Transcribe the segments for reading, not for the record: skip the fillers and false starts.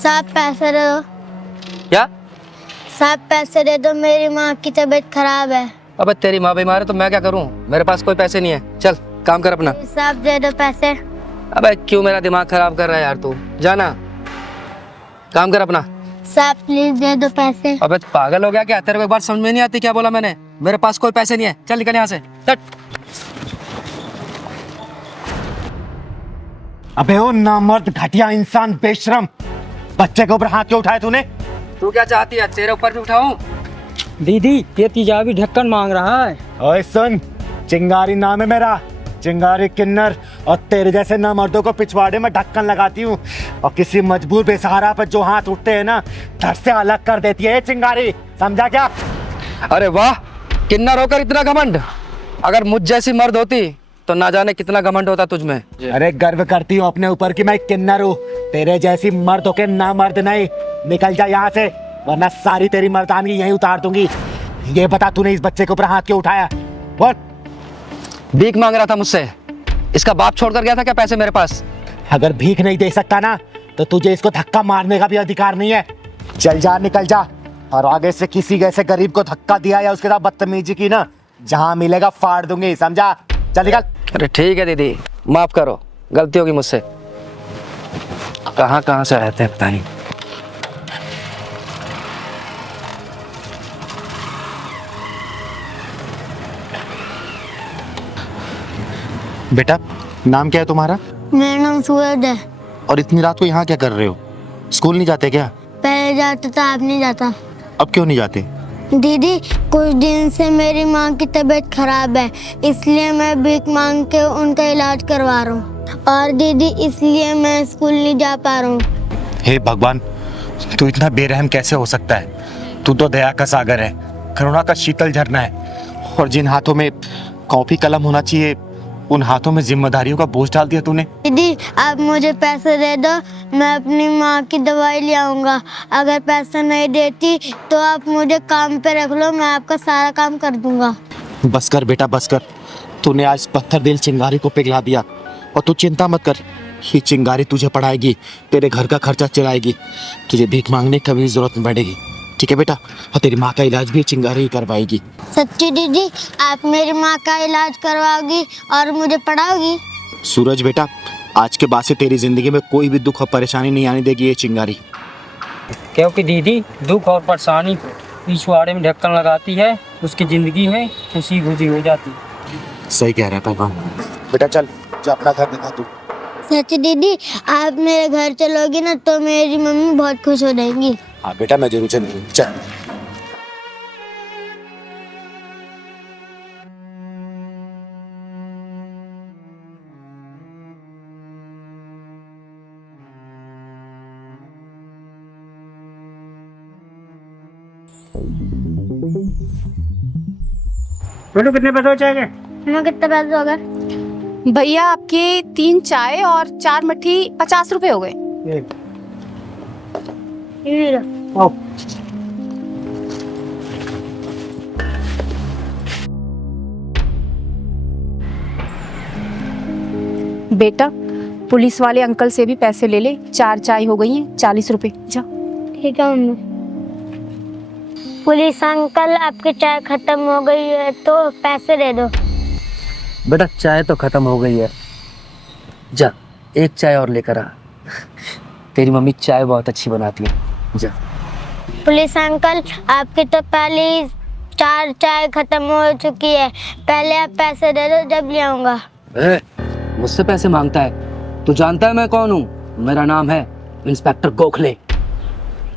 साहब पैसे दे दो। क्या? साहब पैसे दे दो, मेरी माँ की तबीयत खराब है। अबे तेरी माँ बीमार है तो मैं क्या करूं? मेरे पास कोई पैसे नहीं है। चल काम कर अपना। साहब दे दो पैसे। अबे क्यों मेरा दिमाग खराब कर रहा है यार तू? जाना, काम कर अपना। साहब प्लीज दे दो पैसे। अबे पागल हो गया क्या? तेरे को एक बार समझ में नहीं आती क्या बोला मैंने? मेरे पास कोई पैसे नहीं है। चल निकल यहाँ से। हट। अबे ओ नामर्द घटिया इंसान बेशरम, बच्चे के ऊपर हाथ क्यों उठाया तूने? तू क्या चाहती है? तेरे ऊपर भी उठाऊं? दीदी ये तेजाबी ढक्कन मांग रहा है। ओए सुन, चिंगारी नाम है मेरा, चिंगारी किन्नर, और तेरे जैसे नामर्दों को पिछवाड़े में ढक्कन लगाती हूँ, और किसी मजबूर बेसहारा पर जो हाथ उठते हैं ना, धड़ से अलग कर देती है ये चिंगारी, समझा क्या? अरे वाह, किन्नर होकर इतना घमंड। अगर मुझ जैसी मर्द होती तो ना जाने कितना घमंड होता तुझ में। अरे गर्व करती हूँ अपने ऊपर कि मैं किन्नर हूँ, तेरे जैसी मर्द होके ना मर्द नहीं। निकल जा यहाँ से, वरना सारी तेरी मर्दानगी यहीं उतार दूंगी। ये बता तूने इस बच्चे के ऊपर हाथ क्यों उठाया? बोल। भीख मांग रहा था मुझसे। इसका बाप छोड़कर गया था क्या पैसे मेरे पास? अगर भीख नहीं दे सकता ना तो तुझे इसको धक्का मारने का भी अधिकार नहीं है। चल जा, निकल जा, और आगे से किसी ऐसे गरीब को धक्का दिया या उसके साथ बदतमीजी की ना, जहाँ मिलेगा फाड़ दूंगी, समझा? चल निकल। अरे ठीक है दीदी, माफ करो, गलती होगी मुझसे। कहाँ से आए थे पता नहीं। बेटा नाम क्या है तुम्हारा? मेरा नाम सूरज है। और इतनी रात को यहाँ क्या कर रहे हो? स्कूल नहीं जाते क्या? पहले जाता था, अब नहीं जाता। अब क्यों नहीं जाते? दीदी कुछ दिन से मेरी माँ की तबीयत खराब है, इसलिए मैं भीख मांग के उनका इलाज करवा रहा हूँ। और दीदी इसलिए मैं स्कूल नहीं जा पा रहा हूँ। हे भगवान, तू इतना बेरहम कैसे हो सकता है? तू तो दया का सागर है, करुणा का शीतल झरना है, और जिन हाथों में कॉपी कलम होना चाहिए उन हाथों में जिम्मेदारियों का बोझ डाल दिया तूने। दीदी आप मुझे पैसे दे दो, मैं अपनी माँ की दवाई ले आऊँगा। अगर पैसा नहीं देती तो आप मुझे काम पे रख लो, मैं आपका सारा काम कर दूंगा। बस कर बेटा बस कर, तूने आज पत्थर दिल चिंगारी को पिघला दिया। और तू चिंता मत कर, ये चिंगारी तुझे पढ़ाएगी, तेरे घर का खर्चा चलाएगी, तुझे भीख मांगने की कभी जरूरत नहीं पड़ेगी। ठीक है बेटा? और तेरी माँ का इलाज भी चिंगारी ही करवाएगी। सच्ची दीदी आप मेरी माँ का इलाज करवाओगी और मुझे पढ़ाओगी? सूरज बेटा, आज के बाद से तेरी जिंदगी में कोई भी दुख और परेशानी नहीं आने देगी ये चिंगारी। क्योंकि दीदी दुख और परेशानी को पिछवाड़े में ढक्कन लगाती है, उसकी जिंदगी में खुशी खुशी हो जाती है। सही कह रहा है भगवान। बेटा चल जा अपना घर दिखा तू। सच्ची दीदी आप मेरे घर चलोगी ना तो मेरी मम्मी बहुत खुश हो जाएंगी। हाँ बेटा मैं जरूर चलूंगी, चल। बोलो कितने पैसे हो जाएंगे? हमें कितने पैसे हो गए? भैया आपके 3 चाय और 4 मट्ठी 50 रुपए हो गए। ये लो। बेटा पुलिस वाले अंकल से भी पैसे ले ले, 4 चाय हो गई हैं 40 रुपए। जा। ठीक है मम्मी। पुलिस अंकल आपकी चाय खत्म हो गई है तो पैसे दे दो। बेटा चाय तो खत्म हो गई है, जा एक चाय और लेकर आ। तेरी मम्मी चाय बहुत अच्छी बनाती है, जा। पुलिस अंकल आपकी तो पहले 4 चाय खत्म हो चुकी है, पहले आप पैसे दे दो जब ले आऊंगा। मुझसे पैसे मांगता है? तू जानता है मैं कौन हूँ? मेरा नाम है इंस्पेक्टर गोखले।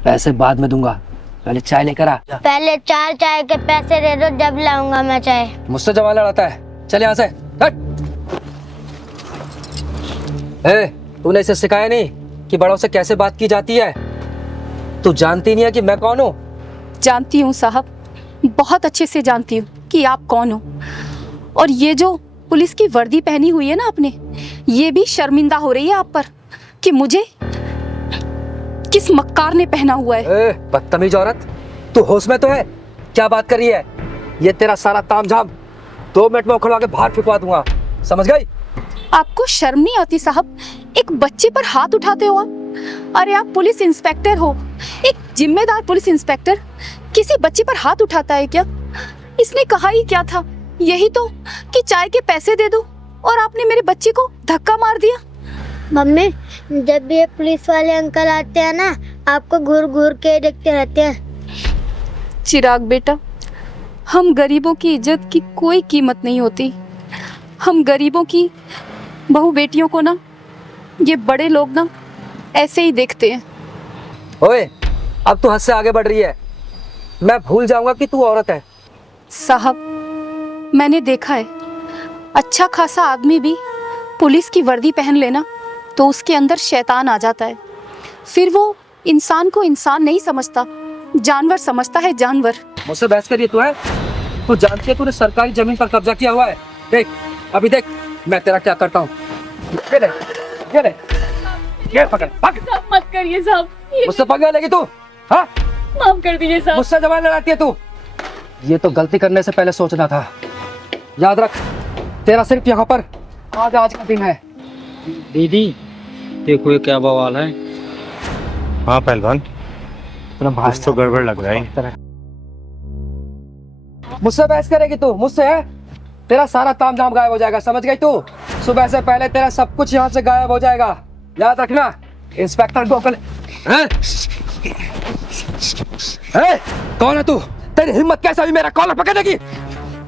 पैसे बाद में दूंगा, पहले चाय लेकर आ। पहले 4 चाय के पैसे दे दो जब लाऊंगा मैं चाय। मुझसे जमा लड़ाता है, चल यहाँ से हट। तूने इसे सिखाया नहीं कि बड़ों से कैसे बात की जाती है? तू जानती नहीं है कि मैं कौन हूँ? जानती हूँ साहब, बहुत अच्छे से जानती हूँ कि आप कौन हो। और ये जो पुलिस की वर्दी पहनी हुई है ना आपने, ये भी शर्मिंदा हो रही है आप पर कि मुझे किस मक्कार ने पहना हुआ है। बदतमीज औरत, तू होश में तो है? क्या बात कर रही है? ये तेरा सारा तामझाम 2 मिनट में उखड़वा के बाहर फेंकवा दूंगा, समझ गई? आपको शर्म नहीं आती साहब? एक बच्चे पर हाथ उठाते हो आप। अरे आप पुलिस इंस्पेक्टर हो, एक जिम्मेदार पुलिस इंस्पेक्टर किसी बच्ची पर हाथ उठाता है क्या? इसने कहा ही क्या था, यही तो कि चाय के पैसे दे दो, और आपने मेरे बच्चे को धक्का मार दिया। मम्मी, जब भी ये पुलिस वाले अंकल आते हैं ना, आपको घूर घूर के देखते रहते हैं। चिराग बेटा, हम गरीबों की इज्जत की कोई कीमत नहीं होती। हम गरीबों की बहू बेटियों को ना ये बड़े लोग ना ऐसे ही देखते हैं। ओए, अब तू हद से आगे बढ़ रही है। मैं भूल जाऊंगा कि तू औरत है। साहब, मैंने देखा है, अच्छा खासा आदमी भी पुलिस की वर्दी पहन लेना तो उसके अंदर शैतान आ जाता है। फिर वो इंसान को इंसान नहीं समझता, जानवर समझता है, जानवर। मुझसे बहस करिए तू है? तू जानती है तूने सरकारी जमीन पर कब्जा किया हुआ है। देख, अभी देख मैं तेरा क्या करता हूँ। ये ले, ये ले, ये पकड़, भाग। साहब मत करिए साहब, मुझसे पंगा लेगी तू? हाँ, माफ कर दीजिए साहब। मुझसे जबान लड़ाती है तू? ये तो गलती करने से पहले सोचना था। याद रख, तेरा सिर्फ यहाँ पर आज का दिन है। दीदी देखो ये क्या बवाल है। हाँ पहलवान, आज तो गड़बड़ लग रहा है। मुझसे बहस करेगी तू? मुझसे है? तेरा सारा ताम झाम गायब हो जाएगा, समझ गई तू? सुबह से पहले तेरा सब कुछ यहाँ से गायब हो जाएगा, याद रखना। इंस्पेक्टर गोखले। हैं? हैं? कौन है तू? तेरी हिम्मत कैसे हुई मेरा कॉलर पकड़ने की?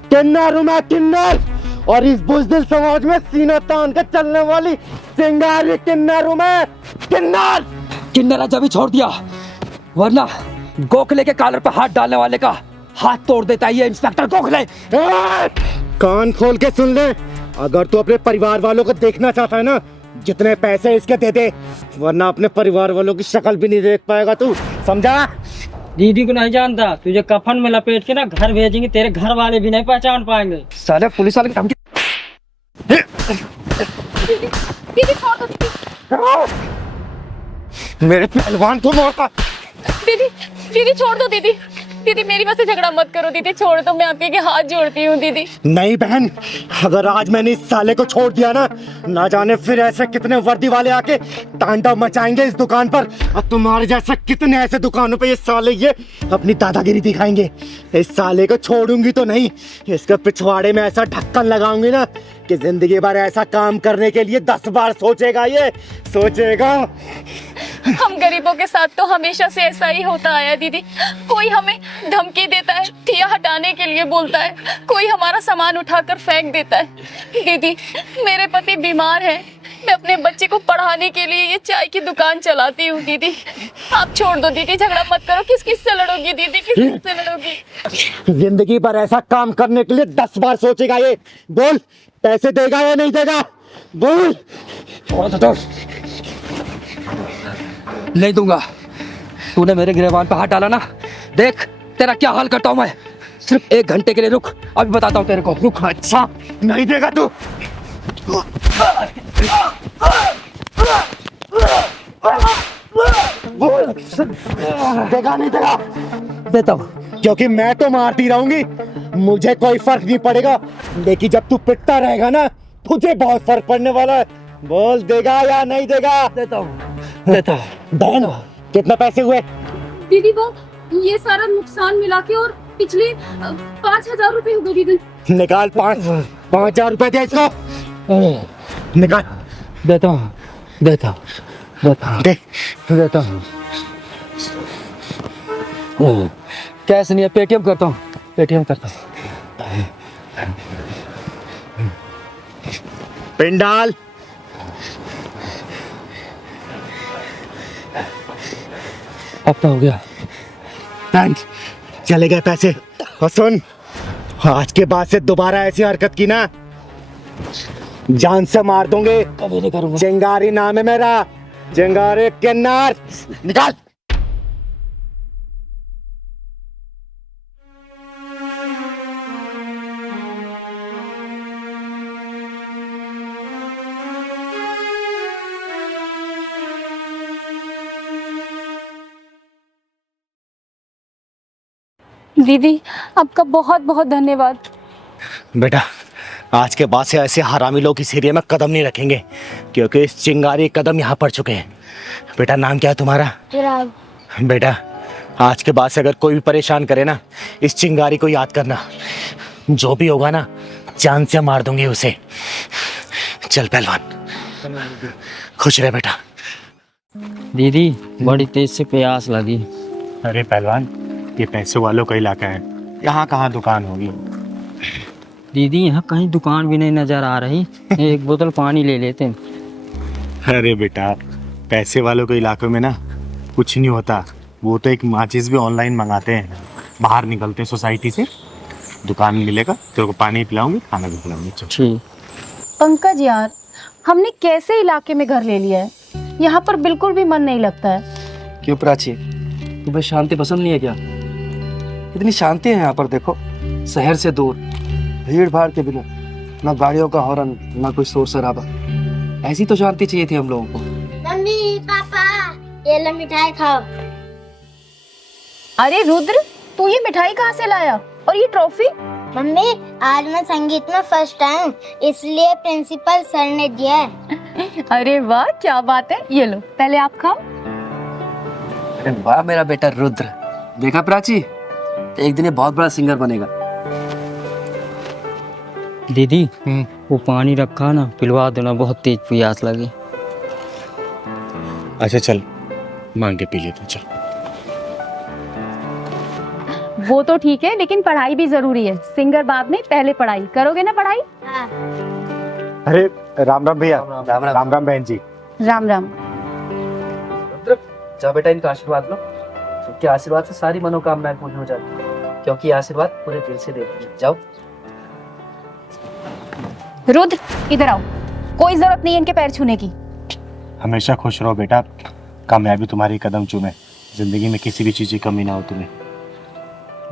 किन्नर हूं मैं, किन्नर, और इस बुज़दिल समाज में सीना तान के चलने वाली चिंगारी किन्नर हूं मैं, किन्नर। किन्नर जब ही छोड़ दिया, वरना गोखले के कॉलर पर हाथ डालने वाले का हाथ तोड़ देता है ये इंस्पेक्टर गोखले। कान खोल के सुन ले, अगर तू अपने परिवार वालों को देखना चाहता है ना, जितने पैसे इसके दे दे, वरना अपने परिवार वालों की शक्ल भी नहीं देख पाएगा तू, समझा? दीदी को नहीं जानता, तुझे कफन में लपेट के ना घर भेजेंगे, तेरे घर वाले भी नहीं पहचान पाएंगे। साले पुलिस वाले की धमकी। दीदी छोड़ दो दीदी। मेरे पहलवान को मारता। दीदी दीदी छोड़ दो दीदी। दीदी मेरी वजह से झगड़ा मत करो दीदी, छोड़ दो, मैं आपके हाथ जोड़ती हूँ दीदी। नहीं बहन, अगर आज मैंने इस साले को छोड़ दिया ना जाने फिर ऐसे कितने वर्दी वाले आके तांडव मचाएंगे इस दुकान पर, और तुम्हारे जैसे कितने ऐसे दुकानों पे ये साले ये अपनी दादागिरी दिखाएंगे। इस साले को छोड़ूंगी तो नहीं, इसके पिछवाड़े में ऐसा ढक्कन लगाऊंगी ना कि जिंदगी भर ऐसा काम करने के लिए 10 बार सोचेगा, ये सोचेगा। हम गरीबों के साथ तो हमेशा से ऐसा ही होता आया दीदी। कोई हमें धमकी देता है, ठिया हटाने के लिए बोलता है, कोई हमारा सामान उठाकर फेंक देता है। दीदी मेरे पति बीमार है, मैं अपने बच्चे को पढ़ाने के लिए ये चाय की दुकान चलाती हूँ। दीदी आप छोड़ दो दीदी, झगड़ा मत करो। किस किस से लड़ोगी दीदी, किस किस से लड़ोगी? जिंदगी भर ऐसा काम करने के लिए 10 बार सोचेगा ये। बोल, पैसे देगा या नहीं देगा? बोल। नहीं दूंगा। तूने मेरे गिरबान पे हाथ डाला ना, देख तेरा क्या हाल करता हूँ मैं। सिर्फ 1 घंटे के लिए रुक, अभी बताता हूँ तेरे को। रुक। अच्छा नहीं देगा तू? बोल, देगा नहीं देगा? देता हूँ। क्योंकि मैं तो मारती रहूंगी, मुझे कोई फर्क नहीं पड़ेगा, लेकिन जब तू पिटता रहेगा ना, तुझे बहुत फर्क पड़ने वाला है। बोल, देगा या नहीं देगा? देता हूँ, देता हूँ। बहन, कितने पैसे हुए? दीदी वो ये सारा नुकसान मिला के और पिछले 5,000 रुपए हो गए दीदी। निकाल 5,000 रुपए दे इसको, निकाल। देता हूँ, देता हूँ, देता हूँ, दे। देता हूँ। कैश नहीं है, पेटीएम करता हूँ, पेटीएम करता हूँ। पिन डाल। अब तो हो गया। थैंक्स, चले गए पैसे। और सुन, आज के बाद से दोबारा ऐसी हरकत की ना, जान से मार दूंगे। कभी नहीं करूँगा। चिंगारी नाम है मेरा, चिंगारी किन्नर। निकाल। दीदी आपका बहुत बहुत धन्यवाद। बेटा, आज के बाद से ऐसे हरामी लोग इस एरिया में कदम नहीं रखेंगे, क्योंकि इस चिंगारी कदम यहाँ पड़ चुके हैं। बेटा नाम क्या है तुम्हारा? चिराग। बेटा आज के बाद से अगर कोई भी परेशान करे ना, इस चिंगारी को याद करना। जो भी होगा ना, जान से मार दूंगी उसे। चल पहलवान, खुश रहे बेटा। दीदी बड़ी तेज से प्यास लगी। अरे पहलवान, ये पैसे वालों का इलाका है, यहाँ कहाँ दुकान होगी। दीदी यहाँ कहीं दुकान भी नहीं नजर आ रही। एक बोतल पानी ले लेते हैं। अरे बेटा, पैसे वालों के इलाकों में ना कुछ नहीं होता। वो तो एक माचिस भी ऑनलाइन मंगाते हैं। बाहर निकलते हैं सोसाइटी से, दुकान मिलेगा, तेरे को पानी पिलाऊंगी, खाना भी खिलाऊंगी। चल। ठीक। पंकज यार, हमने कैसे इलाके में घर ले लिया है? यहाँ पर बिल्कुल भी मन नहीं लगता है। क्यों प्राची, तुम्हें शांति पसंद नहीं है क्या? इतनी शांति है यहाँ पर, देखो, शहर से दूर, भीड़ भाड़ के बिना, ना गाड़ियों का हॉर्न, ना कोई शोर शराबा। ऐसी तो शांति चाहिए थी हम लोगों को। मम्मी पापा, ये लो मिठाई खाओ। अरे रुद्र, तू ये मिठाई कहाँ से लाया और ये ट्रॉफी? मम्मी, आज मैं संगीत में फर्स्ट टाइम, इसलिए प्रिंसिपल सर ने दिया है। अरे वाह, क्या बात है। ये लो, पहले आप खाओ। अरे वाह मेरा बेटा रुद्र, देखा प्राची, एक दिन ये बहुत बड़ा सिंगर बनेगा। दीदी वो पानी रखा ना, पिलवा देना, बहुत तेज प्यास लगी। अच्छा चल, मांग के पी लेते। चल। वो तो ठीक है, लेकिन पढ़ाई भी जरूरी है। सिंगर बाद में, पहले पढ़ाई करोगे ना। पढ़ाई। हाँ। अरे राम राम भैया। राम राम बहन जी। राम राम। रुद्र, जाओ बेटा, इनका आशीर्वाद लो। इनके आशीर्वाद से सारी मनोकामनाएं पूरी हो जाती है, क्योंकि आशीर्वाद पूरे दिल से देते हैं। जाओ। रुद्र, इधर आओ। कोई जरूरत नहीं है इनके पैर छूने की। हमेशा खुश रहो बेटा, कामयाबी तुम्हारी कदम चूमे, जिंदगी में किसी भी चीज की कमी ना हो तुम्हें।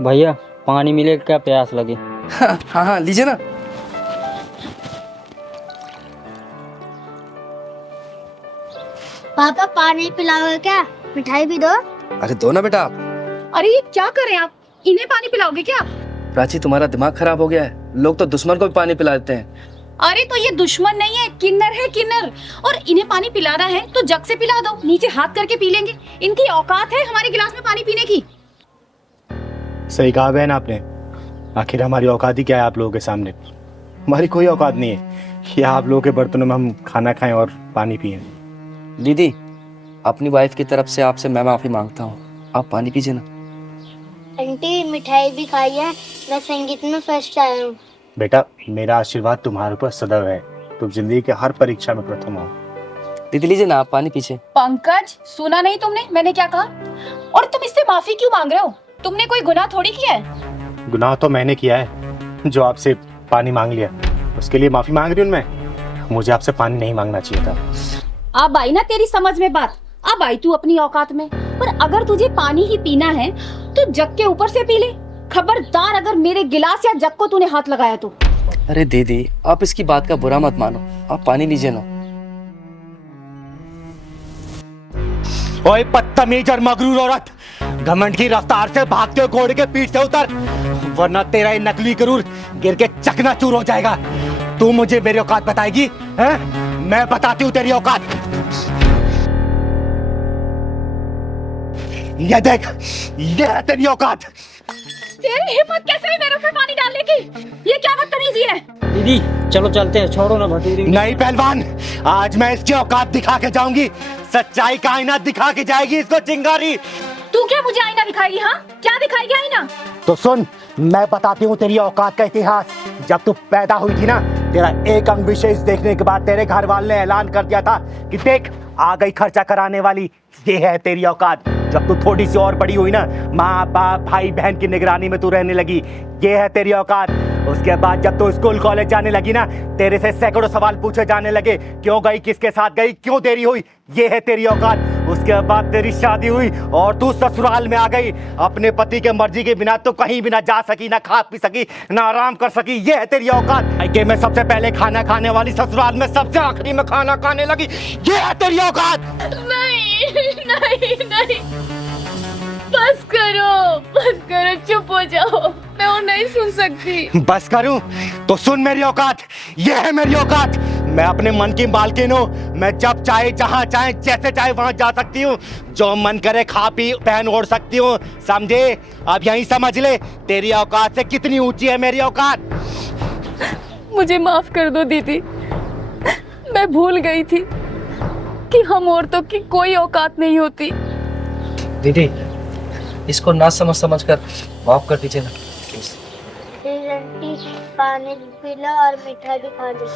भैया पानी मिले, क्या प्यास लगी। हाँ हाँ, लीजिए ना। पापा पानी पिलाओगे क्या? मिठाई भी दो। अरे दो ना बेटा। अरे ये क्या कर रहे हैं आप? इन्हें पानी पिलाओगे क्या? प्राची, तुम्हारा दिमाग खराब हो गया है। लोग तो दुश्मन को भी पानी पिला देते हैं। अरे तो ये दुश्मन नहीं है, किन्नर है, किन्नर। और इन्हें पानी पिलाना है तो जग से पिला दो, नीचे हाथ करके पी लेंगे। इनकी औकात है हमारे गिलास में पानी पीने की। सही कहा बहन आपने। आखिर हमारी औकात ही क्या है आप लोगों के सामने? हमारी कोई औकात नहीं है कि आप लोगों के बर्तनों में हम खाना खाएं और पानी पिएं। दीदी, अपनी वाइफ की तरफ से आपसे मैं माफी मांगता हूँ। आप पानी पीजिए ना। आंटी मिठाई भी खाई है, मैं संगीत में फर्स्ट आया हूँ। बेटा मेरा आशीर्वाद तुम्हारे ऊपर सदैव है, तुम जिंदगी के हर परीक्षा में प्रथम हो। दीदी लीजिए ना, आप पानी पीछे। पंकज, सुना नहीं तुमने मैंने क्या कहा? और तुम इससे माफी क्यों मांग रहे हो? तुमने कोई गुनाह थोड़ी किया है। गुनाह तो मैंने किया है, जो आपसे पानी मांग लिया, उसके लिए माफी मांग रही हूँ मैं। मुझे आपसे पानी नहीं मांगना चाहिए था। अब आई ना तेरी समझ में बात। अब आई तू अपनी औकात में। पर अगर तुझे पानी ही पीना है तो जग के ऊपर से पी ले। खबरदार अगर मेरे गिलास या जग को तूने हाथ लगाया तो। अरे दीदी, आप इसकी बात का बुरा मत मानो, आप पानी लीजिए ना। ओए बदतमीज और मगरूर औरत, घमंड की रफ्तार से भागते हुए घोड़े के पीठ से उतर, वरना तेरा ये नकली गरूर गिर के चकनाचूर हो जाएगा। तू मुझे मेरी औकात बताएगी? हैं? मैं बताती हूँ तेरी औकात। ये देख, ये है तेरी औकात। तेरी हिम्मत कैसे हुई मेरे ऊपर पानी डालने की? ये क्या बदतमीजी है? दीदी चलो चलते हैं, छोड़ो ना भटूरी। नहीं पहलवान, आज मैं इसकी औकात दिखा के जाऊंगी। सच्चाई का आईना दिखा के जाएगी इसको चिंगारी। तू क्या मुझे आईना दिखाएगी? हाँ, क्या दिखाएगी आईना? तो सुन, मैं बताती हूँ तेरी औकात का इतिहास। जब तू पैदा हुई थी ना, तेरा एक अंग विशेष देखने के बाद तेरे घर वाले ने ऐलान कर दिया था कि देख, आ गई खर्चा कराने वाली। ये है तेरी औकात। जब तू थोड़ी सी और बड़ी हुई ना, माँ बाप भाई बहन की निगरानी में तू रहने लगी। ये है तेरी औकात। उसके बाद जब तू स्कूल कॉलेज जाने लगी ना, तेरे से सैकड़ों सवाल पूछे जाने लगे। क्यों गई, किसके साथ गई, क्यों देरी हुई। ये है तेरी औकात। उसके बाद तेरी शादी हुई और तू ससुराल में आ गई। अपने पति के मर्जी के बिना तो कहीं भी ना जा सकी, ना खा पी सकी, ना आराम कर सकी। ये है तेरी औकात। कि मैं सबसे पहले खाना खाने वाली, ससुराल में सबसे आखिरी में खाना खाने लगी। ये है तेरी औकात। नहीं नहीं नहीं, बस करो, चुप हो जाओ। मैं उन नहीं सुन सकती। बस करूं तो सुन मेरी औकात, ये है मेरी औकात। मैं अपने मन की मालकिन हूँ। मैं जब चाहे, जहाँ चाहे, जैसे चाहे वहां जा सकती हूँ। जो मन करे खा पी पहन ओढ़ सकती हूँ, समझे? अब यही समझ ले तेरी औकात से कितनी ऊंची है मेरी औकात। मुझे माफ कर दो दीदी, मैं भूल गई थी कि हम औरतों की कोई औकात नहीं होती। दीदी, इसको ना समझ समझ कर माफ कर दीजिए ना प्लीज। प्लीज आंटी, पानी पी लो और मिठाई भी खा लो।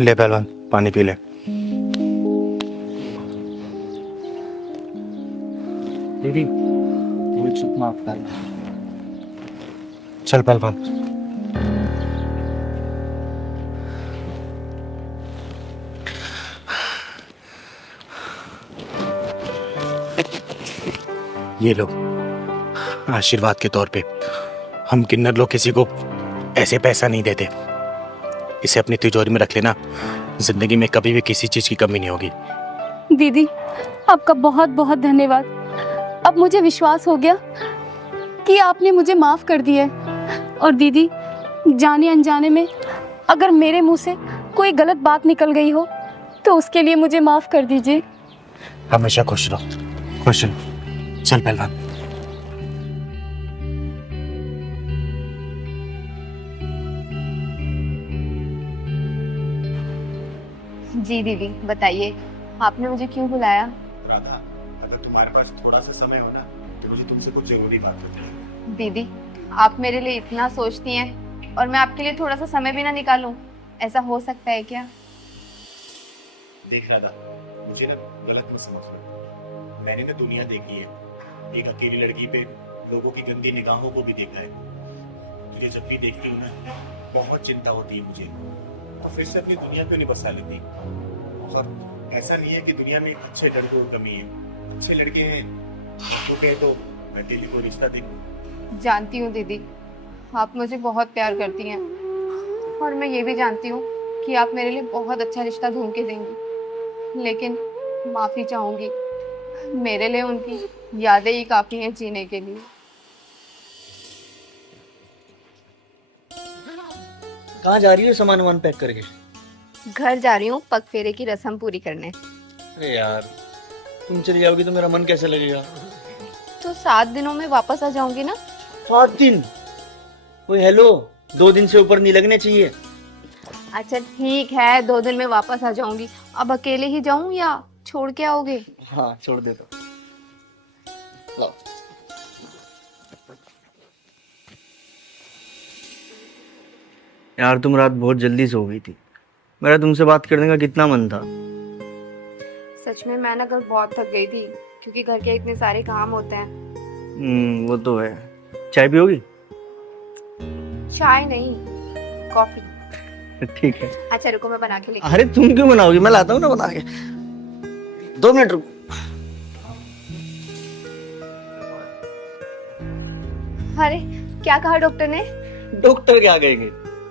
ले पहलवान, पानी पी ले। दीदी, भूल चूक माफ कर। चल पहलवान। ये लो आशीर्वाद के तौर पे। हम किन्नर लोग किसी को ऐसे पैसा नहीं देते। इसे अपनी तिजोरी में रख लेना, जिंदगी में कभी भी किसी चीज की कमी नहीं होगी। दीदी, आपका बहुत बहुत धन्यवाद। अब मुझे विश्वास हो गया कि आपने मुझे माफ कर दिया है। और दीदी, जाने अनजाने में अगर मेरे मुंह से कोई गलत बात निकल गई हो तो उसके लिए मुझे माफ कर दीजिए। हमेशा खुश रहो, खुश रहो। चल पहलवान। जी दीदी, बताइए आपने मुझे क्यों बुलाया? राधा, अगर तुम्हारे पास थोड़ा सा समय हो ना तो मुझे तुमसे कुछ जरूरी बात करनी है। दीदी, आप मेरे लिए इतना सोचती हैं और मैं आपके लिए थोड़ा सा समय भी ना निकालूं, ऐसा हो सकता है क्या? देख राधा, मुझे ना गलत मत समझ लो। मैंने ना दुनिया देखी है। एक अकेली लड़की पे लोगों की गंदी निगाहों को भी देखा है। तुझे जब भी देखती हूँ ना, बहुत चिंता होती है मुझे, और फिर से अपनी दुनिया पे नहीं बसा लेती। और ऐसा नहीं है कि दुनिया में अच्छे लड़कों की कमी है, अच्छे लड़के हैं। तो कहे तो मैं तेरे को रिश्ता देखूं। जानती हूँ दीदी, आप मुझे बहुत प्यार करती हैं और मैं ये भी जानती हूँ कि आप मेरे लिए बहुत अच्छा रिश्ता ढूंढ के देंगी। लेकिन माफ़ी चाहूँगी, मेरे लिए उनकी यादें ही काफ़ी हैं जीने के लिए। कहाँ जा रही हो सामान वामान पैक करके? घर जा रही हूँ पग फेरे की रस्म पूरी करने। अरे यार, तुम चली जाओगी तो मेरा मन कैसे लगेगा? तो 7 दिनों में वापस आ जाऊंगी ना। 7 दिन? ओए हेलो, 2 दिन से ऊपर नहीं लगने चाहिए। अच्छा ठीक है, 2 दिन में वापस आ जाऊंगी। अब अकेले ही जाऊं या छोड़ के आओगे? हाँ, छोड़ दे दो। लो। यार तुम रात बहुत जल्दी सो गई थी। मेरा तुमसे बात करने का कितना मन था। सच में मैं ना कल बहुत थक गई थी क्योंकि घर के इतने सारे काम होते हैं। वो तो है। चाय पियोगी? चाय नहीं, कॉफी। ठीक है। अच्छा रुको, मैं बना के लेके। अरे तुम क्यों बनाओगी, मैं लाता हूँ ना बना के। 2 मिनट रुको। अरे क्या कहा डॉक्टर ने? डॉक्टर क्या कहेंगे,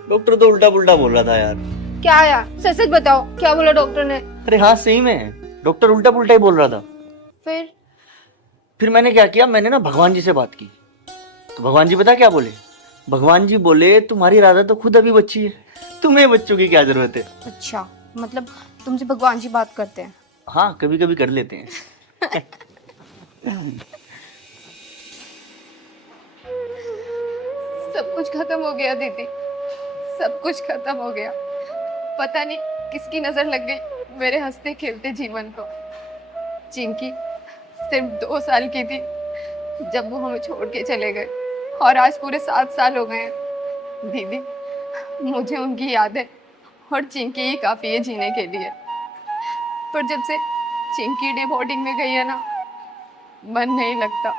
डॉक्टर तो उल्टा पुल्टा बोल रहा था यार। क्या यार, सच सच बताओ, क्या बोला डॉक्टर ने? अरे हाँ सही में, डॉक्टर उल्टा पुल्टा ही बोल रहा था। फिर मैंने क्या किया, मैंने ना भगवान जी से बात की। तो भगवान जी पता क्या बोले? भगवान जी बोले तुम्हारी राधा तो खुद अभी बच्ची है, तुम्हें बच्चों की क्या जरूरत है। अच्छा, मतलब तुमसे भगवान जी बात करते हैं? हाँ, कभी कभी कर लेते हैं। सब कुछ खत्म हो गया दीदी, सब कुछ खत्म हो गया। पता नहीं किसकी नजर लग गई मेरे हंसते खेलते जीवन को। चिंकी सिर्फ 2 साल की थी जब वो हमें छोड़ के चले गए, और आज पूरे 7 साल हो गए हैं। दीदी, मुझे उनकी याद है और चिंकी ही काफी है जीने के लिए। पर जब से चिंकी डे बोर्डिंग में गई है ना, मन नहीं लगता।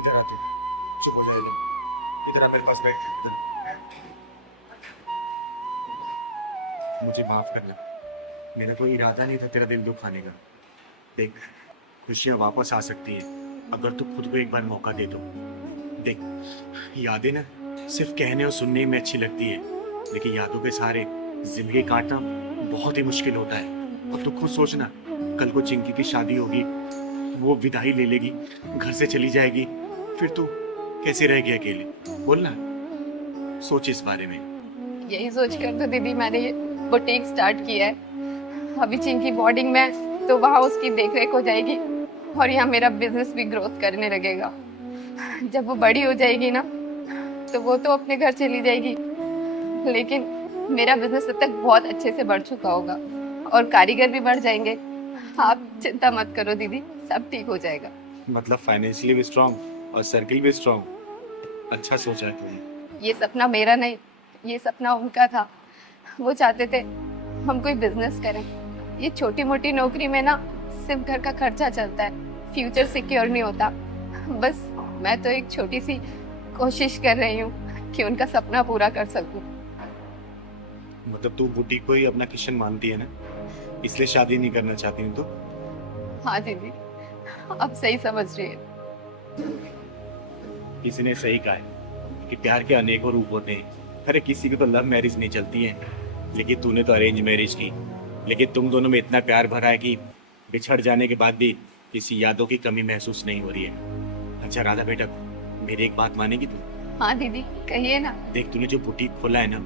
इधर आते, चुप हो जाए। इधर आ मेरे पास बैठ। मुझे माफ करना, मेरा कोई इरादा नहीं था तेरा दिल दुखाने का। देख, खुशियां वापस आ सकती हैं अगर तू खुद को एक बार मौका दे दो। देख, यादें ना सिर्फ कहने और सुनने में अच्छी लगती है, लेकिन यादों के सहारे जिंदगी काटना बहुत ही मुश्किल होता है। और तू खुद सोचना, कल को चिंकी की शादी होगी, वो विदाई ले लेगी, घर से चली जाएगी, फिर तू कैसे रहेगी अकेले? बोलना, सोच इस बारे में। यही सोच कर तो दीदी मैंने ये बुटीक स्टार्ट किया है। अभी चिंकी बोर्डिंग में है, तो वहाँ उसकी देखरेख हो जाएगी और यहाँ मेरा बिजनेस भी ग्रोथ करने लगेगा। जब वो बड़ी हो जाएगी ना, तो वो तो अपने घर चली जाएगी, लेकिन मेरा बिजनेस तब तक बहुत अच्छे से बढ़ चुका होगा और कारीगर भी बढ़ जाएंगे। आप चिंता मत करो दीदी, सब ठीक हो जाएगा। मतलब फाइनेंशियली भी स्ट्रांग और सर्किल भी स्ट्रांग। अच्छा सोचा है तुमने। ये सपना मेरा नहीं, ये सपना उनका था। वो चाहते थे हम कोई बिजनेस करें। ये छोटी मोटी नौकरी में ना सिर्फ घर का खर्चा चलता है, फ्यूचर सिक्योर नहीं होता। बस मैं तो एक छोटी सी कोशिश कर रही हूँ कि उनका सपना पूरा कर सकूं। मतलब तू बुटीक को ही अपना किशन मानती है ना, इसलिए शादी नहीं करना चाहती हूँ तो? हाँ दीदी, अब सही समझ रही है। किसी ने सही कहा है कि प्यार के अनेकों रूप होते हैं। अरे किसी की तो लव मैरिज नहीं चलती है, लेकिन तूने तो अरेंज मैरिज की। लेकिन तुम दोनों में इतना प्यार भरा है कि बिछड़ जाने के बाद भी किसी यादों की कमी महसूस नहीं हो रही है। अच्छा राधा बेटा, मेरी एक बात मानेगी तू? हाँ दीदी, कहिए ना। देख, तूने जो बुटीक खोला है ना,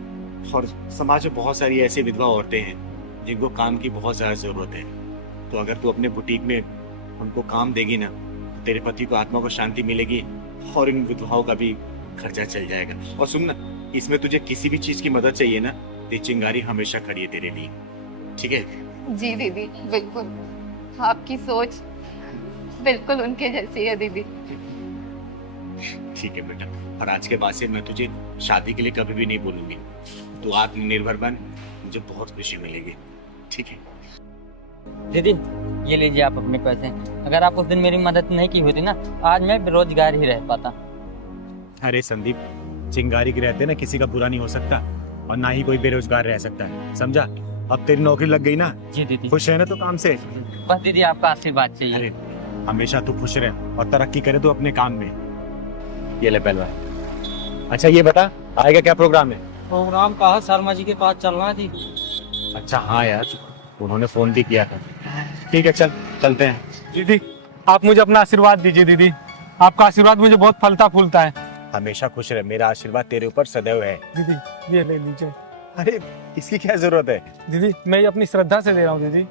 और समाज में बहुत सारी ऐसी विधवा औरतें हैं जिनको काम की बहुत ज्यादा जरूरत है। तो अगर तू अपने बुटीक में उनको काम देगी ना, तो तेरे पति को आत्मा को शांति मिलेगी और इन विधवाओं का भी खर्चा चल जाएगा। और सुन ना, इसमें तुझे किसी भी चीज की मदद चाहिए ना, तो चिंगारी हमेशा खड़ी है तेरे लिए, ठीक है? जी दीदी, बिल्कुल। आपकी सोच बिल्कुल उनके जैसी है दीदी। ठीक है बेटा, और आज के बाद से मैं तुझे शादी के लिए कभी भी नहीं बोलूंगी। तू आत्मनिर्भर बन, मुझे बहुत खुशी मिलेगी, ठीक है? दीदी ये लीजिए आप अपने पैसे। अगर आप उस दिन मेरी मदद नहीं की होती ना, आज मैं बेरोजगार ही रह पाता। अरे संदीप, चिंगारी के रहते ना किसी का बुरा नहीं हो सकता, और ना ही कोई बेरोजगार रह सकता है, समझा? अब तेरी नौकरी लग गई ना? जी दीदी। खुश है ना तो काम से? बस दीदी आपका आशीर्वाद चाहिए। अरे हमेशा तू खुश रहे और तरक्की करे तो अपने काम में। ये ले पहलवा। अच्छा ये बता, आएगा क्या प्रोग्राम है? प्रोग्राम कहा शर्मा जी के पास चलना है जी। अच्छा हाँ यार, उन्होंने फोन भी किया था। ठीक है, चलते हैं। दीदी आप मुझे अपना आशीर्वाद दीजिए। दीदी आपका आशीर्वाद मुझे बहुत फलता फूलता है। हमेशा खुश रहे, मेरा आशीर्वाद तेरे ऊपर सदैव है। दीदी ये ले लीजिए। अरे इसकी क्या जरूरत है? दीदी मैं ये अपनी श्रद्धा से दे रहा हूँ। दीदी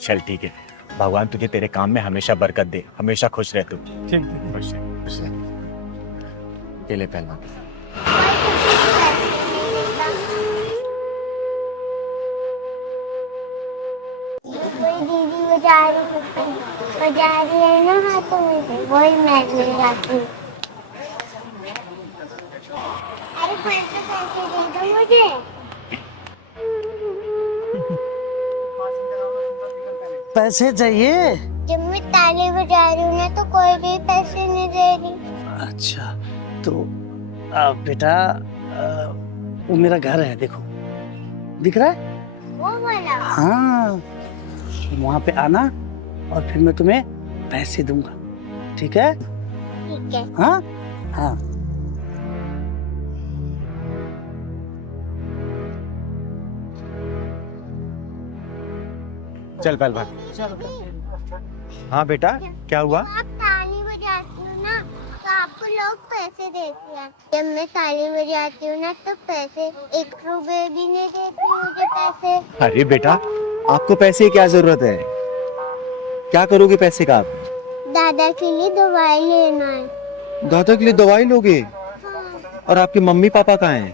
चल ठीक है, भगवान तुझे तेरे काम में हमेशा बरकत दे, हमेशा खुश रह तू। ठीक दीदी। खुश रह, खुश रह। ये ले पहलवा। दीदी बजा रही है ना हाथों में से, वही मैं ले जाती हूँ। अरे पैसे दे दो मुझे। पैसे चाहिए? जब मैं ताली बजा रही हूँ ना, तो कोई भी पैसे नहीं दे रही। अच्छा तो बेटा वो मेरा घर है, देखो दिख रहा है? वो वाला? हाँ, वहाँ पे आना और फिर मैं तुम्हें पैसे दूंगा, ठीक है? ठीक है। हाँ हाँ। चल पहलवा। हाँ बेटा, क्या हुआ? आप ताली बजाती हो ना, तो आपको लोग पैसे देते हैं। जब मैं ताली बजाती हूँ ना, तो पैसे 1 रुपए भी नहीं देती मुझे पैसे। अरे बेटा, आपको पैसे की क्या जरूरत है? क्या करोगे पैसे का आप? दादा के लिए दवाई लेना है। दादा के लिए दवाई लोगे? हाँ। और आपके मम्मी पापा कहाँ हैं?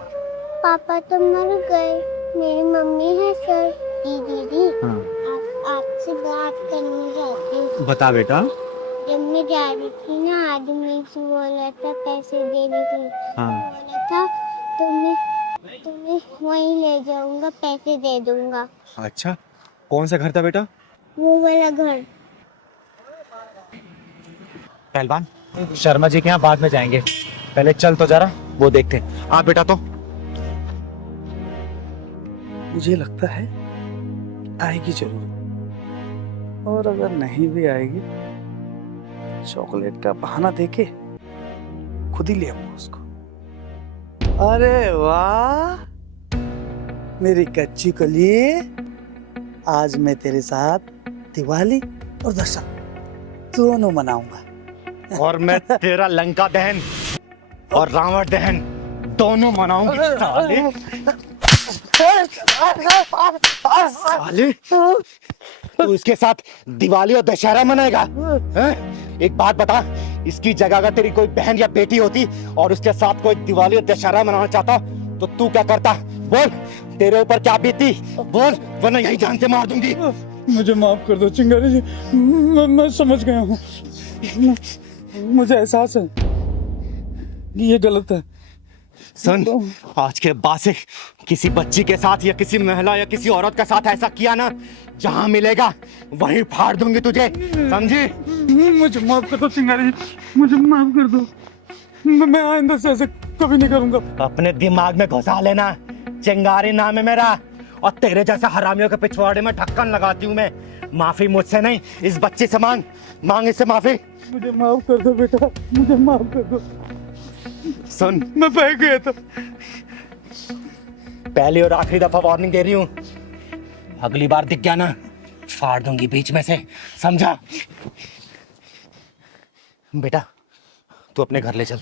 पापा तो मर गए, मेरी मम्मी है सर। दीदी हाँ। आपसे बात करनी चाहती हूँ। बता बेटा। जब मैं जा रही थी ना, आदमी से बोला था पैसे देने के लिए। हाँ। बोला था तुम्हें वहीं ले जाऊंगा, पैसे दे दूंगा। अच्छा, कौन सा घर था बेटा? वो वाला घर। पहलवान, शर्मा जी के यहाँ बाद में जाएंगे, पहले चल तो जरा वो देखते हैं। आप बेटा तो मुझे लगता है आएगी जरूर। और अगर नहीं भी आएगी, चॉकलेट का बहाना देके खुद ही ले आऊंगा उसको। अरे वाह मेरी कच्ची कली, आज मैं तेरे साथ दिवाली और दशहरा दोनों मनाऊंगा। और मैं तेरा लंका दहन और रावण दहन दोनों मनाऊंगी साले। साले तू इसके साथ दिवाली और दशहरा मनाएगा हैं? एक बात बता, इसकी जगह अगर तेरी कोई बहन या बेटी होती और उसके साथ कोई दिवाली और दशहरा मनाना चाहता तो तू क्या करता? बोल, तेरे ऊपर क्या बीती? बोल, वरना यही जान से मार दूंगी। मुझे माफ कर दो चिंगारी जी, मैं समझ गया हूँ। मुझे एहसास है कि ये गलत है। सुन, आज के बाद से किसी बच्ची के साथ या किसी महिला या किसी औरत के साथ ऐसा किया ना, जहां मिलेगा वहीं फाड़ दूंगी तुझे, समझी? मुझे माफ कर दो चिंगारी जी, मुझे माफ कर दो। मैं आइंदा से ऐसे कभी नहीं करूंगा। अपने दिमाग में घुसा लेना, चिंगारी नाम है मेरा, और तेरे जैसे हरामियों के पिछवाड़े में ढक्कन लगाती हूँ मैं। माफी मुझसे नहीं, इस बच्ची से मांग इससे माफी। मुझे माफ कर दो बेटा, मुझे माफ कर दो। सुन, मैं बह गया था। पहली और आखिरी दफा वार्निंग दे रही हूँ, अगली बार दिख गया ना फाड़ दूंगी बीच में से, समझा? बेटा तू अपने घर ले चल,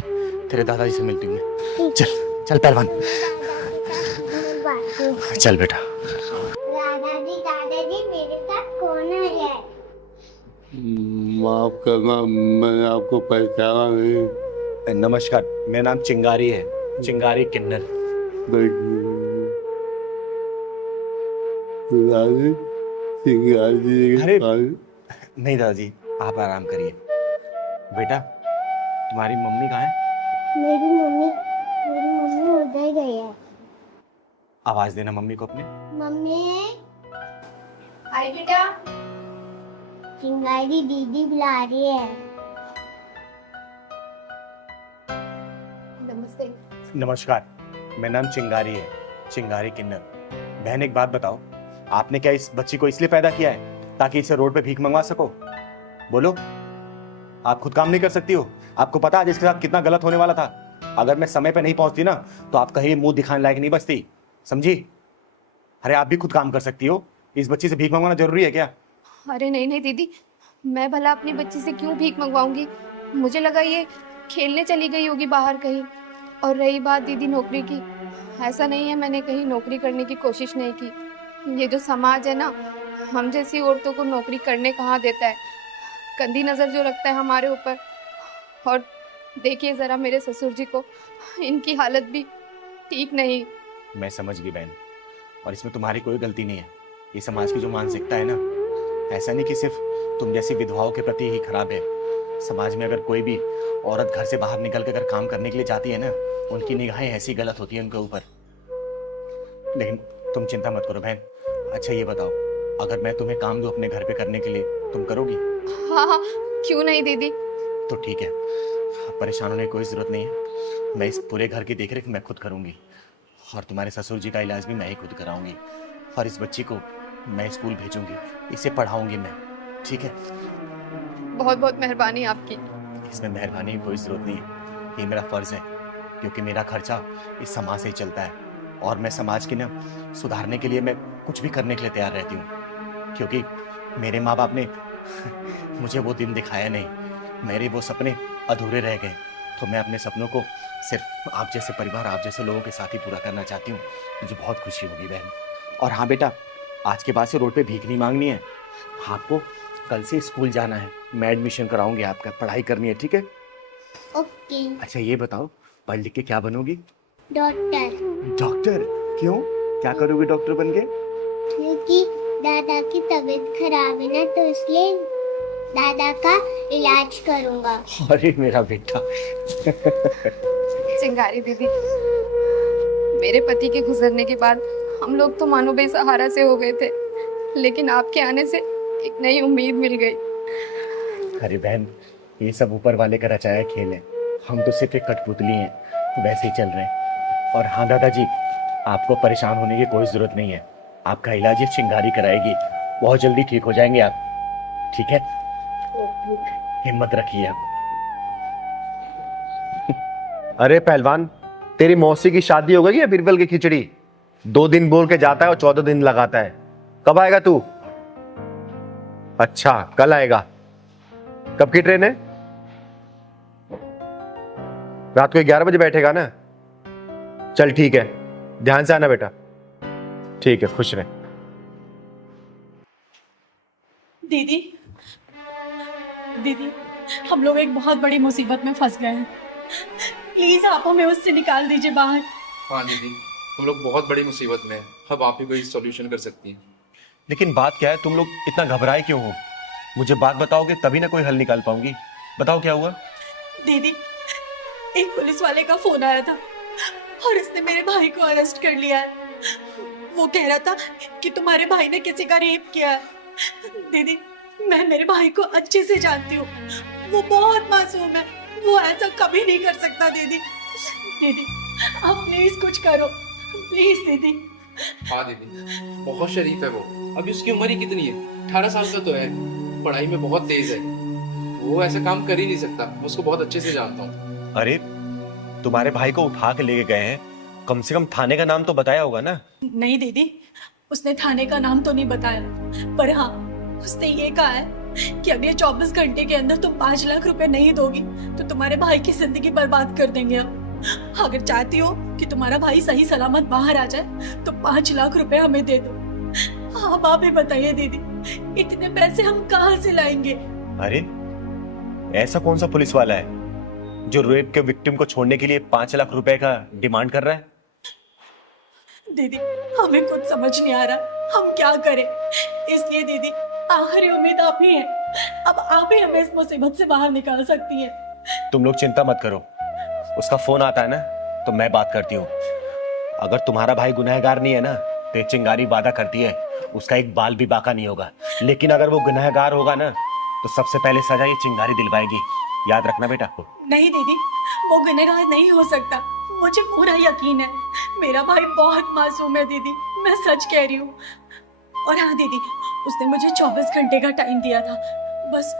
तेरे दादाजी से मिलती हूँ मैं। चल चल पहलवान, चल बेटा। दादाजी दादाजी मेरे साथ कौन है? माफ करना, मैंने आपको पहचाना नहीं। नमस्कार, मेरा नाम चिंगारी है, चिंगारी किन्नर। अरे नहीं दादाजी, आप आराम करिए। बेटा तुम्हारी मम्मी कहाँ है? मेरी मम्मी उधर गई है। आवाज देना मम्मी को अपने। मम्मी, हाय बेटा। चिंगारी दीदी बुला रही है। नमस्ते। नमस्कार, मेरा नाम चिंगारी है, चिंगारी किन्नर। बहन एक बात बताओ, आपने क्या इस बच्ची को इसलिए पैदा किया है ताकि इसे रोड पे भीख मंगवा सको? बोलो, आप खुद काम नहीं कर सकती हो? आपको पता है इसके साथ कितना गलत होने वाला था? अगर मैं समय पे नहीं पहुंचती ना तो आप कहीं मुंह दिखाने लायक नहीं बचती, समझी? अरे आप भी खुद काम कर सकती हो, इस बच्ची से भीख मंगवाना जरूरी है क्या? अरे नहीं नहीं दीदी, मैं भला अपनी बच्ची से क्यों भीख मंगवाऊंगी? मुझे लगा ये खेलने चली गई होगी बाहर कहीं। और रही बात दीदी नौकरी की, ऐसा नहीं है मैंने कहीं नौकरी करने की कोशिश नहीं की। ये जो समाज है ना, हम जैसी औरतों को नौकरी करने कहाँ देता है, गंदी नज़र जो रखता है हमारे ऊपर। और देखिए ज़रा मेरे ससुर जी को, इनकी हालत भी ठीक नहीं। मैं समझ गई बहन, और इसमें तुम्हारी कोई गलती नहीं है। ये समाज की जो मानसिकता है ना, ऐसा नहीं कि सिर्फ तुम जैसी विधवाओं के प्रति ही खराब है। समाज में अगर कोई भी औरत घर से बाहर निकल कर अगर काम करने के लिए जाती है ना, उनकी निगाहें ऐसी गलत होती है उनके ऊपर। लेकिन तुम चिंता मत करो बहन। अच्छा ये बताओ, अगर मैं तुम्हें काम दूं अपने घर पे करने के लिए, तुम करोगी? हाँ हाँ, क्यों नहीं दीदी। तो ठीक है, परेशान होने की कोई जरूरत नहीं है। मैं इस पूरे घर की देखरेख मैं खुद करूंगी, और तुम्हारे ससुर जी का इलाज भी मैं ही खुद कराऊंगी, और इस बच्ची को मैं स्कूल भेजूंगी, इसे पढ़ाऊंगी मैं, ठीक है? बहुत बहुत मेहरबानी आपकी। इसमें मेहरबानी की कोई जरूरत नहीं है, ये मेरा फर्ज है, क्योंकि मेरा खर्चा इस समाज से ही चलता है। और मैं समाज की ना सुधारने के लिए मैं कुछ भी करने के लिए तैयार रहती हूँ, क्योंकि मेरे माँ बाप ने मुझे वो दिन दिखाया नहीं, मेरे वो सपने अधूरे रह गए। तो मैं अपने सपनों को सिर्फ आप जैसे परिवार, आप जैसे लोगों के साथ ही पूरा करना चाहती हूँ। मुझे बहुत खुशी होगी बहन। और हाँ बेटा, आज के बाद से रोड पे भीख नहीं मांगनी है, आपको कल से स्कूल जाना है, मैं एडमिशन कराऊंगी आपका, पढ़ाई करनी है, ठीक है? ओके। अच्छा ये बताओ, पढ़ लिख के क्या बनोगी? डॉक्टर। डॉक्टर? क्यों, क्या करोगी डॉक्टर बन के? क्योंकि दादा की तबीयत खराब है ना, तो इसलिए दादा का इलाज करूंगा। अरे मेरा बेटा। चिंगारी दीदी, मेरे पति के गुजरने के बाद हम लोग तो मानो बेसहारा से हो गए थे, लेकिन आपके आने से एक नई उम्मीद मिल गई। अरे बहन, ये सब ऊपर वाले का रचाया खेल है, हम तो सिर्फ एक कठपुतली हैं, वैसे ही चल रहे हैं। और हाँ दादाजी, आपको परेशान होने की कोई जरूरत नहीं है, आपका इलाज ये चिंगारी कराएगी, बहुत जल्दी ठीक हो जाएंगे आप। ठीक है, हिम्मत रखिए आप। अरे पहलवान, तेरी मौसी की शादी हो गई है बीरबल की खिचड़ी? 2 दिन बोल के जाता है और 14 दिन लगाता है। कब आएगा तू? अच्छा, कल आएगा। कब की ट्रेन है? रात को 11 बजे बैठेगा ना? चल ठीक है, ध्यान से आना बेटा। ठीक है, खुश रहे। दीदी, दीदी, हम लोग एक बहुत बड़ी मुसीबत में फंस गए हैं। प्लीज आप हमें उससे निकाल दीजिए बाहर। हाँ दीदी, हम लोग बहुत बड़ी मुसीबत में हैं। अब आप ही कोई सॉल्यूशन कर सकती हैं। लेकिन बात क्या है, तुम लोग इतना घबराए क्यों हो? मुझे बात बताओगे तभी ना कोई हल निकाल पाऊंगी। बताओ क्या हुआ? दीदी, एक पुलिस वाले का फोन आया था और उसने मेरे भाई को अरेस्ट कर लिया है। वो कह रहा था कि तुम्हारे भाई ने किसी का रेप किया है। दीदी, मैं मेरे भाई को अच्छे से जानती हूँ, वो बहुत मासूम है, वो ऐसा कभी नहीं कर सकता। दीदी, दीदी, आप प्लीज कुछ करो, प्लीज दीदी। हाँ दीदी, बहुत शरीफ है वो। अभी उसकी उम्र ही कितनी है? 18 साल का तो है। पढ़ाई में बहुत तेज है। वो ऐसा काम कर ही नहीं सकता। मैं उसको बहुत अच्छे से जानता हूँ। अरे तुम्हारे भाई को उठा के लेके गए हैं, कम से कम थाने का नाम तो बताया होगा ना? नहीं दीदी, उसने थाने का नाम तो नहीं बताया, पर हाँ उसने ये कहा है कि अगले 24 घंटे के अंदर तुम 5 लाख रुपए नहीं दोगी तो तुम्हारे भाई की जिंदगी बर्बाद कर देंगे हम। अगर चाहती हो कि तुम्हारा भाई सही सलामत बाहर आ जाए तो 5 लाख रुपए हमें दे दो। आप ही बताइए दीदी, इतने पैसे हम कहाँ से लाएंगे? अरे ऐसा कौन सा पुलिस वाला है जो रेप के विक्टिम को छोड़ने के लिए 5 लाख रुपए का डिमांड कर रहा है? दीदी, हमें कुछ समझ नहीं आ रहा, हम क्या करें। इसलिए दीदी, आखिरी उम्मीद आप ही हैं। अब आप ही हमें इस मुसीबत से बाहर निकाल सकती हैं। तुम लोग चिंता मत करो, उसका फोन आता है ना तो मैं बात करती हूँ। अगर तुम्हारा भाई गुनहगार नहीं है ना तो ये चिंगारी वादा करती है उसका एक बाल भी बाका नहीं होगा। लेकिन अगर वो गुनहगार होगा ना तो सबसे पहले सजा ये चिंगारी दिलवाएगी। याद रखना बेटा। नहीं दीदी, वो गुनहगार नहीं हो सकता, मुझे पूरा यकीन है। मेरा भाई बहुत मासूम है दीदी, मैं सच कह रही हूँ। और हाँ दीदी, उसने मुझे 24 घंटे का टाइम दिया था। बस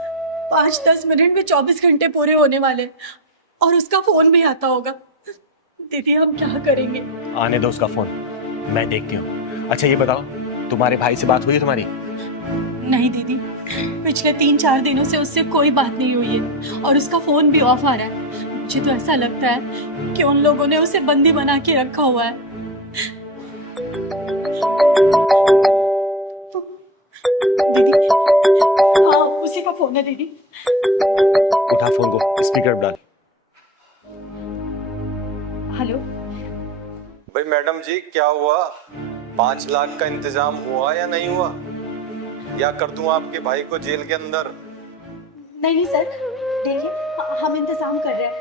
5-10 मिनट में 24 घंटे पूरे होने वाले और उसका फोन भी आता होगा। दीदी, हम क्या करेंगे? आने दो उसका फोन, मैं देखती हूँ। अच्छा ये बताओ, तुम्हारे भाई से बात हुई है तुम्हारी? नहीं दीदी, पिछले 3-4 दिनों से उससे कोई बात नहीं हुई है और उसका फोन भी ऑफ आ रहा है। मुझे तो ऐसा लगता है कि उन लोगों ने उसे बंदी बना के रखा हुआ है। दीदी, हाँ उसी का फोन है दीदी। उठा फोन को, स्पीकर डाल। हेलो। भाई मैडम जी, क्या हुआ? 5 लाख का इंतजाम हुआ या नहीं हुआ? या कर दूं आपके भाई को जेल के अंदर? नहीं सर, देखिए हम इंतजाम कर रहे हैं,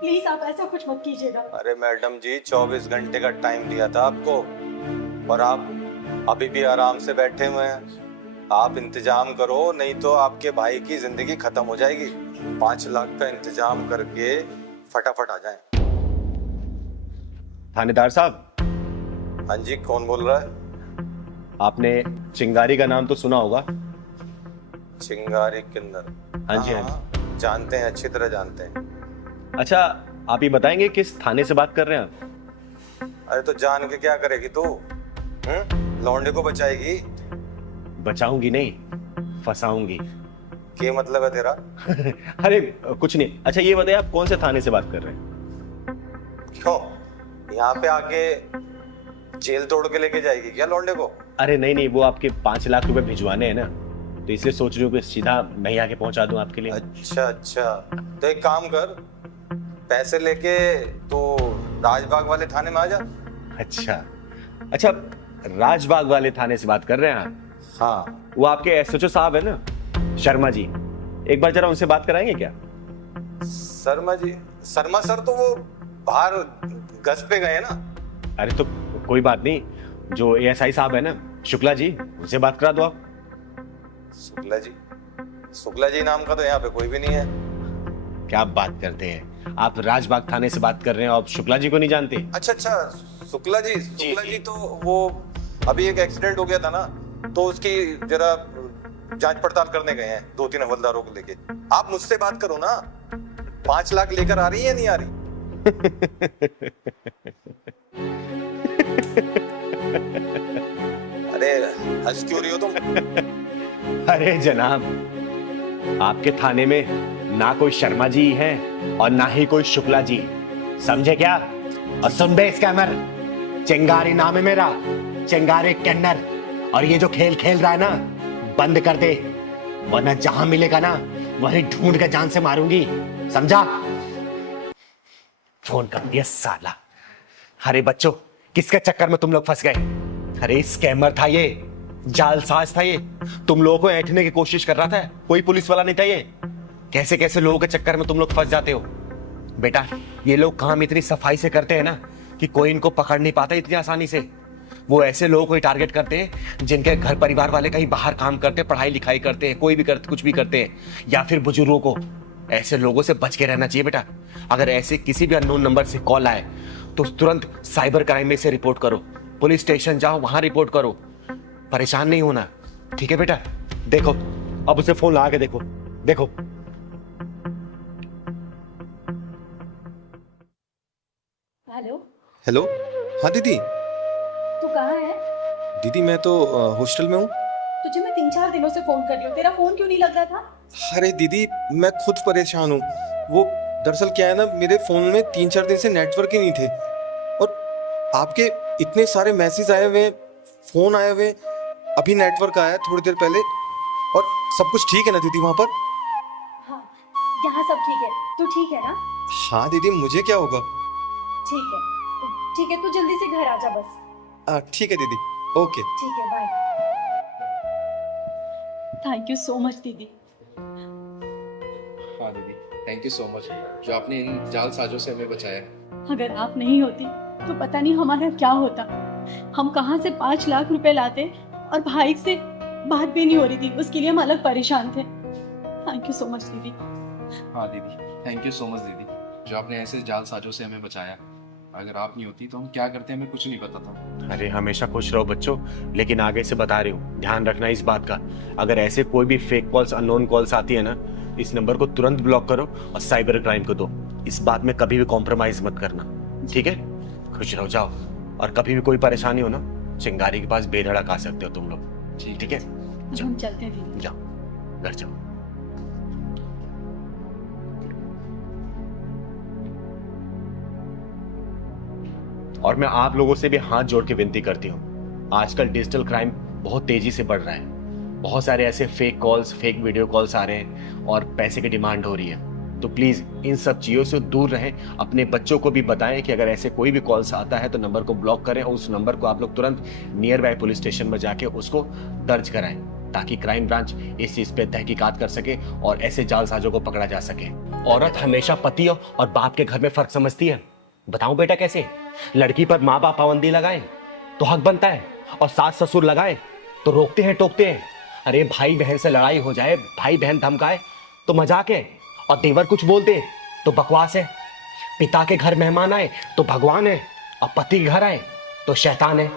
प्लीज आप ऐसा कुछ मत कीजिएगा। अरे मैडम जी, 24 घंटे का टाइम दिया था आपको और आप अभी भी आराम से बैठे हुए हैं। आप इंतजाम करो, नहीं तो आपके भाई की जिंदगी खत्म हो जाएगी। 5 लाख का इंतजाम करके फटाफट आ जाएं। थानेदार साहब। हाँ जी, कौन बोल रहा है? आपने चिंगारी का नाम तो सुना होगा? चिंगारी किन्नर? हाँ जी, हाँ जी, जानते हैं, अच्छी तरह जानते हैं। अच्छा आप ये बताएंगे किस थाने से बात कर रहे हैं आप? अरे तो जान के क्या करेगी तू? लौंडे को बचाएगी? बचाऊंगी नहीं, फंसाऊंगी। क्या मतलब है तेरा? अरे कुछ नहीं। अच्छा ये बताइए, आप कौन से थाने से बात कर रहे हैं? क्यों, यहाँ पे आके जेल तोड़ के लेके जाएगी क्या लौंडे को? अरे नहीं नहीं, वो आपके 5 लाख रुपए भिजवाने हैं ना, तो इसलिए सोच रही हूँ कि सीधा मैं ही आके पहुंचा दूं आपके लिए। अच्छा अच्छा, तो एक काम कर, पैसे लेके तो राजबाग वाले थाने में आ जा। अच्छा अच्छा, राजबाग वाले थाने से बात कर रहे हैं आप? हाँ, वो आपके एसएचओ साहब है ना, शर्मा जी, एक बार जरा उनसे बात कराएंगे क्या? शर्मा जी? शर्मा सर तो वो बाहर गश्त पे गए ना। अरे तो कोई बात नहीं, जो एएसआई साहब है ना, शुक्ला जी, उनसे बात करा दो आप। शुक्ला जी? शुक्ला जी नाम का तो यहाँ पे कोई भी नहीं है। क्या बात करते हैं आप? राजबाग थाने से बात कर रहे हैं, आप शुक्ला जी को नहीं जानते? अच्छा अच्छा, शुक्ला जी, शुक्ला जी तो वो अभी एक एक्सीडेंट हो गया था ना, तो उसकी जरा जांच पड़ताल करने गए हैं 2-3 हवलदारों को लेके। आप मुझसे बात करो ना। 5 लाख लेकर आ रही है नहीं आ रही? अरे हंस क्यों रही हो तुम? अरे जनाब, आपके थाने में ना कोई शर्मा जी है और ना ही कोई शुक्ला जी, समझे क्या? और सुन बे स्कैमर, चिंगारी नाम है मेरा, चिंगारी किन्नर। और ये जो खेल खेल रहा है ना, बंद कर दे, वरना जहां मिलेगा ना वहीं ढूंढ के जान से मारूंगी, समझा? फोन कर दिया साला। अरे बच्चों, किसके चक्कर में तुम लोग फंस गए? अरे स्कैमर था ये, जालसाज था ये, तुम लोगों को ऐंठने की कोशिश कर रहा था, कोई पुलिस वाला नहीं था ये। कैसे कैसे लोगों के चक्कर में तुम लोग फंस जाते हो। बेटा, ये लोग काम इतनी सफाई से करते हैं ना कि कोई इनको पकड़ नहीं पाता इतनी आसानी से। वो ऐसे लोगों को टारगेट करते हैं जिनके घर परिवार वाले कहीं बाहर काम करते, पढ़ाई लिखाई करते हैं, कोई भी करते, कुछ भी करते हैं, या फिर बुजुर्गों को। ऐसे लोगों से बच के रहना चाहिए बेटा। अगर ऐसे किसी भी अननोन नंबर से कॉल आए तो तुरंत साइबर क्राइम में से रिपोर्ट करो, पुलिस स्टेशन जाओ, वहां रिपोर्ट करो। परेशान नहीं होना, ठीक है बेटा? देखो, अब उसे फोन लगा के देखो, देखो। हेलो हेलो, हाँ दीदी। तू कहाँ है? दीदी मैं तो हॉस्टल में हूँ। तुझे मैं 3-4 दिनों से फोन कर रही हूँ, तेरा फोन क्यों नहीं लग रहा था? अरे दीदी, मैं खुद परेशान हूँ। वो दरअसल क्या है ना, मेरे फोन में 3-4 दिन से नेटवर्क ही नहीं थे, और आपके इतने सारे मैसेज आए हुए, फोन आए हुए, अभी नेटवर्क आया थोड़ी देर पहले। और सब कुछ ठीक है ना दीदी वहाँ पर? हाँ, यहाँ सब ठीक है। तू ठीक है ना? हाँ दीदी, मुझे क्या होगा? ठीक है, ठीक है, तू जल्दी से घर आ जा बस। ठीक है दीदी, ओके। ठीक है, bye. Thank you so much दीदी। हाँ दीदी, थैंक यू सो मच जो आपने इन जालसाजों से हमें बचाया। अगर आप नहीं होती तो पता नहीं हमारा क्या होता। हम कहाँ से 5 लाख रुपए लाते, और भाई से बात भी नहीं हो रही थी, उसके लिए हम अलग परेशान थे। थैंक यू सो मच दीदी। हाँ दीदी, थैंक यू सो मच दीदी जो आपने ऐसे जालसाजों से हमें बचाया। अगर आप नहीं होती तो हम क्या करते हमें कुछ नहीं पता था। अरे हमेशा खुश रहो बच्चों, लेकिन आगे से बता रही हूँ, ध्यान रखना इस बात का। अगर ऐसे कोई भी फेक कॉल्स, अननोन कॉल्स आती है ना, इस नंबर को तुरंत ब्लॉक करो और साइबर क्राइम को दो। इस बात में कभी भी कॉम्प्रोमाइज मत करना, ठीक है? खुश रहो, जाओ। और कभी भी कोई परेशानी हो ना, चिंगारी के पास बेधड़क आ सकते हो तुम लोग, ठीक है? हम चलते हैं दीदी। जाओ, घर जाओ। और मैं आप लोगों से भी हाथ जोड़ के विनती करती हूँ, आजकल डिजिटल क्राइम बहुत तेजी से बढ़ रहा है। बहुत सारे ऐसे fake calls, fake video calls आ रहे हैं और पैसे की डिमांड हो रही है। तो प्लीज इन सब चीजों से दूर रहें। अपने बच्चों को भी बताएं कि अगर ऐसे कोई भी कॉल्स आता है तो नंबर को ब्लॉक करें, और उस नंबर को आप लोग तुरंत नियर बाय पुलिस स्टेशन में जाके उसको दर्ज कराएं, ताकि क्राइम ब्रांच इस चीज पे तहकीकात कर सके और ऐसे जालसाजों को पकड़ा जा सके। औरत हमेशा पति और बाप के घर में फर्क समझती है। बताऊं बेटा कैसे? लड़की पर माँ बाप पाबंदी लगाए तो हक बनता है, और सास ससुर लगाए तो रोकते हैं, टोकते हैं। अरे भाई बहन से लड़ाई हो जाए, भाई बहन धमकाए तो मजाक है, और देवर कुछ बोल दे तो बकवास है। पिता के घर मेहमान आए तो भगवान है, और पति के घर आए तो शैतान है।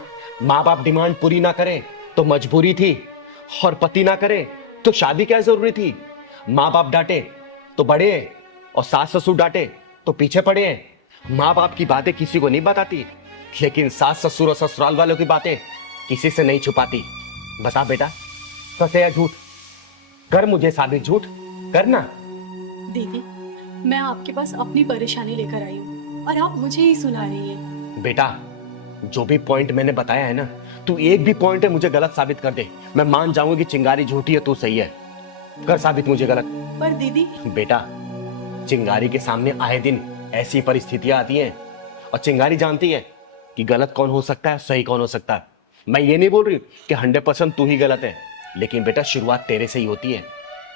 माँ बाप डिमांड पूरी ना करे तो मजबूरी थी, और पति ना करे तो शादी क्या जरूरी थी। माँ बाप डांटे तो बड़े हैं, और सास ससुर डांटे तो पीछे पड़े हैं। माँ बाप की बातें किसी को नहीं बताती, लेकिन सास ससुर और ससुराल वालों की बातें किसी से नहीं छुपाती। बता बेटा, सच है या झूठ? कर मुझे साबित, झूठ करना। दीदी, मैं आपके पास अपनी परेशानी लेकर आई हूँ और आप मुझे ही सुना रही हैं। बेटा, जो भी पॉइंट मैंने बताया है ना, तू एक भी पॉइंट है मुझे गलत साबित कर दे, मैं मान जाऊंगा कि चिंगारी झूठी है, तू सही है। कर साबित मुझे गलत। पर दीदी, बेटा, चिंगारी के सामने आए दिन ऐसी परिस्थितियां आती हैं, और चिंगारी जानती है कि गलत कौन हो सकता है, सही कौन हो सकता है। मैं ये नहीं बोल रही कि 100% तू ही गलत है, लेकिन बेटा शुरुआत तेरे से ही होती है।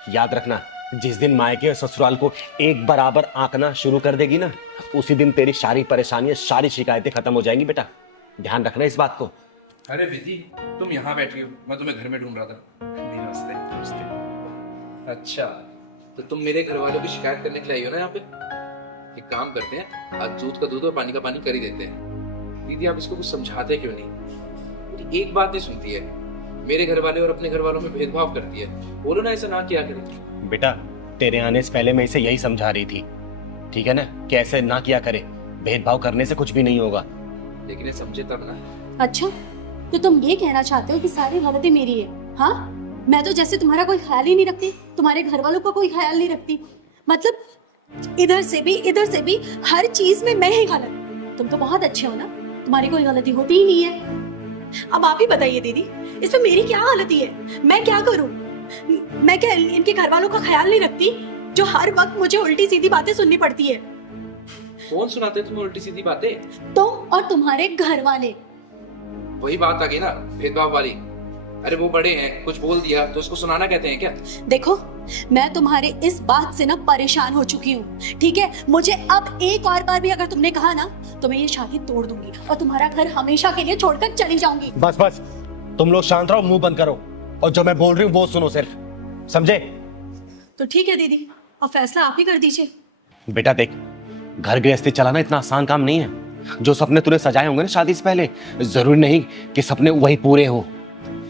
याद रखना, जिस दिन मायके और ससुराल को एक बराबर आंकना शुरू कर देगी ना, उसी दिन तेरी सारी परेशानियां, सारी शिकायतें खत्म हो जाएंगी। बेटा ध्यान रखना इस बात को। अरे विधि, तुम यहाँ बैठी हो, मैं तुम्हें घर में ढूंढ रहा था। नमस्ते। अच्छा, तो तुम मेरे घर वालों की शिकायत करने के लिए आई हो ना यहाँ पे? एक काम करते हैं, आज दूध का दूध और पानी का पानी कर ही देते हैं। दीदी, आप इसको कुछ समझाते क्यों नहीं? एक बात नहीं सुनती है। मेरे घर वाले और अपने घर वालों में भेदभाव करती है। बोलो ना ऐसा ना किया करे। बेटा तेरे आने से पहले मैं इसे यही समझा रही थी, ठीक है ना, कि ऐसे ना किया करे, भेदभाव करने से कुछ भी नहीं होगा। लेकिन ये समझे तब ना। अच्छा, तो तुम ये कहना चाहते हो कि सारी गलती मेरी है? हाँ, मैं तो जैसे तुम्हारा कोई ख्याल ही नहीं रखती, तुम्हारे घर वालों का कोई ख्याल नहीं रखती, मतलब इधर से भी हर चीज में मैं ही गलत। तुम तो बहुत अच्छे हो ना, तुम्हारी कोई गलती होती ही नहीं है। अब आप ही बताइए दीदी, इसमें मेरी क्या गलती है? मैं क्या करूं? मैं क्या इनके घर वालों का ख्याल नहीं रखती जो हर वक्त मुझे उल्टी सीधी बातें सुननी पड़ती है? कौन सुनाते तुम्हें उल्टी सीधी बातें? तुम और तुम्हारे घर वाले। वही बात आ गई ना, भेदभाव वाली। अरे वो बड़े हैं, कुछ बोल दिया तो उसको सुनाना कहते हैं क्या? देखो, मैं तुम्हारे इस बात से ना परेशान हो चुकी हूँ, ठीक है? मुझे अब एक और बार भी अगर तुमने कहा ना तो मैं ये शादी तोड़ दूंगी और तुम्हारा घर हमेशा के लिए छोड़कर चली जाऊंगी। बस बस, तुम लोग शांत रहो, मुंह बंद करो और जो मैं बोल रही हूँ वो सुनो सिर्फ, समझे? तो ठीक है दीदी, अब फैसला आप ही कर दीजिए। बेटा देख, घर गृहस्थी चलाना इतना आसान काम नहीं है। जो सपने तूने सजाए होंगे ना शादी से पहले, जरूरी नहीं कि सपने वही पूरे हो।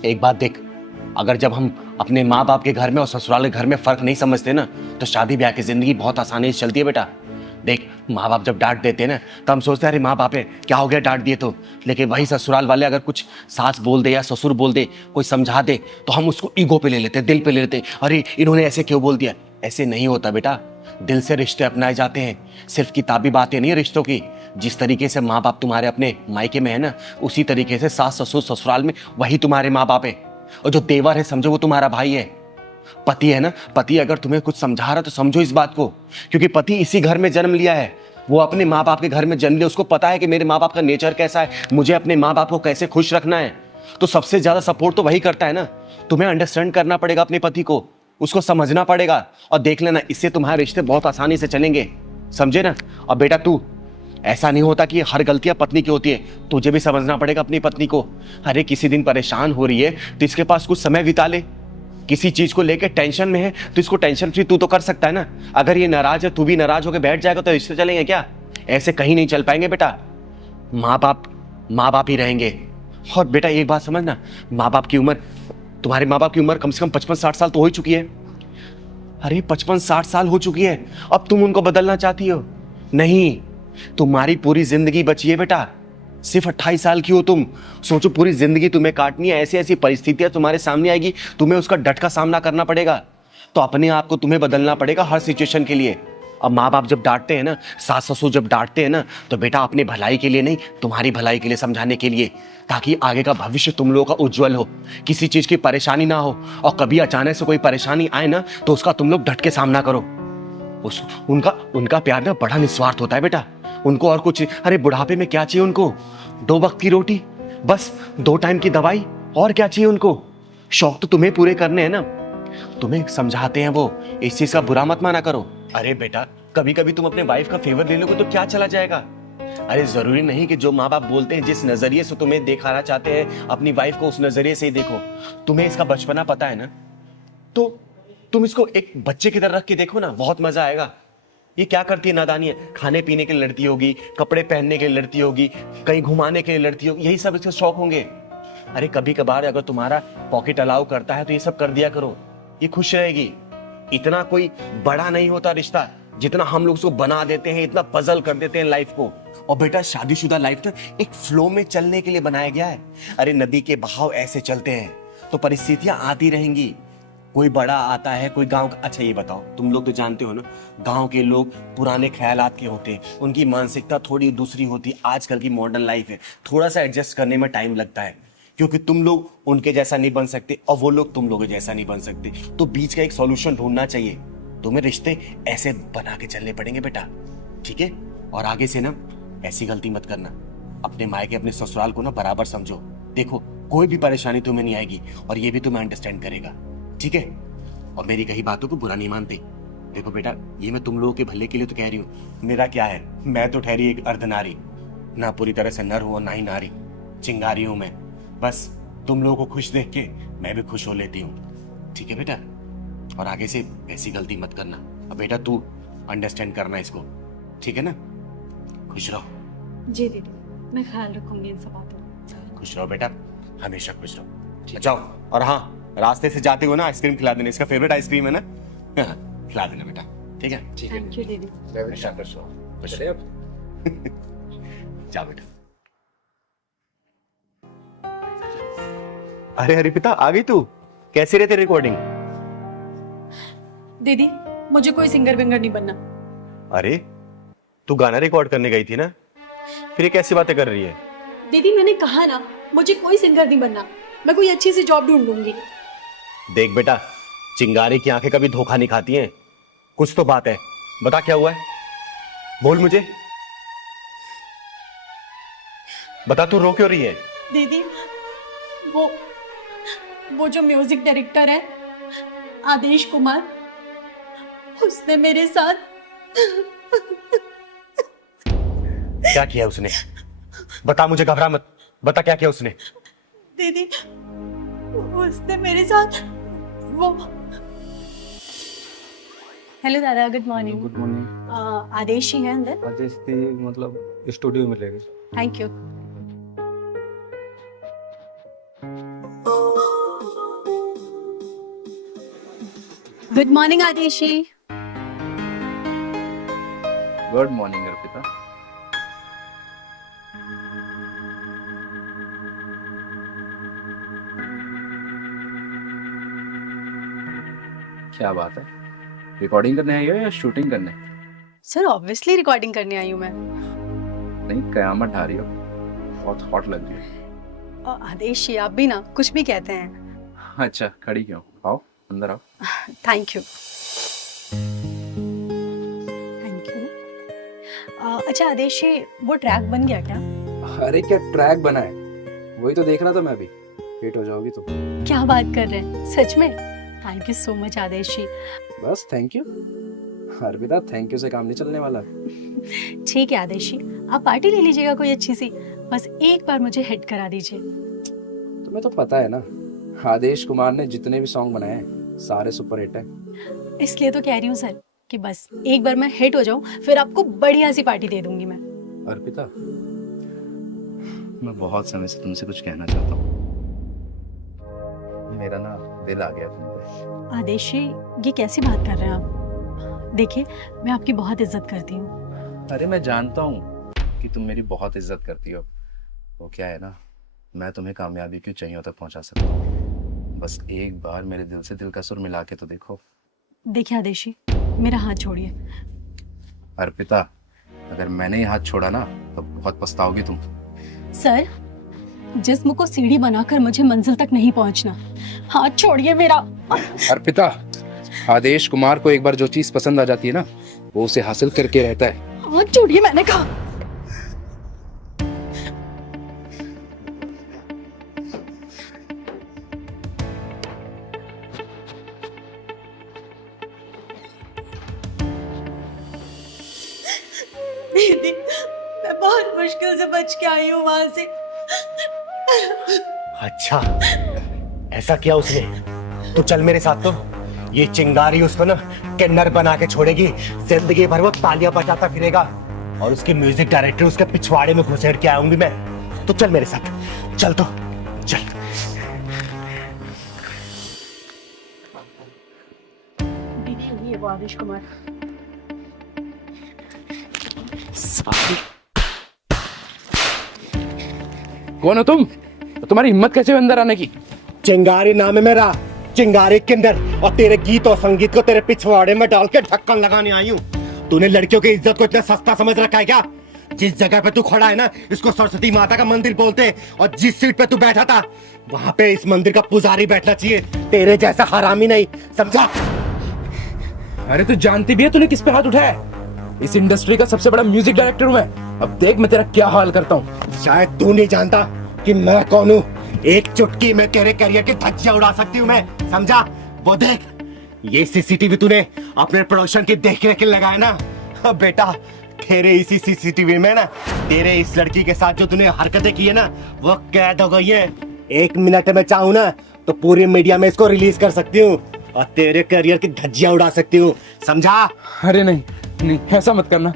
एक बात देख, अगर जब हम अपने माँ बाप के घर में और ससुराल के घर में फर्क नहीं समझते ना, तो शादी ब्याह की जिंदगी बहुत आसानी से चलती है बेटा। देख, माँ बाप जब डांट देते हैं ना तो हम सोचते हैं अरे माँ बाप है, क्या हो गया डांट दिए तो। लेकिन वही ससुराल वाले अगर कुछ सास बोल दे या ससुर बोल दे, कोई समझा दे, तो हम उसको ईगो पे ले लेते हैं, दिल पे ले लेते हैं, अरे इन्होंने ऐसे क्यों बोल दिया। ऐसे नहीं होता बेटा, दिल से रिश्ते अपनाए जाते हैं, सिर्फ किताबी बातें नहीं है रिश्तों की। जिस तरीके से माँ बाप तुम्हारे अपने मायके में है ना, उसी तरीके से सास ससुर ससुराल में वही तुम्हारे माँ बाप है। और जो देवर है समझो वो तुम्हारा भाई है। पति है ना, पति अगर तुम्हें कुछ समझा रहा तो समझो इस बात को, क्योंकि पति इसी घर में जन्म लिया है, वो अपने माँ बाप के घर में जन्म लिया, उसको पता है कि मेरे माँ बाप का नेचर कैसा है, मुझे अपने माँ बाप को कैसे खुश रखना है। तो सबसे ज्यादा सपोर्ट तो वही करता है ना। तुम्हें अंडरस्टैंड करना पड़ेगा अपने पति को, उसको समझना पड़ेगा, और देख लेना इससे तुम्हारे रिश्ते बहुत आसानी से चलेंगे, समझे ना? और बेटा तू, ऐसा नहीं होता कि हर गलतियां पत्नी की होती है, तुझे भी समझना पड़ेगा अपनी पत्नी को। अरे किसी दिन परेशान हो रही है तो इसके पास कुछ समय बिता ले, किसी चीज को लेकर टेंशन में है तो इसको टेंशन फ्री तू तो कर सकता है ना। अगर ये नाराज है, तू भी नाराज होकर बैठ जाएगा तो रिश्ते चलेंगे क्या? ऐसे कहीं नहीं चल पाएंगे बेटा। माँ बाप ही रहेंगे। और बेटा एक बात समझना, माँ बाप की उम्र, तुम्हारे माँ बाप की उम्र कम से कम 55-60 साल तो हो ही चुकी है। अरे 55-60 साल हो चुकी है, अब तुम उनको बदलना चाहती हो? नहीं, तुम्हारी पूरी जिंदगी बची है बेटा, सिर्फ 28 साल की हो तुम। सोचो पूरी जिंदगी तुम्हें काटनी है, ऐसी ऐसी परिस्थितियां तुम्हारे सामने आएगी, तुम्हें उसका डट का सामना करना पड़ेगा। तो अपने आप को तुम्हें बदलना पड़ेगा हर सिचुएशन के लिए। अब माँ बाप जब डांटते हैं ना, सास ससुर जब डांटते हैं ना, तो बेटा अपने भलाई के लिए नहीं, तुम्हारी भलाई के लिए समझाने के लिए, ताकि आगे का भविष्य तुम लोगों का उज्जवल हो, किसी चीज की परेशानी ना हो। और कभी अचानक से कोई परेशानी आए ना तो उसका तुम लोग डट के सामना करो। उनका प्यार ना बड़ा निस्वार्थ होता है बेटा, उनको और कुछ, अरे बुढ़ापे में क्या चाहिए उनको? 2 वक्त की रोटी, बस 2 टाइम की दवाई, और क्या चाहिए उनको? शौक तो तुम्हें पूरे करने हैं ना, तुम्हें समझाते हैं वो, इस चीज का बुरा मत माना करो। अरे बेटा कभी कभी तुम अपने वाइफ का फेवर ले लोगे तो क्या चला जाएगा? अरे जरूरी नहीं कि जो माँ बाप बोलते हैं, जिस नजरिए से तुम्हें दिखाना चाहते हैं अपनी वाइफ को, उस नजरिए से ही देखो। तुम्हें इसका बचपना पता है ना, तो तुम इसको एक बच्चे की तरह रख के देखो ना, बहुत मजा आएगा। ये क्या करती है नादानी है, खाने पीने के लिए लड़ती होगी, कपड़े पहनने के लिए लड़ती होगी, कहीं घुमाने के लिए लड़ती होगी, यही सब इसके शौक होंगे। अरे कभी कभार अगर तुम्हारा पॉकेट अलाउ करता है तो ये सब कर दिया करो, ये खुश रहेगी। इतना कोई बड़ा नहीं होता रिश्ता जितना हम लोग उसको बना देते हैं, इतना पजल कर देते हैं लाइफ को। और बेटा शादीशुदा लाइफ ना एक फ्लो में चलने के लिए बनाया गया है। अरे नदी के बहाव ऐसे चलते हैं तो परिस्थितियां आती रहेंगी, कोई बड़ा आता है, कोई गांव का। अच्छा ये बताओ, तुम लोग तो जानते हो ना, गांव के लोग पुराने ख्यालात के होते हैं, उनकी मानसिकता थोड़ी दूसरी होती है। आजकल की मॉडर्न लाइफ है, थोड़ा सा एडजस्ट करने में टाइम लगता है, क्योंकि तुम लोग उनके जैसा नहीं बन सकते और वो लोग तुम लोगों जैसा नहीं बन सकते। तो बीच का एक सॉल्यूशन ढूंढना चाहिए। तुम्हें रिश्ते ऐसे बना के चलने पड़ेंगे बेटा, ठीक है? और आगे से ना ऐसी गलती मत करना, अपने मायके अपने ससुराल को ना बराबर समझो। देखो कोई भी परेशानी तुम्हें नहीं आएगी और ये भी तुम्हें अंडरस्टैंड करेगा, ठीक है? और मेरी कही बातों को बुरा नहीं मानते। देखो बेटा, ये मैं तुम लोगों के भले के लिए तो कह रही हूँ। मेरा क्या है, मैं तो ठहरी एक अर्धनारी, ना पूरी तरह से नर हूं और ना ही नारी, चिंगारी हूं मैं। बस तुम लोगों को खुश देख के मैं भी खुश हो लेती हूँ, ठीक है बेटा? और आगे से ऐसी गलती मत करना। अब बेटा तू अंडरस्टैंड करना इसको, ठीक है ना? खुश रहो। जी दीदी, मैं ख्याल रखूंगी इन सब बातों का। खुश रहो बेटा, हमेशा खुश रहो। जाओ। और हाँ, रास्ते से जाते हो ना आइसक्रीम खिला देना, इसका फेवरेट आइसक्रीम है ना। खिला देना बेटा, ठीक है? ठीक है। थैंक यू दीदी। चले अब। जा बेटा। अरे हरिपिता, आ गई तू? कैसी रहती रिकॉर्डिंग? दीदी मुझे कोई सिंगर विंगर नहीं बनना। अरे तू गाना रिकॉर्ड करने गई थी ना, फिर ये कैसी बातें कर रही है? दीदी मैंने कहा ना, मुझे कोई सिंगर नहीं बनना, मैं कोई अच्छी सी जॉब ढूंढ लूंगी। देख बेटा, चिंगारी की आंखें कभी धोखा नहीं खाती हैं। कुछ तो बात है, बता क्या हुआ है? बोल मुझे, बता, तू रो क्यों रही है? दीदी वो जो म्यूजिक डायरेक्टर है आदेश कुमार, उसने मेरे साथ क्या किया उसने? बता मुझे, घबरा मत, बता क्या किया उसने? दीदी उसने मेरे साथ वो। हेलो दादा, good morning. Good morning. Aadesh ही है अंदर? आदेश थी, मतलब स्टूडियो में लेंगे। Thank you. Good morning Aadesh ji. Good morning Arpita. क्या बात है, रिकॉर्डिंग करने आई हो या शूटिंग करने? सर ऑब्वियसली रिकॉर्डिंग करने आई हूँ मैं। नहीं, कयामत ढा रही हो, बहुत हॉट लग रही हो। आदेश जी आप भी ना कुछ भी कहते हैं। अच्छा, खड़ी क्यों? आओ अंदर आओ। Thank you. Thank you. अच्छा आदेश जी, वो ट्रैक बन गया क्या? अरे क्या ट्रैक बना है, वही तो देख रहा था मैं भी। हिट हो जाओगी तुम। क्या बात कर रहे हैं, सच में? थैंक यू सो मच आदेश जी। बस thank you Arpita, thank you से काम नहीं चलने वाला। ठीक है आदेश जी, आप पार्टी ले लीजिएगा कोई अच्छी सी, बस एक बार मुझे हिट करा दीजिए। तुम्हें तो पता है ना, आदेश कुमार ने जितने भी सॉन्ग बनाए हैं सारे सुपर हिट हैं। इसलिए तो कह रही हूँ सर कि बस एक बार मैं हिट हो जाऊं, फिर आपको बढ़िया सी पार्टी दे दूंगी मैं। अर्पिता, मैं बहुत समय से तुमसे कुछ कहना चाहता हूँ। मेरा ना दिल आ गया तुम पे। आदेश जी ये कैसी बात कर रहे हैं आप? देखिए मैं आपकी बहुत इज्जत करती हूँ। अरे मैं जानता हूँ कि तुम मेरी बहुत इज्जत करती हो। वो क्या है ना, मैं तुम्हें कामयाबी की ऊंचाइयों तक पहुंचा सकता हूँ। बस एक बार मेरे दिल से दिल का सुर मिला के तो देखो। देखिए आदेश जी, मेरा हाथ छोड़िए। अर्पिता, अगर मैंने ये हाथ छोड़ा ना तो बहुत पछताओगी तुम। सर, जिस्म को सीढ़ी बनाकर मुझे मंजिल तक नहीं पहुंचना। हाथ छोड़िए मेरा। अर्पिता, आदेश कुमार को एक बार जो चीज पसंद आ जाती है ना, वो उसे हासिल करके रहता है। हाथ छोड़िए मैंने कहा। दीदी, मैं बहुत मुश्किल से बच के आई हूँ वहां से। अच्छा, ऐसा किया उसने? तो चल मेरे साथ। तो ये चिंगारी उसको ना किन्नर बना के छोड़ेगी, जिंदगी भर वो तालियां बजाता फिरेगा और उसके म्यूजिक डायरेक्टर उसके पिछवाड़े में घुसेड़ के आऊंगी मैं। तो चल मेरे साथ, चल तो चल। दीदी ये वो आदेश कुमार। कौन हो तुम? तुम्हारी हिम्मत कैसे हुई अंदर आने की? चिंगारी नाम है मेरा, चिंगारी किन्नर, और तेरे गीत और संगीत को तेरे पिछवाड़े में डाल के ढक्कन लगाने आई हूँ। तूने लड़कियों की इज्जत को इतना सस्ता समझ रखा है क्या? जिस जगह पे तू खड़ा है ना, इसको सरस्वती माता का मंदिर बोलते हैं, और जिस सीट पे तू बैठा था वहां पे इस मंदिर का पुजारी बैठना चाहिए, तेरे जैसा हरामी नहीं, समझा? अरे तू जानती भी है तूने किस पे हाथ उठाया है? इस इंडस्ट्री का सबसे बड़ा म्यूजिक डायरेक्टर हूं मैं। अब देख मैं तेरा क्या हाल करता हूँ। शायद तू नहीं जानता कि मैं कौन हूँ। एक चुटकी में तेरे करियर की धज्जियां उड़ा सकती हूँ मैं, समझा? वो देख, ये सीसीटीवी तूने अपने प्रोडक्शन की देख रेख के लगाया ना। अब बेटा, तेरे इसी सीसीटीवी में ना तेरे इस लड़की के साथ जो तूने हरकतें की है ना, वो कैद हो गई है। 1 मिनट में चाहूँ ना तो पूरी मीडिया में इसको रिलीज कर सकती हूँ और तेरे करियर की धज्जियां उड़ा सकती हूँ, समझा? अरे नहीं नहीं, ऐसा मत करना।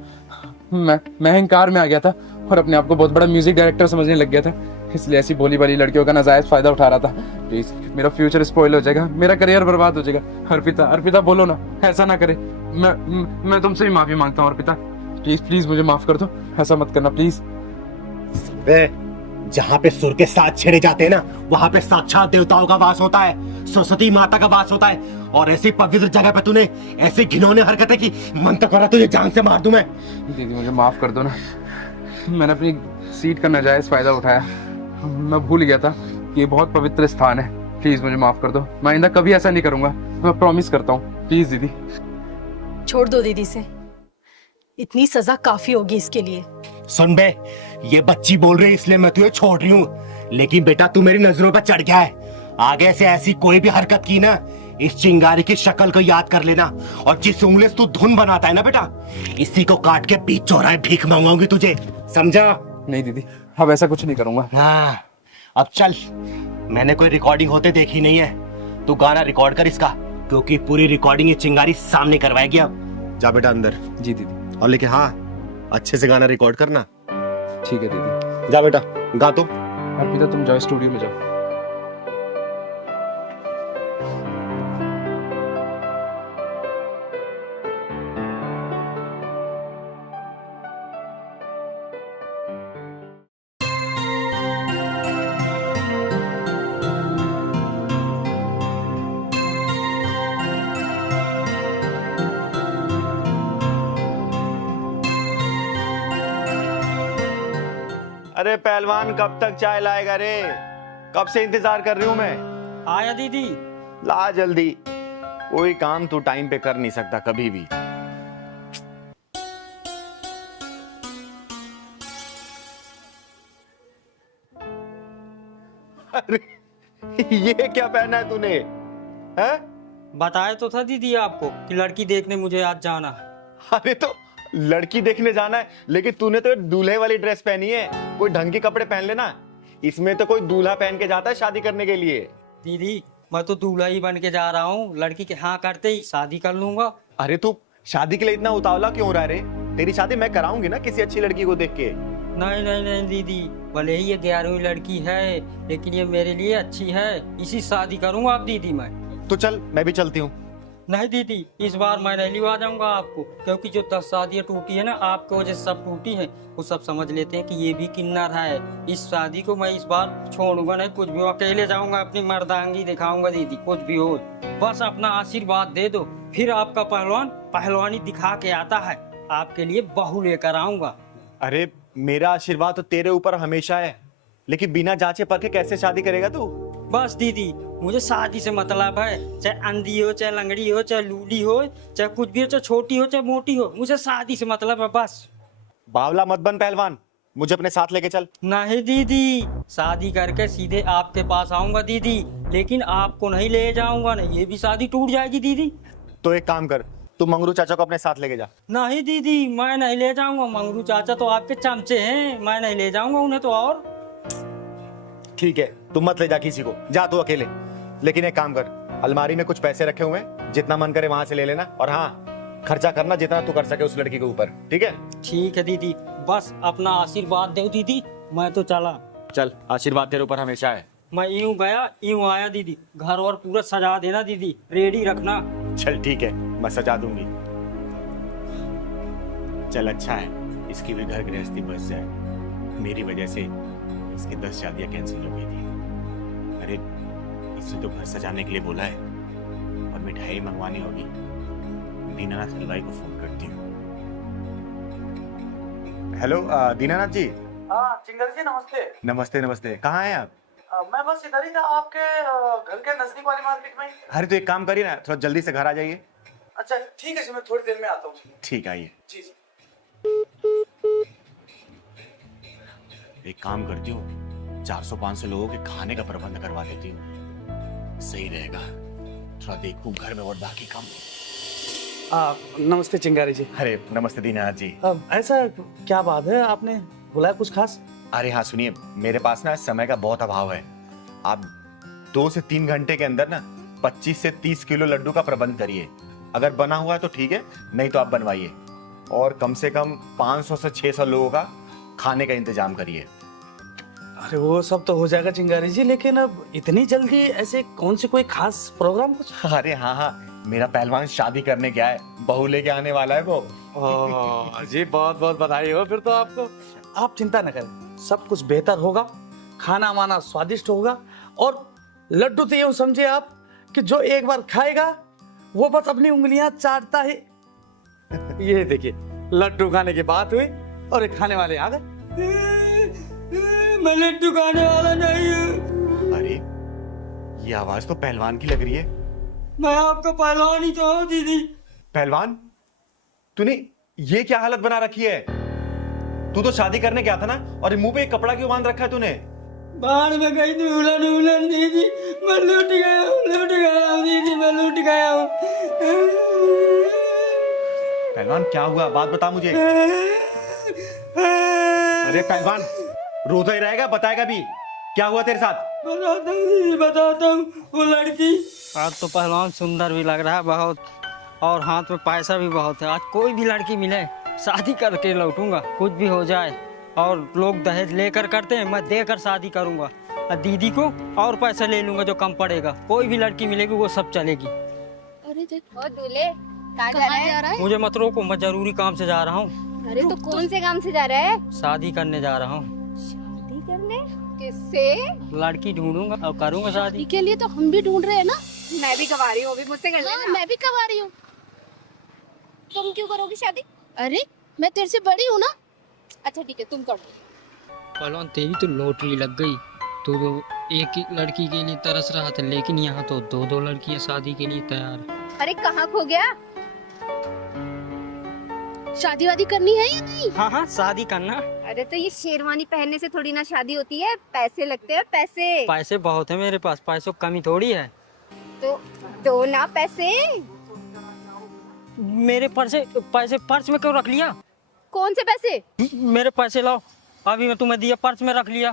मैं अहंकार में आ गया था और अपने आप को बहुत बड़ा म्यूजिक डायरेक्टर समझने लग गया था। इसलिए ऐसी भोली भाली लड़कियों का नाजायज फायदा उठा रहा था। प्लीज, मेरा फ्यूचर स्पॉइल हो जाएगा, मेरा करियर बर्बाद हो जाएगा। अर्पिता, अर्पिता बोलो ना, ऐसा ना करे। मैं तुमसे भी माफी मांगता हूँ अर्पिता, प्लीज प्लीज मुझे माफ कर दो, ऐसा मत करना प्लीज। जहाँ पे सुर के साथ छेड़े जाते हैं ना, वहाँ पे साक्षात देवताओं का वास होता है, सरस्वती माता का वास होता है। और ऐसी पवित्र जगह पे तूने ऐसी घिनौनी हरकतें की, मन तो करा तुझे जान से मार दूं मैं। दीदी मुझे माफ कर दो ना, मैंने अपनी सीट का नाजायज फायदा उठाया, मैं भूल गया था कि ये बहुत पवित्र स्थान है। प्लीज मुझे माफ कर दो, मैं आइंदा कभी ऐसा नहीं करूंगा, मैं प्रॉमिस करता हूँ। प्लीज दीदी। छोड़ दो दीदी से, इतनी सजा काफी होगी इसके लिए। सुन बे, ये बच्ची बोल रही है इसलिए मैं तुझे छोड़ रही हूँ, लेकिन बेटा तू मेरी नजरों पर चढ़ गया है। आगे से ऐसी कोई भी हरकत की ना, इस चिंगारी की शक्ल को याद कर लेना, और जिस उंगली से तू धुन बनाता है ना बेटा, इसी को काट के बीच चौराहे भीख मांगूंगी तुझे, समझा? नहीं दीदी, अब ऐसा कुछ नहीं करूंगा। हाँ, अब चल, मैंने कोई रिकॉर्डिंग होते देखी नहीं है, तू गाना रिकॉर्ड कर इसका, क्योंकि पूरी रिकॉर्डिंग ये चिंगारी सामने करवाएगी। अब जा बेटा अंदर। जी दीदी। और लेकिन हाँ, अच्छे से गाना रिकॉर्ड करना। ठीक है दीदी। जा बेटा गा तो। अर्पिता तुम जाओ स्टूडियो में जाओ। अरे पहलवान कब तक चाय लाएगा रे? कब से इंतजार कर रही हूँ मैं। आया दीदी। ला जल्दी, कोई काम तू टाइम पे कर नहीं सकता कभी भी। अरे ये क्या पहना है तूने? है? बताया तो था दीदी आपको कि लड़की देखने मुझे आज जाना है। अरे तो लड़की देखने जाना है, लेकिन तूने तो दूल्हे वाली ड्रेस पहनी है, कोई ढंग के कपड़े पहन लेना। इसमें तो कोई दूल्हा पहन के जाता है शादी करने के लिए। दीदी मैं तो दूल्हा ही बन के जा रहा हूँ, लड़की के हाँ करते ही शादी कर लूंगा। अरे तू शादी के लिए इतना उतावला क्यों रहा रे? तेरी शादी मैं कराऊंगी ना किसी अच्छी लड़की को देख के। नहीं नहीं नहीं दीदी, भले ही ये 11वीं लड़की है, लेकिन ये मेरे लिए अच्छी है, इसी शादी करूंगा आप दीदी मैं। तो चल मैं भी चलती हूँ। नहीं दीदी, इस बार मैं नहीं लिवा जाऊंगा आपको, क्योंकि जो 10 शादियाँ टूटी है ना आपकी वजह से सब टूटी है, वो सब समझ लेते हैं कि ये भी किन्नर है। इस शादी को मैं इस बार छोड़ूंगा नहीं, कुछ भी अकेले जाऊंगा, अपनी मर्दांगी दिखाऊंगा दीदी, कुछ भी हो, बस अपना आशीर्वाद दे दो। फिर आपका पहलवान पहलवानी दिखा के आता है, आपके लिए बहू लेकर आऊंगा। अरे मेरा आशीर्वाद तो तेरे ऊपर हमेशा है, लेकिन बिना जांचे परखे कैसे शादी करेगा तू? बस दीदी मुझे शादी से मतलब है, चाहे अंधी हो, चाहे लंगड़ी हो, चाहे लूली हो, चाहे कुछ भी हो, चाहे छोटी हो, चाहे मोटी हो, मुझे शादी से मतलब है बस। बावला मत बन पहलवान, मुझे अपने साथ लेके चल। नहीं दीदी, शादी करके सीधे आपके पास आऊंगा दीदी, लेकिन आपको नहीं ले जाऊंगा, नहीं ये भी शादी टूट जाएगी दीदी। तो एक काम कर, तू मंगरू चाचा को अपने साथ लेके जा। नहीं दीदी मैं नहीं ले जाऊंगा, मंगरू चाचा तो आपके चमचे हैं, मैं नहीं ले जाऊंगा उन्हें तो। और ठीक है, तुम मत ले जा किसी को, जा तू अकेले। लेकिन एक काम कर, अलमारी में कुछ पैसे रखे हुए हैं, जितना मन करे वहां से ले लेना, और हाँ खर्चा करना जितना तू कर सके उस लड़की के ऊपर, ठीक है? ठीक है दीदी, बस अपना आशीर्वाद दो दीदी, मैं तो चला। चल, आशीर्वाद तेरे ऊपर हमेशा है। मैं यूं गया यूं आया दीदी, घर और पूरा सजा देना दीदी, रेडी रखना। चल ठीक है, मैं सजा दूंगी। चल अच्छा है, इसकी भी घर गृहस्थी बच जाए, मेरी वजह से इसकी 10 शादियां कैंसिल हो गई थी। अरे इससे तो घर सजाने के लिए बोला है, और मिठाई मंगवानी होगी, दीनानाथ हलवाई को फोन करती हूँ। हेलो दीनानाथ जी। हाँ चिंगर जी नमस्ते। नमस्ते नमस्ते, कहाँ हैं आप? मैं बस इधर ही था, आपके घर के नजदीक वाली मार्केट में। अरे तो एक काम करिए ना, थोड़ा जल्दी से घर आ जाइए। अच्छा ठीक है जी, मैं थोड़ी देर में आता हूँ। ठीक, आइए। जी जी। एक काम करती हूँ, 400-500 लोगों के खाने का प्रबंध करवा देती हूँ, सही रहेगा। थोड़ा देखूं घर में और बाकी काम। नमस्ते चिंगारी जी। अरे नमस्ते दीनानाथ जी। ऐसा क्या बात है, आपने बुलाया कुछ खास? अरे हाँ सुनिए, मेरे पास ना समय का बहुत अभाव है। आप 2 से 3 घंटे के अंदर ना 25 से 30 किलो लड्डू का प्रबंध करिए। अगर बना हुआ है तो ठीक है, नहीं तो आप बनवाइए। और कम से कम 500 से 600 लोगों का खाने का इंतजाम करिए। अरे वो सब तो हो जाएगा चिंगारी जी, लेकिन अब इतनी जल्दी ऐसे कौन से कोई खास प्रोग्राम कुछ? अरे हाँ हाँ, मेरा पहलवान शादी करने गया है, बहू लेके आने वाला है वो। ओह जी, बहुत बहुत बधाई हो फिर तो आपको। आप चिंता न करें, सब कुछ बेहतर होगा, खाना वाना स्वादिष्ट होगा, और लड्डू तो यूं समझे आप कि जो एक बार खाएगा वो बस अपनी उंगलियां चाटता है। ये देखिए, लड्डू खाने की बात हुई और एक खाने वाले आ गए। मैं लड्डू खाने वाला नहीं हूँ। अरे ये आवाज तो पहलवान की लग रही है। मैं आपका पहलवान ही तो हूँ दीदी। पहलवान, तूने ये क्या हालत बना रखी है? तू तो शादी करने गया था ना, और मुंह पे एक कपड़ा क्यों बांध रखा है तूने? बाहर में गई थी उलन दीदी, मैं लूट गया हूँ दीदी, मैं लूट गया हूँ। पहलवान क्या हुआ, बात बता मुझे। अरे पहलवान, रोता ही रहेगा, बताएगा भी क्या हुआ तेरे साथ? बताता हूँ दीदी, बताता हूँ। वो लड़की, आज तो पहलवान सुंदर भी लग रहा है बहुत, और हाथ में पैसा भी बहुत है। आज कोई भी लड़की मिले शादी करके लौटूंगा, कुछ भी हो जाए। और लोग दहेज लेकर करते हैं, मैं देकर शादी करूंगा। और दीदी को और पैसा ले लूंगा जो कम पड़ेगा। कोई भी लड़की मिलेगी वो सब चलेगी। अरे देखो दूल्हे, कहाँ जा रहा है? मुझे मत रोको, मैं जरूरी काम से जा रहा हूँ। अरे तो कौन से काम से जा रहा है? शादी करने जा रहा हूँ। शादी करने? किससे? लड़की ढूंढूंगा और करूंगा शादी। के लिए तो हम भी ढूंढ रहे हैं ना। मैं भी कवा रही हूँ, अभी मुझसे कर लेना। मैं भी कवा रही हूँ। तुम क्यों करोगी शादी? अरे मैं तेरे से बड़ी हूँ ना। अच्छा ठीक है, तुम कर लो। पहलवान तेरी तो लॉटरी लग गई। तो एक ही लड़की के लिए तरस रहा था, लेकिन यहाँ तो दो लड़कियाँ शादी के लिए तैयार है। अरे कहाँ खो गया? शादी वादी करनी है या नहीं? हाँ शादी करना। अरे तो ये शेरवानी पहनने से थोड़ी ना शादी होती है, पैसे लगते हैं पैसे। पैसे बहुत है मेरे पास, पैसों की कमी थोड़ी है। तो दो ना पैसे। मेरे पैसे पर्स में क्यों रख लिया? कौन से पैसे? मेरे पैसे लाओ, अभी मैं तुम्हें दिया, पर्स में रख लिया।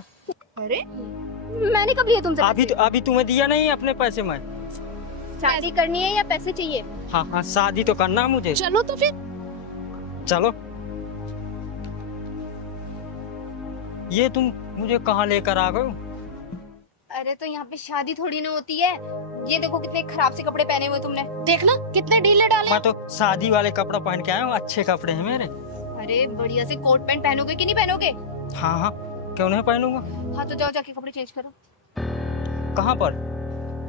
अरे मैंने कब लिए तुमसे? अभी तुम्हें दिया नहीं अपने पैसे में। शादी करनी है या पैसे चाहिए? हाँ शादी तो करना है मुझे। चलो तो फिर। चलो। ये तुम मुझे कहाँ लेकर आ गए? अरे तो यहाँ पे शादी थोड़ी ना होती है। ये देखो कितने खराब से कपड़े पहने हुए तुमने। देखना कितने ढीले डाले। मैं तो शादी वाले कपड़ा पहन के आया हूँ, अच्छे कपड़े हैं मेरे। अरे बढ़िया से कोट पैंट पहनोगे कि नहीं पहनोगे? हाँ क्यों नहीं पहनूंगा। हाँ तो जाओ जाके कपड़े चेंज करो। कहाँ पर?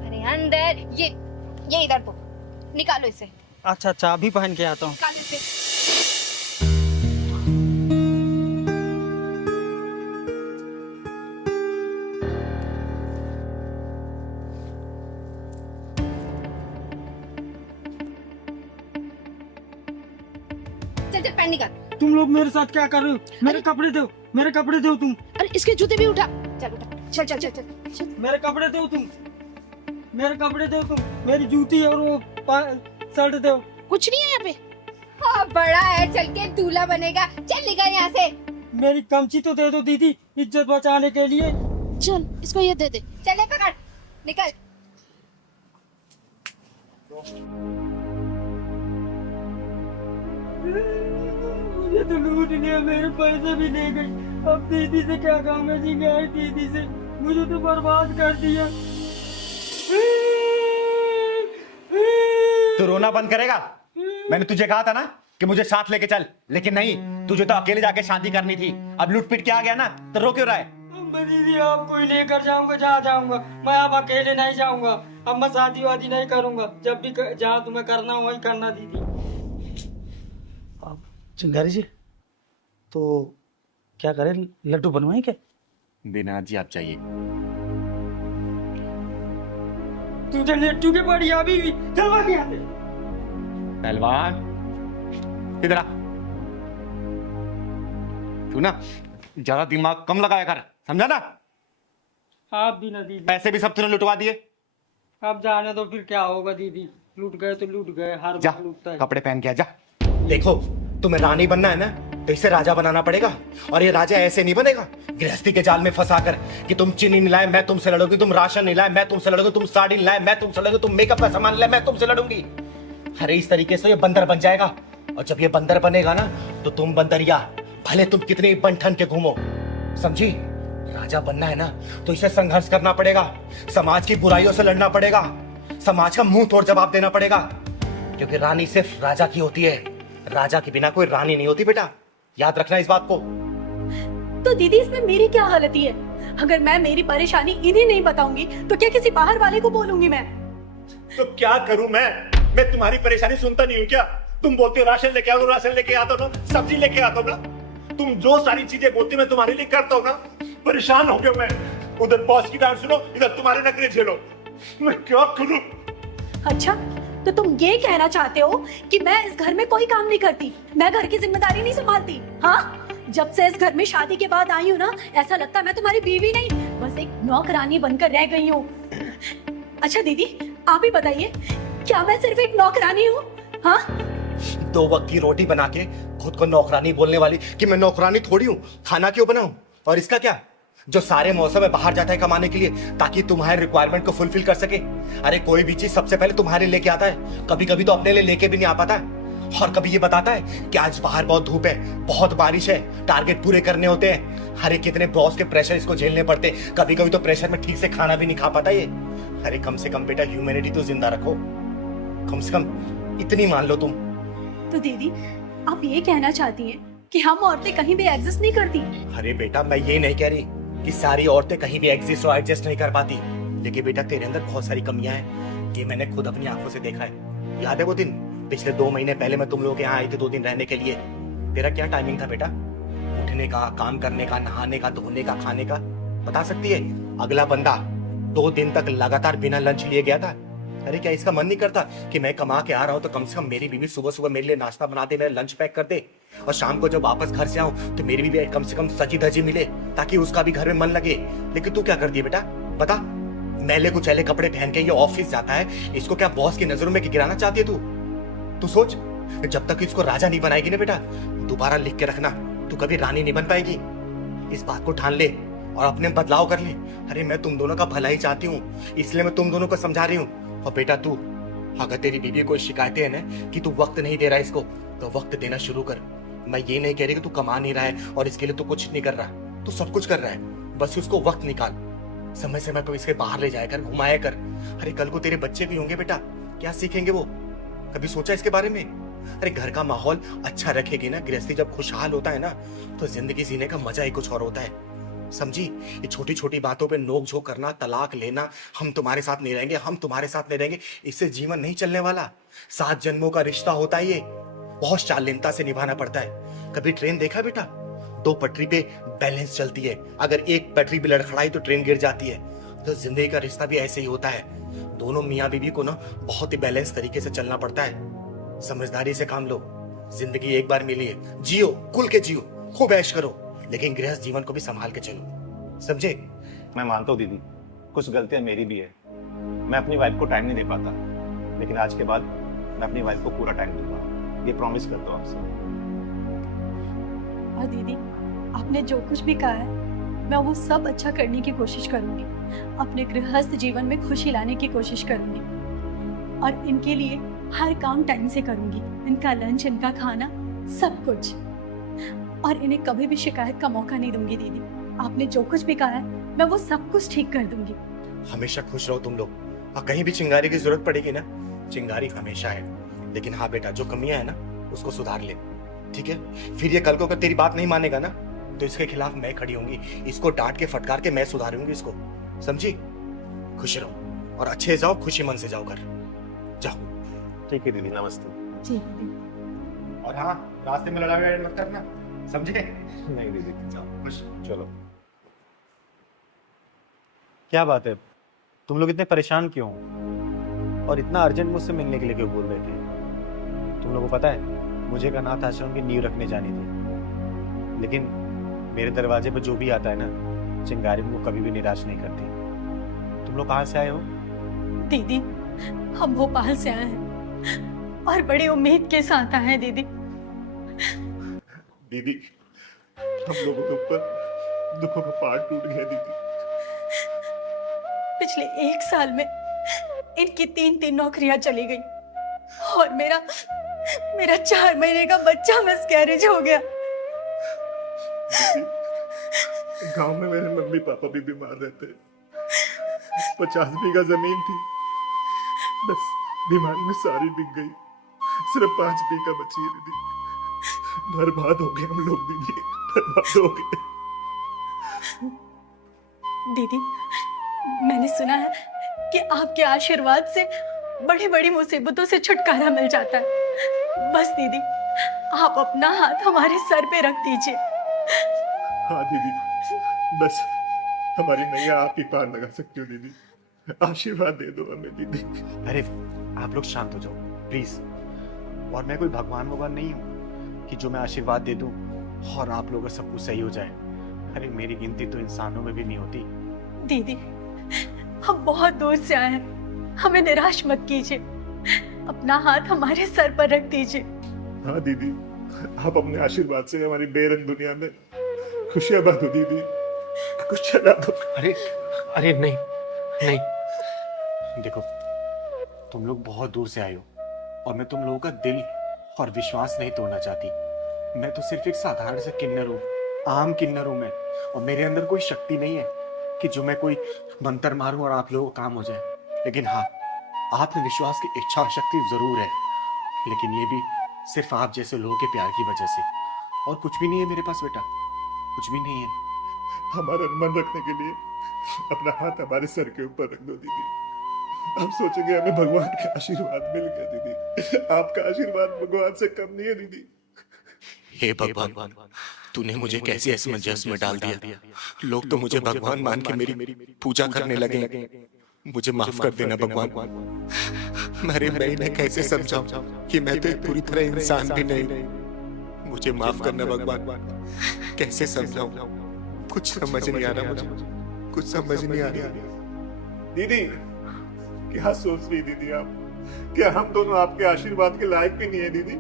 अरे अंदर, ये इधर तो निकालो इसे। अच्छा अभी पहन के आता हूँ। निकालो इसे। चल पैंट निकाल। तुम लोग मेरे साथ क्या कर रहे हो? मेरे कपड़े दो, मेरे कपड़े दो तुम। अरे इसके जूते भी उठा। चल उठा, चल। मेरे कपड़े दो तुम, मेरे कपड़े दो तुम, मेरी जूती और वो शर्ट दो। कुछ नहीं है यहाँ पे। हाँ बड़ा है, चल के दूल्हा बनेगा। चल निकल यहाँ से। मेरी कमची तो दे दो दीदी, इज्जत बचाने के लिए। चल इसको ये दे दे। चले पकड़, निकल। मुझे तो लूट लिया, मेरे पैसे भी ले गई। अब दीदी से क्या काम है? दीदी से मुझे तो बर्बाद कर दिया। तू रोना बंद करेगा? मैंने तुझे कहा था ना कि मुझे साथ लेके चल, लेकिन नहीं, तुझे तो अकेले जाके शादी करनी थी। अब लूट पीट के आ गया ना, तो रो क्यों रहा है? दीदी आपको ही लेकर जाऊंगा, जहाँ जाऊंगा। मैं अब अकेले नहीं जाऊंगा। अब मैं शादी वादी नहीं करूंगा। जब भी जहाँ तुम्हें करना हो वही करना दीदी। चिंगारी जी, तो क्या करें, लड्डू बनवाएं क्या? दीनानाथ जी आप चाहिए। तुझे लड्डू के पड़ी अभी भी। चलवा के आते। पहलवान इधर आ। तू ना ज्यादा दिमाग कम लगाया कर, समझा ना? आप भी ना दीदी। पैसे भी सब तूने लुटवा दिए। अब जाने दो, फिर क्या होगा दीदी? लूट गए तो लूट गए, हर जा बार लूटता है। कपड़े पहन के आ जा। देखो, तुम्हें रानी बनना है ना, तो इसे राजा बनाना पड़ेगा। और ये राजा ऐसे नहीं बनेगा गृहस्थी के जाल में फंसा कर कि तुम चीनी नहीं लाए मैं तुमसे लड़ूंगी, तुम राशन नहीं लाए मैं तुमसे लड़ूंगी, तुम साड़ी नहीं लाए मैं तुमसे लड़ूंगी, तुम मेकअप का सामान लाए मैं तुमसे लड़ूंगी। अरे इस तरीके से ये बंदर बन जाएगा। और जब ये बंदर बनेगा ना, तो तुम बंदरिया, भले तुम कितने बन ठन के घूमो, समझी? राजा बनना है ना तो इसे संघर्ष करना पड़ेगा, समाज की बुराइयों से लड़ना पड़ेगा, समाज का मुंह तोड़ जवाब देना पड़ेगा, क्योंकि रानी सिर्फ राजा की होती है, राजा के बिना कोई रानी नहीं होती बेटा, याद रखना इस बात को। तो दीदी इसमें मेरी क्या हालती है? अगर मैं मेरी परेशानी इन्हें नहीं बताऊंगी तो क्या किसी बाहर वाले को बोलूंगी मैं? तो क्या करूं मैं तुम्हारी परेशानी सुनता नहीं हूं क्या? तुम बोलते हो राशन लेके आओ, राशन लेके आता हूं ना, सब्जी लेके आता हूं ना, तुम जो सारी चीजें बोलती मैं तुम्हारे लिए करता हूं ना। परेशान हो गया मैं, उधर बॉस की डांट सुनो, इधर तुम्हारे नखरे झेलो, मैं क्या करूं? अच्छा, तो तुम ये कहना चाहते हो कि मैं इस घर में कोई काम नहीं करती, मैं घर की जिम्मेदारी नहीं संभालती? हाँ, जब से इस घर में शादी के बाद आई हूँ ना, ऐसा लगता है मैं तुम्हारी बीवी नहीं, बस एक नौकरानी बनकर रह गई हूँ। अच्छा दीदी, आप ही बताइए, क्या मैं सिर्फ एक नौकरानी हूँ? हाँ, 2 वक्त की रोटी बना के खुद को नौकरानी बोलने वाली कि मैं नौकरानी थोड़ी हूँ, खाना क्यों बनाऊं? और इसका क्या, जो सारे मौसम में बाहर जाता है कमाने के लिए ताकि तुम्हारे रिक्वायरमेंट को फुलफिल कर सके। अरे कोई भी चीज सबसे पहले तुम्हारे लेके आता है, कभी कभी तो अपने लिए लेके भी नहीं आ पाता है, और कभी ये बताता है कि आज बाहर बहुत धूप है, बहुत बारिश है, टारगेट पूरे करने होते हैं। अरे कितने बॉस के प्रेशर इसको झेलने पड़ते, कभी कभी तो प्रेशर में ठीक से खाना भी नहीं खा पाता ये। अरे कम से कम बेटा ह्यूमैनिटी तो जिंदा रखो, कम से कम इतनी मान लो तुम। तो दीदी आप ये कहना चाहती हैं कि हम औरतें कहीं भी एग्जिस्ट नहीं करती? अरे बेटा मैं ये नहीं कह रही कि सारी औरतें कहीं भी एग्जिस्ट और एडजस्ट नहीं कर पाती, लेकिन बेटा तेरे अंदर बहुत सारी कमियां हैं, ये मैंने खुद अपनी आंखों से देखा है। याद है वो दिन पिछले 2 महीने पहले मैं तुम लोगों के यहाँ आई थी 2 दिन रहने के लिए? तेरा क्या टाइमिंग था बेटा, उठने का, काम करने का, नहाने का, धोने का, खाने का? बता सकती है? अगला बंदा 2 दिन तक लगातार बिना लंच लिए गया था। अरे क्या इसका मन नहीं करता कि मैं कमा के आ रहा हूँ तो कम से कम मेरी बीवी सुबह सुबह मेरे लिए नाश्ता बना दे, मेरा लंच पैक कर दे, और शाम को जब वापस घर से आऊं तो मेरी बीवी कम से कम सजी धजी मिले ताकि उसका भी घर में मन लगे। लेकिन तू क्या करती है बेटा, बता? मैले कुचैले कपड़े पहन के ये ऑफिस जाता है, इसको क्या बॉस की नजरों में गिराना चाहती है तू? तू सोच, जब तक इसको राजा नहीं बनाएगी ना बेटा, दोबारा लिख के रखना, तू कभी रानी नहीं बन पाएगी। इस बात को ठान ले और अपने बदलाव कर ले। अरे मैं तुम दोनों का भला ही चाहती हूँ, इसलिए मैं तुम दोनों को समझा रही हूँ। और बेटा तू, अगर तेरी बीवी कोई शिकायतें है ना कि तू वक्त नहीं दे रहा है इसको, तो वक्त देना शुरू कर। मैं ये नहीं कह रही कि तू कमा नहीं रहा है और इसके लिए तू कुछ नहीं कर रहा, तू सब कुछ कर रहा है, बस उसको वक्त निकाल, समय समय पर इसके बाहर ले जाया कर, घुमाया कर। अरे कल को तेरे बच्चे भी होंगे बेटा, क्या सीखेंगे वो? कभी सोचा इसके बारे में? अरे घर का माहौल अच्छा रखेगी ना, गृहस्थी जब खुशहाल होता है ना तो जिंदगी जीने का मजा ही कुछ और होता है, समझी? ये छोटी छोटी बातों पे नोक झोंक करना, तलाक लेना, हम तुम्हारे साथ नहीं रहेंगे, हम तुम्हारे साथ नहीं रहेंगे, इससे जीवन नहीं चलने वाला। 7 जन्मों का रिश्ता होता है ये, बहुत शालीनता से निभाना पड़ता है। कभी ट्रेन देखा बेटा? 2 पटरी पे बैलेंस चलती है, अगर एक पटरी भी लड़खड़ाई तो ट्रेन गिर जाती है। तो जिंदगी का रिश्ता भी ऐसे ही होता है, दोनों मियाँ बीवी को ना बहुत ही बैलेंस तरीके से चलना पड़ता है। समझदारी से काम लो, जिंदगी एक बार मिली है, जियो, खुल के जियो, खूब ऐश करो, लेकिन गृहस्थ जीवन को भी संभाल के चलो, समझे? मैं मानता हूँ दीदी, कुछ गलतियां मेरी भी है, मैं अपनी वाइफ को टाइम नहीं दे पाता, लेकिन आज के बाद मैं अपनी वाइफ को पूरा टाइम दूंगा, ये प्रॉमिस करता हूँ आपसे। और दीदी आपने जो कुछ भी कहा है मैं वो सब अच्छा करने की कोशिश करूंगी, अपने गृहस्थ जीवन में खुशी लाने की कोशिश करूंगी, और इनके लिए हर काम टाइम से करूंगी, इनका लंच, इनका खाना, सब कुछ, और इन्हें कभी भी शिकायत का मौका नहीं दूंगी। दीदी आपने जो कुछ भी कहा है मैं वो सब कुछ ठीक कर दूंगी। हमेशा खुश रहो तुम लोग, और कहीं भी चिंगारी की जरूरत पड़ेगी ना, चिंगारी हमेशा है, लेकिन हाँ बेटा जो कमियां है ना उसको सुधार ले, ठीक है? फिर ये कल को अगर तेरी बात नहीं मानेगा ना तो इसके खिलाफ मैं खड़ी होंगी, इसको डांट के फटकार के मैं सुधारूंगी इसको, समझी? खुश रहो और अच्छे जाओ, खुशी मन से जाओ घर, जाओ। ठीक है दीदी, नमस्ते। जी दीदी। और हाँ, रास्ते में लड़ाई मत करना, समझे? नहीं दीदी, जाओ खुश। चलो। क्या बात है, तुम लोग इतने परेशान क्यों और इतना अर्जेंट मुझसे मिलने के लिए क्यों बोल रहे थे? तुम लोगों को पता है मुझे एक अनाथ आश्रम की नींव रखने जानी थी, लेकिन मेरे दरवाजे पर जो भी आता है ना, चिंगारी मुझको कभी भी निराश नहीं करती। तुम लोग कहाँ से आए हो? दीदी हम भोपाल से आए हैं और बड़ी उम्मीद के साथ आए हैं। दीदी दीदी हम लोगों के ऊपर दुखों का पहाड़ टूट गया दीदी। पिछले 1 साल में इनकी 3 नौकरियां चली गई और मेरा 4 महीने का बच्चा मिसकैरेज हो गया। गांव में मेरे मम्मी पापा भी बीमार रहते। 50 बीघा जमीन थी, बस बीमारी में सारी बिक गई। सिर्फ 5 बीघा बची है दीदी। बर्बाद हो गए हम लोग दीदी, बर्बाद हो गए। दीदी, मैंने सुना है कि आपके आशीर्वाद से बड़ी बड़ी मुसीबतों से छुटकारा मिल जाता है। बस दीदी, आप अपना हाथ हमारे सर पे रख दीजिए। हाँ दीदी, बस हमारी नैया आप ही पार लगा सकती हो दीदी। आशीर्वाद दे दो हमें दीदी। अरे आप लोग शांत हो जाओ प्लीज। और मैं कोई भगवान भगवान नहीं हूँ कि जो मैं आशीर्वाद दे दूं और आप लोगों का सब कुछ सही हो जाए। अरे मेरी गिनती तो इंसानों में भी नहीं होती। दीदी, हम बहुत दूर से आए हैं, हमें निराश मत कीजिए। अपना हाथ हमारे सर पर रख दीजिए। हाँ दीदी, आप अपने आशीर्वाद से हमारी बेरंग दुनिया में खुशियां बांटो दीदी, खुशियां बांटो। अरे नहीं नहीं, देखो तुम लोग बहुत दूर से आए हो और मैं तुम लोगों का दिल और विश्वास नहीं तोड़ना चाहती। मैं तो सिर्फ एक साधारण सा किन्नर हूँ, आम किन्नर हूँ मैं। और मेरे अंदर कोई शक्ति नहीं है कि जो मैं कोई मंत्र मारूं और आप लोगों को काम हो जाए। लेकिन हाँ, आत्मविश्वास की इच्छा और शक्ति जरूर है, लेकिन ये भी सिर्फ आप जैसे लोगों के प्यार की वजह से। और कुछ भी नहीं है मेरे पास बेटा, कुछ भी नहीं है। हमारा मन रखने के लिए अपना हाथ हमारे सर के ऊपर रख दो दीदी। हम सोचेंगे हमें भगवान का आशीर्वाद मिल गया दीदी। आपका आशीर्वाद भगवान से कम नहीं है दीदी। हे भगवान, तूने मुझे कैसे असमंजस में डाल दिया। लोग तो मुझे भगवान मान के मेरी पूजा करने लगे। मुझे माफ कर देना भगवान। मैं इन्हें कैसे समझाऊं कि मैं तो एक पूरी तरह इंसान भी नहीं। मुझे माफ करना भगवान, कैसे समझाऊं, कुछ समझ नहीं आ रहा मुझे, कुछ समझ नहीं आ रहा। दीदी, क्या सोच रही दीदी आप? क्या हम दोनों आपके आशीर्वाद के लायक भी नहीं है दीदी?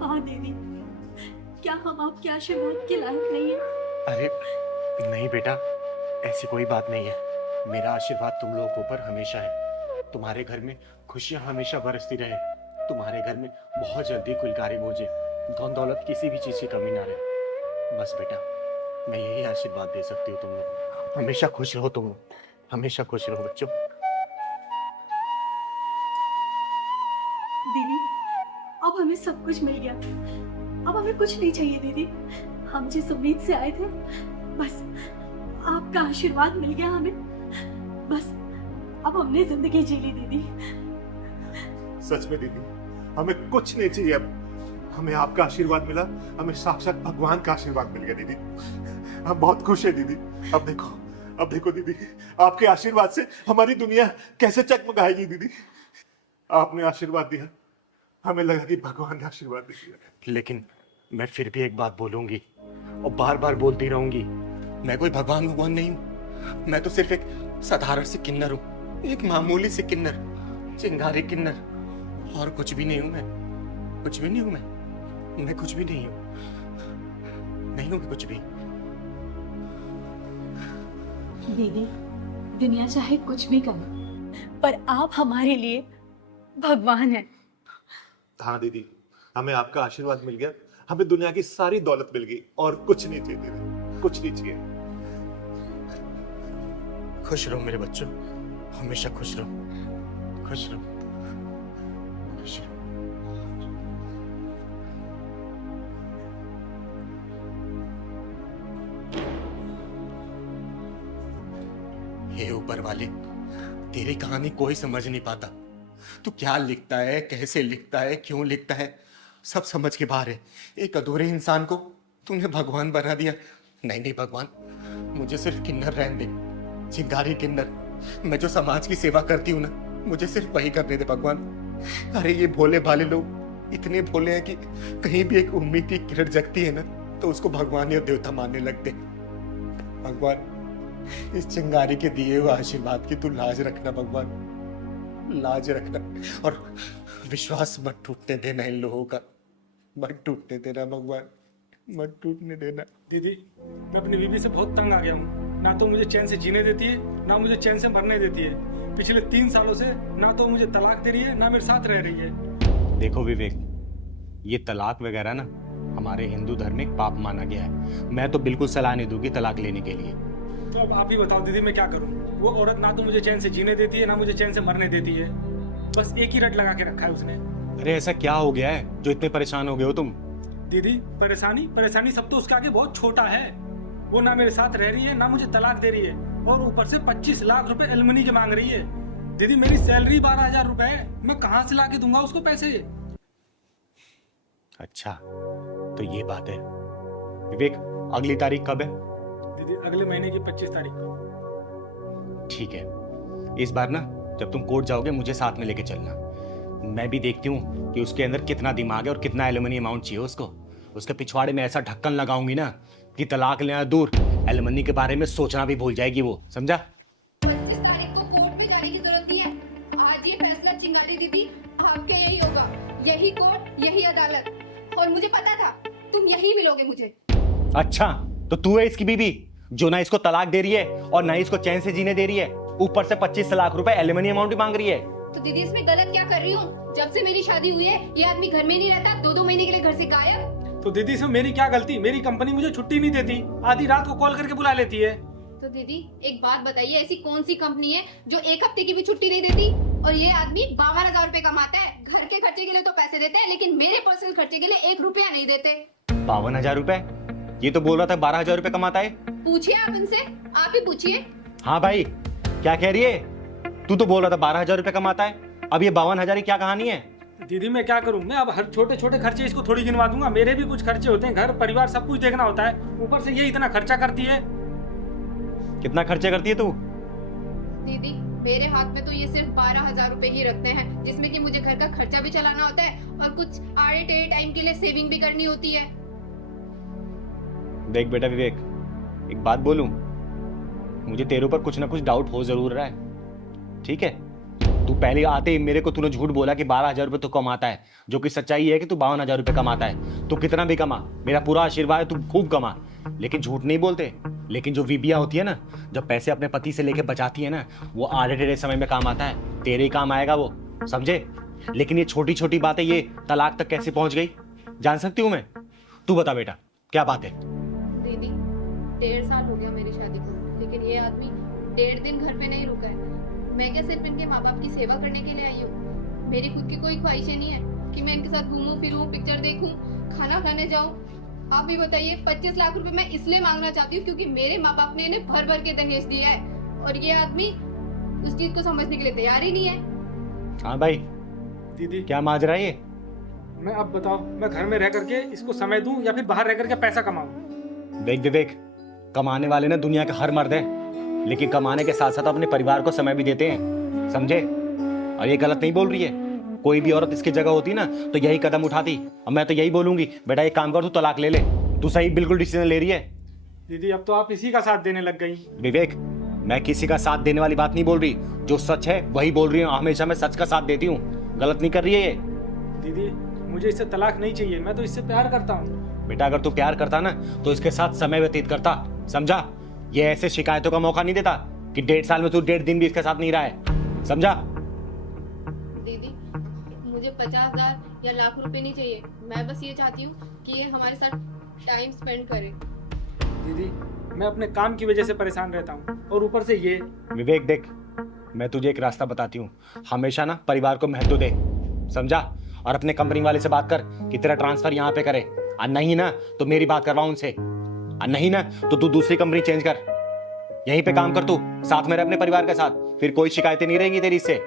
हाँ दीदी, क्या हम आपके आशीर्वाद के लायक नहीं हैं? अरे नहीं बेटा, ऐसी कोई बात नहीं है। मेरा आशीर्वाद तुम लोगों के ऊपर हमेशा है। तुम्हारे घर में खुशियां हमेशा बरसती रहे। तुम्हारे घर में बहुत जल्दी कुलकारी भोजे, धन दौलत किसी भी चीज की कमी ना रहे। बस बेटा, मैं यही आशीर्वाद दे सकती हूँ तुम लोग। हमेशा खुश रहो तुम लोग, हमेशा खुश रहो बच्चों। दीदी, अब हमें सब कुछ मिल गया। अब हमें कुछ नहीं चाहिए दीदी। हम जिस उम्मीद से आए थे, बस आपका आशीर्वाद मिल गया हमें। बस अब हमने जिंदगी जी ली दीदी। सच में दीदी, हमें कुछ नहीं चाहिए अब। हमें आपका आशीर्वाद मिला, हमें साक्षात भगवान का आशीर्वाद मिल गया दीदी। हम बहुत खुश है दीदी। अब देखो दीदी, आपके आशीर्वाद से हमारी दुनिया कैसे चकमकाएगी दीदी। आपने आशीर्वाद दिया, हमें लगा कि भगवान ने आशीर्वाद दिया। लेकिन मैं फिर भी एक बात बोलूंगी और बार बार बोलती रहूंगी। मैं कोई भगवान नहीं हूँ। मैं तो सिर्फ एक साधारण से किन्नर हूँ, एक मामूली से किन्नर, चिंगारी किन्नर, और कुछ भी नहीं हूँ मैं। कुछ भी नहीं हूँ मैं कुछ भी नहीं हूँ, नहीं हूँ कुछ भी। दीदी, दुनिया चाहे कुछ भी करे, पर आप हमारे लिए भगवान हैं। हाँ दीदी, हमें आपका आशीर्वाद मिल गया। हमें दुनिया की सारी दौलत मिल गई और कुछ नहीं चाहिए दीदी, कुछ नहीं चाहिए। खुश रहो मेरे बच्चों, हमेशा खुश रहो, खुश रहो, खुश रहो। हे ऊपर वाले, तेरी कहानी कोई समझ नहीं पाता। तू क्या लिखता है, कैसे लिखता है, क्यों लिखता है, सब समझ के बाहर है। एक अधूरे इंसान को तूने भगवान बना दिया। नहीं भगवान, मुझे सिर्फ किन्नर रहने दे, चिंगारी किन्नर। मैं जो समाज की सेवा करती हूँ ना, मुझे सिर्फ वही करने दे भगवान। अरे ये भोले भाले लोग इतने भोले हैं कि कहीं भी एक उम्मीद की किरण जगती है ना, तो उसको भगवान या देवता मानने लगते। भगवान, इस चिंगारी के दिए हुए आशीर्वाद की तू लाज रखना भगवान, लाज रखना। और विश्वास मत टूटने देना इन लोगों का, मत टूटने देना भगवान, मत टूटने देना। दीदी, मैं अपनी बीवी से बहुत तंग आ गया हूँ। ना तो मुझे चैन से जीने देती है, ना मुझे चैन से मरने देती है। पिछले 3 सालों से ना तो मुझे तलाक दे रही है, ना मेरे साथ रह रही है। देखो विवेक, ये तलाक वगैरह ना हमारे हिंदू धर्म में पाप माना गया है। मैं तो बिल्कुल सलाह नहीं दूंगी तलाक लेने के लिए। तो अब आप ही बताओ दीदी, मैं क्या करूं? वो औरत ना तो मुझे चैन से जीने देती है, ना मुझे चैन से मरने देती है। बस एक ही रट लगा के रखा है उसने। अरे ऐसा क्या हो गया है जो इतने परेशान हो गए हो तुम? दीदी परेशानी सब तो उसके आगे बहुत छोटा है। वो ना मेरे साथ रह रही है, ना मुझे तलाक दे रही है, और ऊपर से 25 लाख रुपए एलमनी के मांग रही है। दीदी मेरी सैलरी 12,000 रुपए है, मैं कहाँ से ला के दूंगा उसको पैसे? अच्छा तो ये बात है। विवेक, अगली तारीख कब है? दीदी अगले महीने की 25 तारीख को। ठीक है, इस बार ना जब तुम कोर्ट जाओगे मुझे साथ में लेके चलना। मैं भी देखती हूँ कि उसके अंदर कितना दिमाग है और कितना एलुमनी अमाउंट चाहिए उसको। उसके पिछवाड़े में ऐसा ढक्कन लगाऊंगी ना कि तलाक लेना दूर, एलुमनी के बारे में सोचना भी भूल जाएगी वो, समझा? 25 तारीख को कोर्ट में जाने की जरूरत नहीं है। आज ये फैसला चिंगारी दीदी आपके यही होगा, यही कोर्ट, यही अदालत। और मुझे पता था तुम यही मिलोगे मुझे। अच्छा तो तू है इसकी बीवी जो ना इसको तलाक दे रही है और ना इसको चैन से जीने दे रही है, ऊपर से 25 लाख रुपए एलुमनी अमाउंट भी मांग रही है। तो दीदी इसमें गलत क्या कर रही हूँ? जब से मेरी शादी हुई है ये आदमी घर में नहीं रहता, 2-2 महीने के लिए घर से गायब। तो दीदी इसमें मेरी क्या गलती? मेरी कंपनी मुझे छुट्टी नहीं देती, आधी रात को कॉल करके बुला लेती है। तो दीदी एक बात बताइए, ऐसी कौन सी कंपनी है जो 1 हफ्ते की भी छुट्टी नहीं देती? और ये आदमी 52,000 रुपए कमाता है। घर के खर्चे के लिए तो पैसे देते हैं, लेकिन मेरे पर्सनल खर्चे के लिए 1 रुपया नहीं देते। 52,000 रुपए? ये तो बोल रहा था 12,000 रुपए कमाता है। पूछिए आप इनसे, आप ही पूछिए। हाँ भाई क्या कह रही है? तू तो बोल रहा था 12,000 रुपए कमाता है, अब ये 52,000 की क्या कहानी है? दीदी मैं क्या करूं? मैं अब हर छोटे छोटे खर्चे इसको थोड़ी गिनवा दूंगा? मेरे भी कुछ खर्चे होते हैं, घर परिवार सब कुछ देखना होता है। ऊपर से ये इतना खर्चा करती है। कितना खर्चे करती है तू? दीदी मेरे हाथ में तो ये सिर्फ 12,000 रुपए ही रखते हैं, जिसमें कि मुझे घर का खर्चा भी चलाना होता है और कुछ आड़े टेढ़े टाइम के लिए सेविंग भी करनी होती है। देख बेटा विवेक, एक बात बोलूं, मुझे तेरे ऊपर कुछ ना कुछ डाउट हो जरूर रहा है, ठीक है? तू पहले आते ही मेरे को तूने झूठ बोला कि 12,000 रुपए तू कमाता है, जो कि सच्चाई है कि तू 52,000 रुपए कमाता है। तू कितना भी कमा, मेरा पूरा आशीर्वाद है, तू खूब कमा, लेकिन झूठ नहीं बोलते। लेकिन जो बीबियां होती है ना, जब पैसे अपने पति से लेके बचाती है ना, वो आधे टेढ़े समय में काम आता है, तेरे ही काम आएगा वो, समझे? लेकिन ये छोटी छोटी बातें ये तलाक तक कैसे पहुंच गई जान सकती हूँ मैं? तू बता बेटा क्या बात है? दीदी 1.5 साल हो गया मेरी शादी को, लेकिन ये आदमी 1.5 दिन घर पे नहीं रुका है। मैं क्या सिर्फ इनके माँ बाप की सेवा करने के लिए आई हूँ? मेरी खुद की कोई ख्वाहिशें नहीं है कि मैं इनके साथ घूमूं फिरूं, पिक्चर देखूं, खाना खाने जाऊं। आप भी बताइए, 25 लाख रुपए मैं इसलिए मांगना चाहती हूँ क्योंकि मेरे माँ बाप ने इन्हें भर भर के दहेज दिया है, और ये आदमी उस चीज को समझने के लिए तैयार ही नहीं है। हाँ भाई दीदी क्या माजरा है ये? मैं अब बताओ, मैं घर में रह करके इसको समय दूं या फिर बाहर रह करके पैसा कमाऊं? देख विवेक, कमाने वाले ना दुनिया के हर मर्द है, लेकिन कमाने के साथ साथ अपने परिवार को समय भी देते हैं, समझे? और ये गलत नहीं बोल रही है। कोई भी औरत इसकी जगह होती ना तो यही कदम उठाती। अब मैं तो यही बोलूंगी, बेटा एक काम कर, तू तलाक ले ले। तू सही बिल्कुल डिसीजन ले रही है। दीदी अब तो आप इसी का साथ देने लग गई। विवेक, मैं किसी का साथ देने वाली बात नहीं बोल रही, जो सच है वही बोल रही हूँ। हमेशा मैं सच का साथ देती हूँ, गलत नहीं कर रही है ये। दीदी मुझे इससे तलाक नहीं चाहिए, मैं तो इससे प्यार करता हूँ। बेटा अगर तू प्यार करता ना तो इसके साथ समय व्यतीत करता, समझा? ये ऐसे शिकायतों का मौका नहीं देता कि 1.5 साल में तू 1.5 दिन भी इसके साथ नहीं रहा है, समझा? दीदी मुझे 50,000 या लाख रुपए नहीं चाहिए, मैं बस ये चाहती हूँ कि ये हमारे साथ टाइम स्पेंड करे। दीदी मैं अपने काम की वजह से परेशान रहता हूँ, और ऊपर से ये। विवेक देख, मैं तुझे एक रास्ता बताती हूँ, हमेशा ना परिवार को महत्व दे, समझा? और अपने कंपनी वाले से बात कर कि तेरा ट्रांसफर यहाँ पे करे, और नहीं ना तो मेरी बात करवा उनसे, और नहीं ना तो तू दूसरी कंपनी चेंज कर, यहीं पे काम कर तू साथ में रह अपने परिवार के साथ, फिर कोई शिकायतें नहीं रहेंगी तेरी इससे।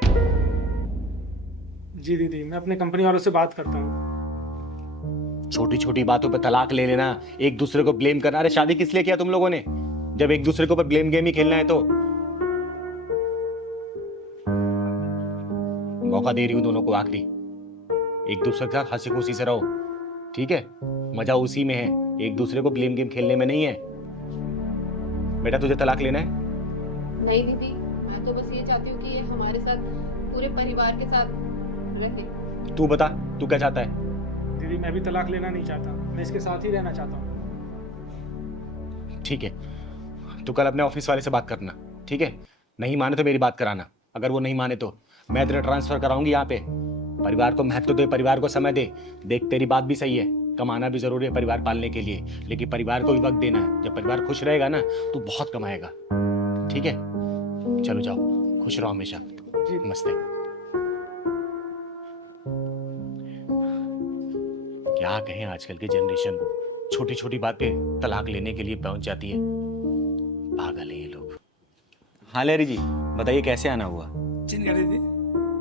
जी दीदी मैं अपने कंपनी वालों से बात करता हूँ। छोटी छोटी बातों पे तलाक ले लेना, एक दूसरे को ब्लेम करना। अरे शादी किस लिए किया तुम लोगों ने, जब एक दूसरे के ऊपर ब्लेम गेम ही खेलना है? तो मौका दे रही हूं दोनों को आखिरी, एक दूसरे के साथ हंसी खुशी से रहो, ठीक है? मजा उसी में है, एक दूसरे को ब्लेम गेम खेलने में नहीं है। बेटा तुझे तलाक लेना है? नहीं दीदी, मैं तो बस ये चाहती हूँ कि ये हमारे साथ पूरे परिवार के साथ रहे। तू बता, तू क्या चाहता है? दीदी मैं भी तलाक लेना नहीं चाहता, मैं इसके साथ ही रहना चाहता हूँ। ठीक है, तू कल अपने ऑफिस वाले से बात करना, ठीक है? नहीं माने तो मेरी बात कराना, अगर वो नहीं माने तो मैं तेरा ट्रांसफर कराऊंगी यहाँ पे। परिवार को महत्व दे, परिवार को समय दे। देख तेरी बात भी सही है, कमाना भी जरूरी है परिवार पालने के लिए, लेकिन परिवार को भी वक्त देना है। जब परिवार खुश रहेगा ना तो बहुत कमाएगा। ठीक है, चलो जाओ, खुश रहो हमेशा। नमस्ते। क्या कहें आजकल की जनरेशन को, छोटी छोटी बात पे तलाक लेने के लिए पहुंच जाती है। पागल है ये लोग। हाँ लहरी जी बताइए, कैसे आना हुआ? चिंगारी दीदी,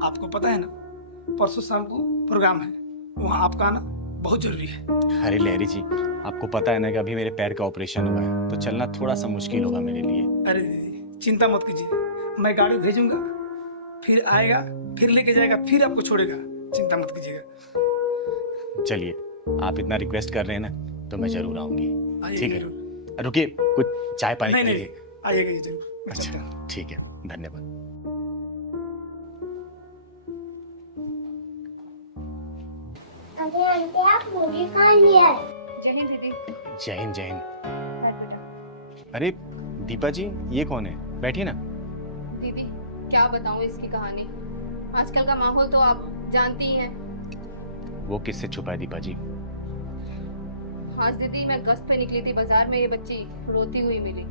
आपको पता है ना परसों शाम को प्रोग्राम है, वहाँ आपका आना बहुत जरूरी है। अरे लहरी जी, आपको पता है ना कि अभी मेरे पैर का ऑपरेशन हुआ है, तो चलना थोड़ा सा मुश्किल होगा मेरे लिए। अरे दीदी चिंता मत कीजिए, मैं गाड़ी भेजूंगा, फिर आएगा, फिर लेके जाएगा, फिर आपको छोड़ेगा, चिंता मत कीजिएगा। चलिए, आप इतना रिक्वेस्ट कर रहे हैं ना तो मैं जरूर आऊंगी। आइए ठीक है, जरूर। रुकिए कुछ चाय पानी नहीं के नहीं लिए। आइएगा ये जरूर, मैं चलता हूँ। अच्छा ठीक है, धन्यवाद। अरे आंटी आप मुझे कहाँ लिया है? जय हिंद दीदी। जय हिंद जय हिंद। अरे दीपा जी, ये कौन है? बैठिए ना। दीदी क्या बताऊं इसकी कहानी, आजकल का माहौल तो आप जानती ही हैं। वो किससे छुपा है दीपा जी? आज दीदी मैं गश्त पे निकली थी बाजार में, ये बच्ची रोती हुई मिली।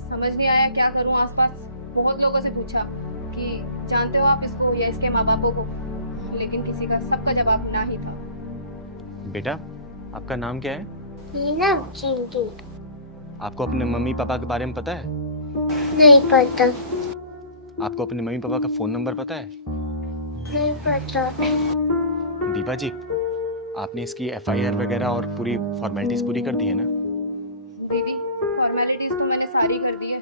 समझ नहीं आया क्या करूं, आसपास बहुत लोगों से पूछा कि जानते हो आप इसको या इसके माँ बापों को, लेकिन किसी का सबका जवाब ना ही था। बेटा आपका नाम क्या है? मीना चिंकी। आपको अपने मम्मी पापा के बारे में पता है? नहीं पता। आपको अपने मम्मी पापा का फोन नंबर पता है? नहीं पता। दीपा जी, आपने इसकी FIR वगैरह और पूरी फॉर्मेलिटीज पूरी कर दी है ना? दीदी फॉर्मेलिटीज तो मैंने सारी कर दी है,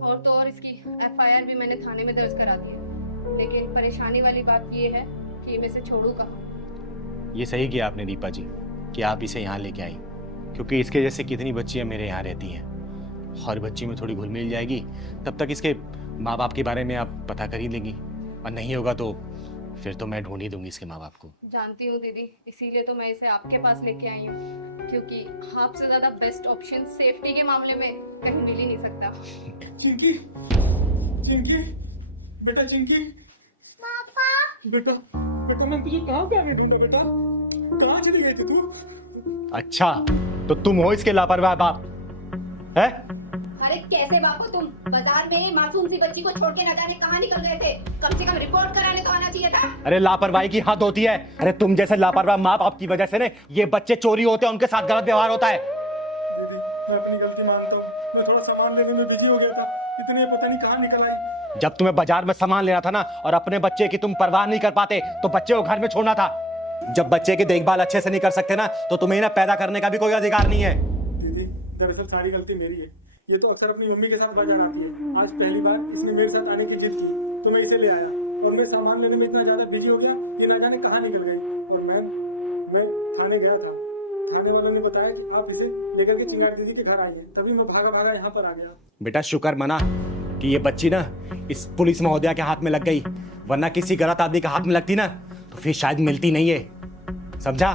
और तो और इसकी FIR भी मैंने थाने में दर्ज करा दी है, लेकिन परेशानी वाली बात ये है कि मैं इसे छोड़ू कहाँ। ये सही किया आपने दीपा जी कि आप इसे यहाँ लेके आई, क्योंकि इसके जैसे कितनी बच्चियाँ मेरे यहाँ रहती हैं। हर बच्ची में थोड़ी घुल मिल जाएगी, तब तक इसके माँ बाप के बारे में आप पता कर ही लेंगी, और नहीं होगा तो फिर तो मैं ढूंढ ही दूंगी इसके माँ बाप को। जानती हूँ दीदी, इसीलिए तो मैं इसे आपके पास लेके आई हूँ, क्योंकि आपसे ज्यादा बेस्ट ऑप्शन सेफ्टी के मामले में कहीं मिल ही नहीं सकता। चिंकी, चिंकी, बेटा चिंकी। पापा। बेटा, बेटा मैं तुझे कहाँ पे आने ढूंढा बेटा, कहाँ चली गई थी तू? अच्छा तो तुम हो इसके लापरवाह बाप है? अरे कैसे बाप हो तुम? बाजार में मासूम सी बच्ची को छोड़ के न जाने कहाँ निकल रहे थे? कम से कम रिपोर्ट कराने तो आना चाहिए था। अरे लापरवाही की हद होती है। अरे तुम जैसे लापरवाह माँ बाप की वजह से ना ये बच्चे चोरी होते हैं, उनके साथ गलत व्यवहार होता है। दीदी मैं अपनी गलती मानता हूँ, मैं थोड़ा सामान लेने में बिजी हो गया था, इतने पता नहीं कहाँ निकल आई। जब तुम्हें बाजार में सामान लेना था ना और अपने बच्चे की तुम परवाह नहीं कर पाते तो बच्चे को घर में छोड़ना था। जब बच्चे की देखभाल अच्छे से नहीं कर सकते ना तो तुम्हें ना पैदा करने का भी कोई अधिकार नहीं है। दीदी दरअसल सारी गलती मेरी है, ये तो अक्सर अपनी मम्मी के साथ बाजार आती है, आज पहली बार इसने मेरे साथ आने की जिद की तो मैं इसे ले आया, और मैं सामान लेने में इतना ज्यादा बिजी हो गया कि ना जाने कहाँ निकल गई। और मैं थाने गया था, थाने वालों ने बताया कि आप इसे लेकर के चिंगारी दीदी के घर आइए, तभी मैं भागा भागा यहाँ पर आ गया। बेटा शुक्र मना कि ये बच्ची ना इस पुलिस महोदया के हाथ में लग गई, वरना किसी गलत आदमी के हाथ में लगती ना तो फिर शायद मिलती नहीं है, समझा?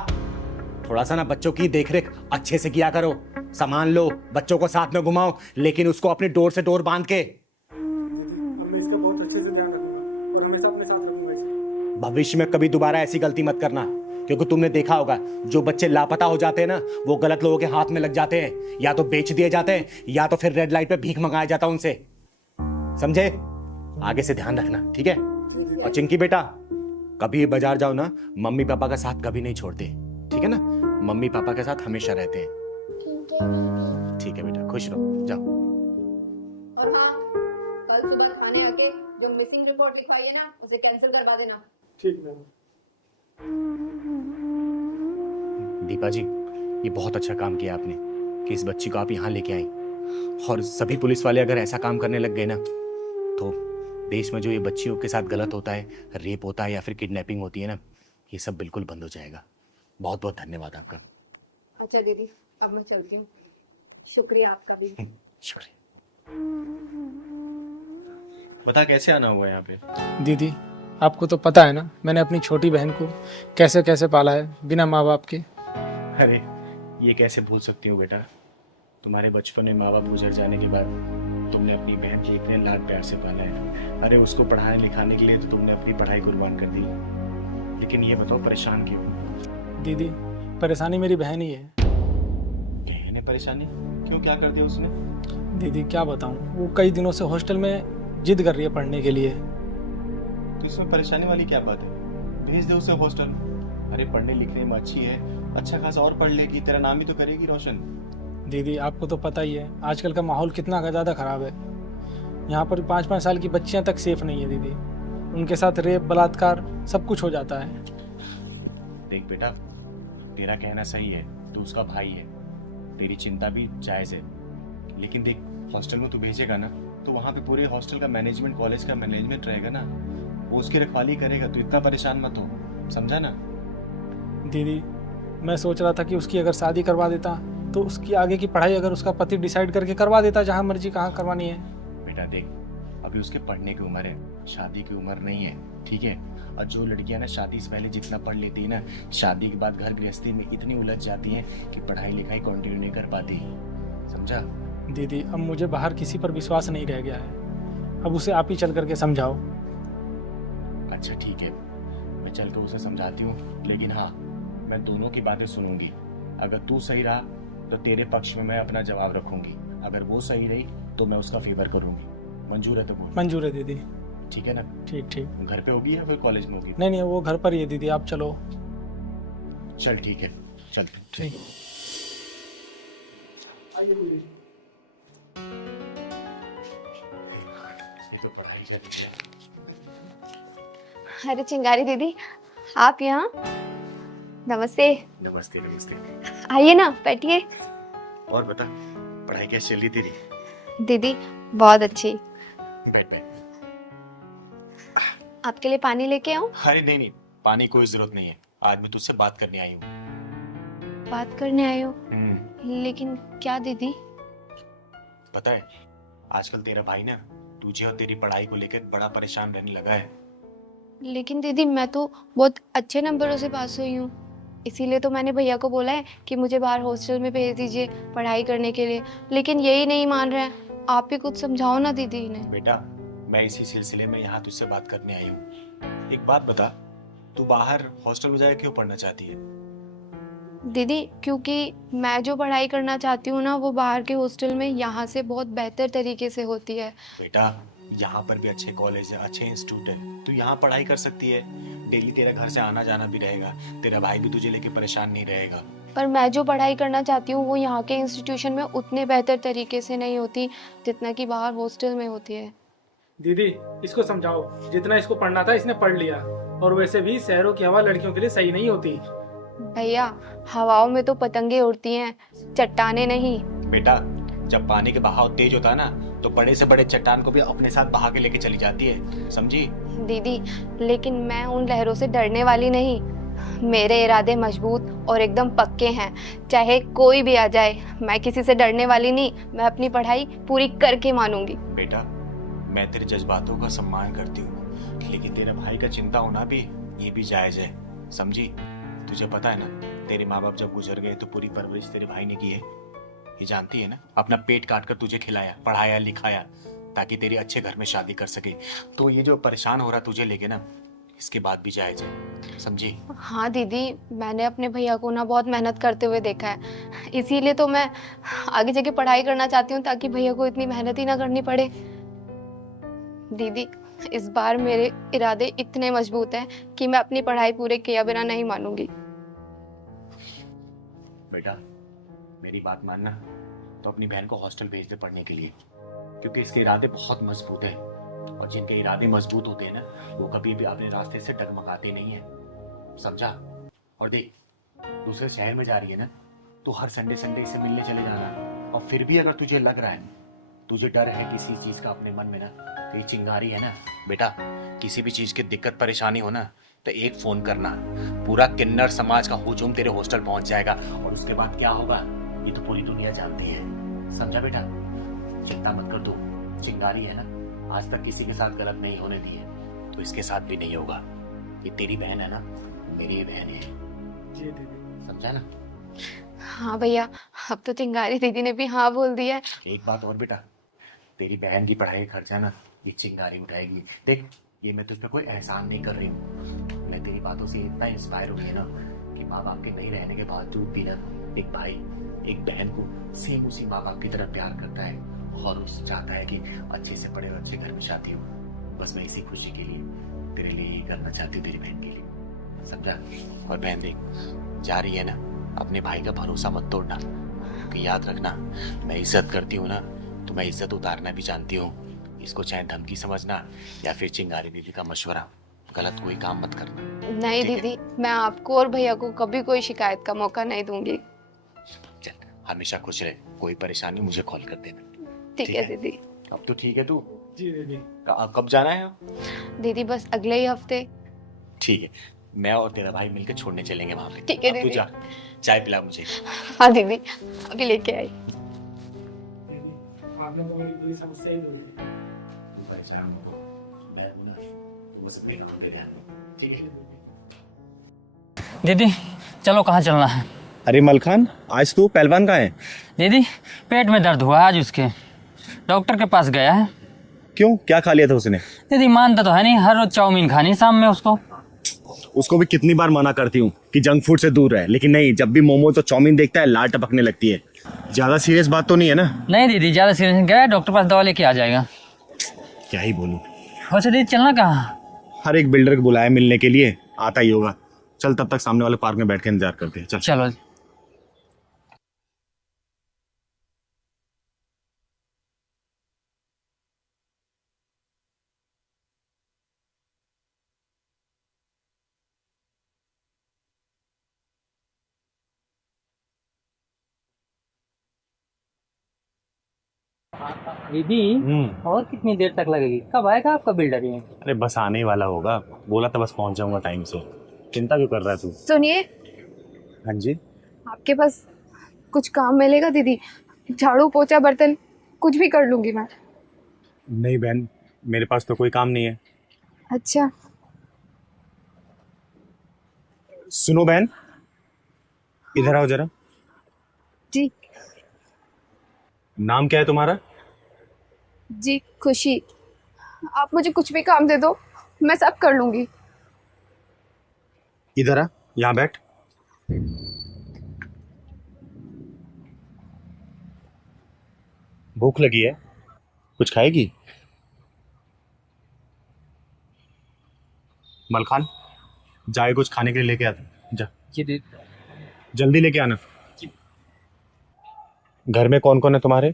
थोड़ा सा ना बच्चों की देखरेख अच्छे से किया करो, सामान लो, बच्चों को साथ में घुमाओ, लेकिन उसको अपनी डोर से डोर बांध के। अब मैं इसका बहुत अच्छे से ध्यान रखूंगा और हमेशा अपने साथ रखूंगा इसे। भविष्य में कभी दोबारा ऐसी गलती मत करना, क्योंकि तुमने देखा होगा जो बच्चे लापता हो जाते हैं ना वो गलत लोगों के हाथ में लग जाते हैं, या तो बेच दिए जाते हैं या तो फिर रेड लाइट पे भीख मंगाया जाता है उनसे, समझे? आगे से ध्यान रखना, ठीक है? और चिंकी बेटा, कभी बाजार जाओ ना मम्मी पापा का साथ कभी नहीं छोड़ते, ठीक है ना? मम्मी पापा के साथ हमेशा रहते हैं। ठीक है बेटा, खुश रहो, जाओ। और हाँ, कल सुबह थाने आके जो मिसिंग रिपोर्ट लिखवाई है ना उसे कैंसिल करवा देना। ठीक है। दीपा जी, ये बहुत अच्छा काम किया आपने कि इस बच्ची को आप यहाँ लेके आई, और सभी पुलिस वाले अगर ऐसा काम करने लग गए ना तो देश में जो ये बच्चियों के साथ गलत होता है, रेप होता है या फिर किडनैपिंग होती है ना, ये सब बिल्कुल बंद हो जाएगा। बहुत बहुत धन्यवाद आपका। अच्छा दीदी, अब मैं चलती हूँ, शुक्रिया आपका भी। शुक्रिया। बता कैसे आना हुआ यहाँ पे? दीदी आपको तो पता है ना मैंने अपनी छोटी बहन को कैसे कैसे पाला है बिना माँ बाप के। अरे ये कैसे भूल सकती हूँ बेटा, तुम्हारे बचपन में माँ बाप गुजर जाने के बाद तुमने अपनी बहन की इतने लाड प्यार से पाला है। अरे उसको पढ़ाने लिखाने के लिए तो तुमने अपनी पढ़ाई कुर्बान कर दी, लेकिन ये बताओ परेशान क्यों? दीदी परेशानी मेरी बहन ही है। बहन है परेशानी? क्यों, क्या कर दिया उसने? दीदी क्या बताऊं, वो कई दिनों से हॉस्टल में जिद कर रही है पढ़ने के लिए। तो इसमें परेशानी वाली क्या बात है? भेज दे उसे हॉस्टल। अरे पढ़ने लिखने में अच्छी है, अच्छा खासा और पढ़ लेगी, तेरा नाम ही तो करेगी रोशन। दीदी आपको तो पता ही है आजकल का माहौल कितना ज़्यादा ख़राब है। यहाँ पर 5-5 साल की बच्चियाँ तक सेफ नहीं है दीदी, उनके साथ रेप बलात्कार सब कुछ हो जाता है। देख बेटा, तेरा कहना सही है, तू उसका भाई है, तेरी चिंता भी जायज़ है, लेकिन देख हॉस्टल में तू भेजेगा ना तो वहाँ पे पूरे हॉस्टल का मैनेजमेंट, कॉलेज का मैनेजमेंट रहेगा ना, वो उसकी रखवाली करेगा। तू इतना परेशान मत हो, समझा ना? दीदी मैं सोच रहा था कि उसकी अगर शादी करवा देता तो उसकी आगे की पढ़ाई अगर उसका पति डिसाइड करके करवा देता, जहाँ मर्जी कहाँ करवानी है। बेटा देख, अभी उसके पढ़ने की उम्र है, शादी की उम्र नहीं है, ठीक है? और जो लड़कियां ना शादी से पहले जितना पढ़ लेती है ना, शादी के बाद घर गृहस्थी में इतनी उलझ जाती हैं कि पढ़ाई लिखाई कंटिन्यू नहीं कर पाती, समझा? दीदी अब मुझे बाहर किसी पर विश्वास नहीं रह गया है, अब उसे आप ही चल करके समझाओ। अच्छा ठीक है, मैं चल कर उसे समझाती हूँ, लेकिन हाँ मैं दोनों की बातें सुनूंगी। अगर तू सही रहा तो तेरे पक्ष में मैं अपना जवाब रखूंगी, अगर वो सही रही तो मैं उसका फेवर करूंगी। मंजूर है तो बोल। मंजूर है दीदी। ठीक है ना? ठीक ठीक। घर पे होगी या फिर कॉलेज में होगी? नहीं नहीं वो घर पर ही है दीदी, आप चलो। चल ठीक है, चल ठीक। अरे चिंगारी दीदी, आप यहाँ? नमस्ते। नमस्ते नमस्ते। आइए ना, बैठिए। और बता, पढ़ाई कैसी चल रही तेरी? दीदी बहुत अच्छी। बैठ बैठ। आपके लिए पानी लेके आऊं? अरे नहीं नहीं, पानी कोई जरूरत नहीं है, आज मैं तुझसे बात करने आई हूँ। बात करने आए हो? लेकिन क्या दीदी? पता है आजकल तेरा भाई ना तुझे और तेरी पढ़ाई को लेकर बड़ा परेशान रहने लगा है। लेकिन दीदी मैं तो बहुत अच्छे नंबरों से पास हुई हूँ, इसीलिए तो मैंने भैया को बोला है कि मुझे बाहर हॉस्टल में भेज दीजिए पढ़ाई करने के लिए, लेकिन यही नहीं मान रहे हैं। आप भी कुछ समझाओ ना दीदी इन्हें। बेटा मैं इसी सिलसिले में यहाँ तुझसे बात करने आई हूँ। एक बात बता, तू बाहर हॉस्टल में जाकर क्यों पढ़ना चाहती है? दीदी क्योंकि मैं जो पढ़ाई करना चाहती हूँ ना, वो बाहर के हॉस्टल में यहाँ से बहुत बेहतर तरीके से होती है। बेटा यहाँ पर भी अच्छे कॉलेज है, अच्छे इंस्टीट्यूट है, तू यहाँ पढ़ाई कर सकती है। डेली तेरा घर से आना जाना भी रहेगा, तेरा भाई भी तुझे लेके परेशान नहीं रहेगा। पर मैं जो पढ़ाई करना चाहती हूँ वो यहाँ के इंस्टीट्यूशन में उतने बेहतर तरीके से नहीं होती जितना कि बाहर हॉस्टल में होती है। दीदी इसको समझाओ, जितना इसको पढ़ना था इसने पढ़ लिया, और वैसे भी शहरों की हवा लड़कियों के लिए सही नहीं होती। भैया हवाओं में तो पतंगे उड़ती हैं, चट्टाने नहीं। बेटा जब पानी के बहाव तेज होता है ना, तो बड़े से बड़े चट्टान को भी अपने साथ बहा के लेके चली जाती है, समझी? दीदी लेकिन मैं उन लहरों से डरने वाली नहीं, मेरे इरादे मजबूत और एकदम पक्के हैं, चाहे कोई भी आ जाए मैं किसी से डरने वाली नहीं, मैं अपनी पढ़ाई पूरी करके मानूंगी। बेटा मैं तेरे जज्बातों का सम्मान करती हूँ, लेकिन तेरे भाई का चिंता होना भी ये भी जायज है, समझी? तुझे पता है ना, तेरे माँ बाप जब गुजर गए तो पूरी परवरिश तेरे भाई ने की है, ये जानती है ना? अपना पेट काट कर तुझे खिलाया, पढ़ाया, लिखाया, ताकि तेरी अच्छे घर में शादी कर सके। तो ये जो परेशान हो रहा तुझे लेके ना, इसके बाद भी जायज है, समझी? हाँ दीदी मैंने अपने भैया को ना बहुत मेहनत करते हुए देखा है, इसीलिए तो मैं आगे जाके पढ़ाई करना चाहती हूँ ताकि भैया को इतनी मेहनत ही ना करनी पड़े। दीदी इस बार मेरे इरादे इतने मजबूत हैं कि मैं अपनी पढ़ाई पूरे किए बिना नहीं मानूंगी। बेटा मेरी बात मानना, तो अपनी बहन को हॉस्टल भेज दे पढ़ने के लिए, क्योंकि इसके इरादे बहुत मजबूत हैं, और जिनके इरादे मजबूत होते हैं ना, वो कभी भी अपने रास्ते से डगमगाते नहीं है, समझा? और देख दूसरे शहर में जा रही है ना, तो हर संडे संडे इसे मिलने चले जाना। और फिर भी अगर तुझे लग रहा है, तुझे डर है किसी चीज का अपने मन में ना, तो ये चिंगारी है ना बेटा, किसी भी चीज की दिक्कत परेशानी हो ना तो एक फोन करना, पूरा किन्नर समाज का हुजूम तेरे हॉस्टल पहुंच जाएगा, और उसके बाद क्या होगा ये तो पूरी दुनिया जानती है, समझा बेटा? चिंता मत कर, तू चिंगारी है ना, आज तक किसी के साथ गलत नहीं होने दी है, तो इसके साथ भी नहीं होगा। ये तेरी बहन है ना, मेरी बहन है, जी दीदी समझा ना? हाँ भैया अब तो चिंगारी दीदी ने भी हाँ बोल दिया है। एक बात और बेटा, तेरी बहन की पढ़ाई का खर्चा ना ये चिंगारी उठाएगी। देख ये मैं तुझ पे कोई एहसान नहीं कर रही हूँ, मैं तेरी बातों से इतना इंस्पायर हुई है ना कि माँ बाप के नहीं रहने के बावजूद भी ना एक भाई एक बहन को सेम उसी माँ बाप की तरह प्यार करता है और उस चाहता है कि अच्छे से पढ़े और अच्छे घर में शादी हो। बस मैं इसी खुशी के लिए तेरे लिए ये करना चाहती हूँ, तेरी बहन के लिए, समझा? और बहन देख, जा रही है ना, अपने भाई का भरोसा मत तोड़ना, क्योंकि याद रखना मैं इज्जत करती हूँ ना तो मैं इज्जत उतारना भी जानती हूँ। इसको चाहे धमकी समझना या फिर चिंगारी दीदी का मशवरा, गलत कोई काम मत करना। नहीं दीदी, मैं आपको और भैया को कभी कोई शिकायत का मौका नहीं दूंगी। चल, हमेशा खुश रहे, कोई परेशानी मुझे कॉल कर देना। ठीक है दीदी। अब तो ठीक है तू? जी दीदी। कब जाना है? दीदी बस अगले ही हफ्ते। ठीक है, मैं और तेरा भाई मिलकर छोड़ने चलेंगे वहां पे। ठीक है अब तू दीदी। जा, चाय पिला मुझे। हाँ दीदी, अभी लेके आई। आपने तो मेरी पूरी समस्या ही दूर की। दीदी चलो, कहाँ चलना है? अरे मलखान, आज तू पहलवान का है? दीदी पेट में दर्द हुआ आज, उसके डॉक्टर के पास गया है। क्यों, क्या खा लिया था उसने? दीदी मानता तो है नहीं, हर रोज चाउमीन खानी शाम में उसको। उसको भी कितनी बार मना करती हूँ कि जंक फूड से दूर रहे, लेकिन नहीं, जब भी मोमोज और चाउमीन देखता है लाल टपकने लगती है। ज्यादा सीरियस बात तो नहीं है ना? नहीं दीदी, ज्यादा सीरियस गया, डॉक्टर पास दवा लेके आ जाएगा। क्या ही बोलूं। वैसे दीदी चलना कहाँ? हर एक बिल्डर को बुलाया मिलने के लिए, आता ही होगा। चल, तब तक सामने वाले पार्क में बैठ के इंतजार करते हैं। चल चलो। दीदी और कितनी देर तक लगेगी? कब आएगा आपका बिल्डर ये? अरे बस आने ही वाला होगा, बोला था बस पहुंच जाऊंगा टाइम से। चिंता क्यों कर रहा है तू? सुनिए, हाँ जी। आपके पास कुछ काम मिलेगा दीदी? झाड़ू पोछा बर्तन कुछ भी कर लूंगी मैं। नहीं बहन, मेरे पास तो कोई काम नहीं है। अच्छा। सुनो बहन, इधर आओ जरा। जी। नाम क्या है तुम्हारा? जी खुशी। आप मुझे कुछ भी काम दे दो, मैं सब कर लूंगी। इधर आ, यहाँ बैठ। भूख लगी है, कुछ खाएगी? मलखान, जाए कुछ खाने के लिए लेके आता। जा जल्दी लेके आना। घर में कौन कौन है तुम्हारे?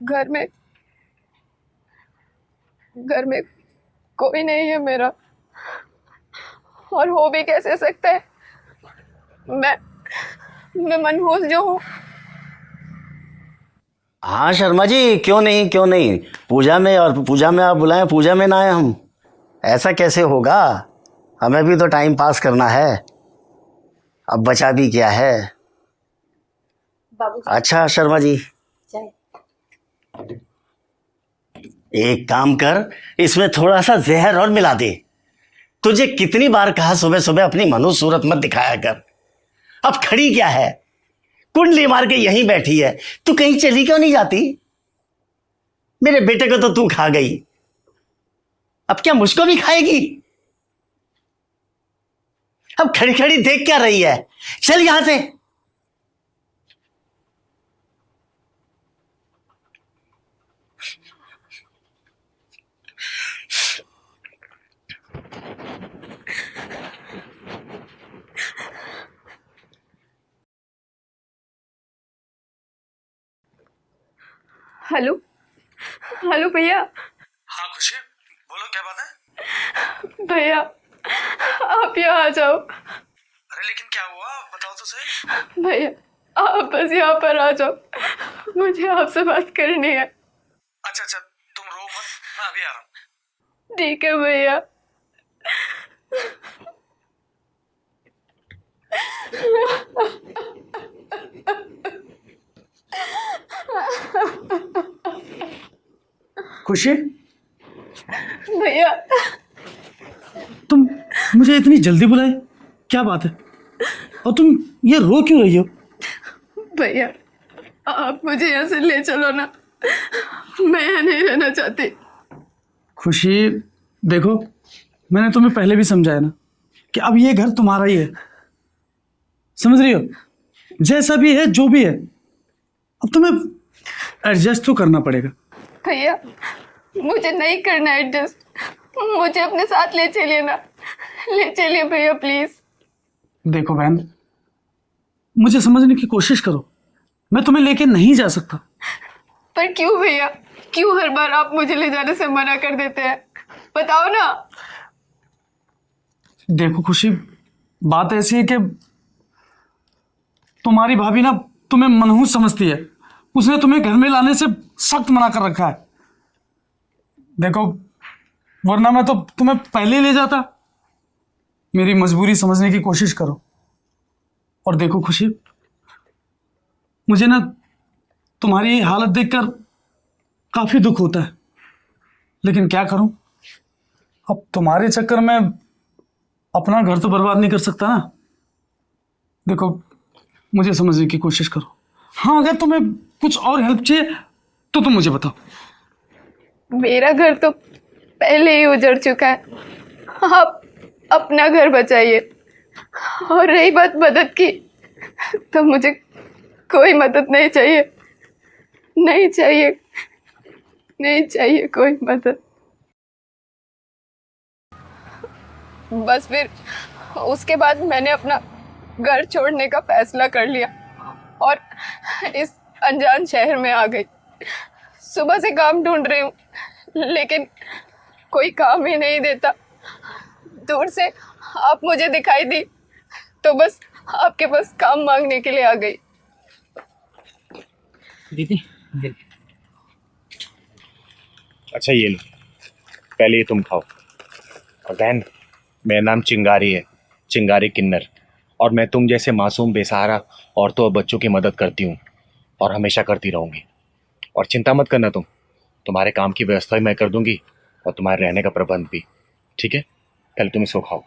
घर में कोई नहीं है मेरा, और हो भी कैसे सकता है? मैं मनहूस जो हूँ। हाँ शर्मा जी, क्यों नहीं, पूजा में आप बुलाएं, पूजा में ना आए हम? ऐसा कैसे होगा? हमें भी तो टाइम पास करना है, अब बचा भी क्या है। अच्छा शर्मा जी, एक काम कर, इसमें थोड़ा सा जहर और मिला दे। तुझे कितनी बार कहा सुबह सुबह अपनी मनु सूरत मत दिखाया कर। अब खड़ी क्या है, कुंडली मार के यहीं बैठी है, तू कहीं चली क्यों नहीं जाती? मेरे बेटे को तो तू खा गई, अब क्या मुझको भी खाएगी? अब खड़ी खड़ी देख क्या रही है, चल यहां से। हेलो भैया। हाँ खुशी, बोलो क्या बात है? भैया आप यहाँ आ जाओ। अरे लेकिन क्या हुआ, बताओ तो सही। भैया आप बस यहाँ पर आ जाओ, मुझे आपसे बात करनी है। अच्छा, तुम रो मत, मैं अभी आ रहा हूँ। ठीक है भैया। खुशी, भैया तुम मुझे इतनी जल्दी बुलाए, क्या बात है? और तुम ये रो क्यों रही हो? भैया आप मुझे यहाँ से ले चलो ना, मैं यहाँ नहीं रहना चाहती। खुशी देखो, मैंने तुम्हें पहले भी समझाया ना कि अब ये घर तुम्हारा ही है, समझ रही हो? जैसा भी है, जो भी है, अब तुम्हें एडजस्ट तो करना पड़ेगा। भैया मुझे नहीं करना एडजस्ट, मुझे अपने साथ ले चलिए ना, ले चलिए भैया प्लीज। देखो बहन, मुझे समझने की कोशिश करो, मैं तुम्हें लेके नहीं जा सकता। पर क्यों भैया, क्यों हर बार आप मुझे ले जाने से मना कर देते हैं, बताओ ना। देखो खुशी, बात ऐसी है कि तुम्हारी भाभी ना तुम्हें मनहूस समझती है, उसने तुम्हें घर में लाने से सख्त मना कर रखा है। देखो, वरना मैं तो तुम्हें पहले ही ले जाता। मेरी मजबूरी समझने की कोशिश करो। और देखो खुशी, मुझे ना तुम्हारी हालत देखकर काफी दुख होता है, लेकिन क्या करूं, अब तुम्हारे चक्कर में अपना घर तो बर्बाद नहीं कर सकता ना। देखो, मुझे समझने की कोशिश करो। हाँ, अगर तुम्हें कुछ और हेल्प चाहिए तो तुम मुझे बताओ। मेरा घर तो पहले ही उजड़ चुका है, आप अपना घर बचाइए। और रही बात मदद की, तो मुझे कोई मदद नहीं चाहिए, नहीं चाहिए, नहीं चाहिए कोई मदद। बस फिर उसके बाद मैंने अपना घर छोड़ने का फैसला कर लिया और इस अनजान शहर में आ गई। सुबह से काम ढूंढ रही हूँ, लेकिन कोई काम ही नहीं देता। दूर से आप मुझे दिखाई दी तो बस आपके पास काम मांगने के लिए आ गई। दीदी, अच्छा ये लो, पहले ये तुम खाओ। और बहन, मेरा नाम चिंगारी है, चिंगारी किन्नर, और मैं तुम जैसे मासूम बेसहारा औरतों और बच्चों की मदद करती हूँ और हमेशा करती रहूँगी। और चिंता मत करना, तुम्हारे काम की व्यवस्था भी मैं कर दूंगी और तुम्हारे रहने का प्रबंध भी, ठीक है? पहले तुम इसको खाओ।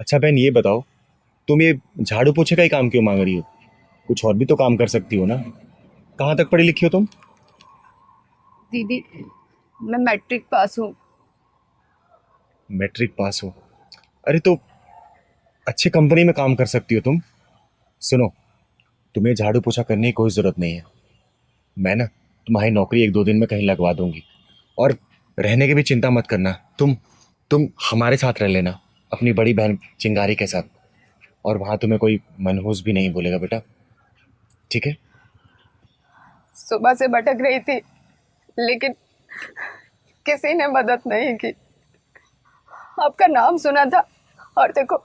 अच्छा बहन, ये बताओ, तुम ये झाड़ू पोछे का ही काम क्यों मांग रही हो? कुछ और भी तो काम कर सकती हो ना। कहाँ तक पढ़ी लिखी हो तुम? दीदी, मैं मैट्रिक पास हूँ। मैट्रिक पास हो? अरे तो अच्छे कंपनी में काम कर सकती हो तुम। सुनो, तुम्हें झाड़ू पोछा करने की कोई ज़रूरत नहीं है। मैं ना तुम्हारी नौकरी 1-2 दिन में कहीं लगवा दूंगी। और रहने की भी चिंता मत करना, तुम हमारे साथ रह लेना, अपनी बड़ी बहन चिंगारी के साथ। और वहाँ तुम्हें कोई मनहूस भी नहीं बोलेगा बेटा, ठीक है? सुबह से भटक रही थी, लेकिन किसी ने मदद नहीं की। आपका नाम सुना था और देखो,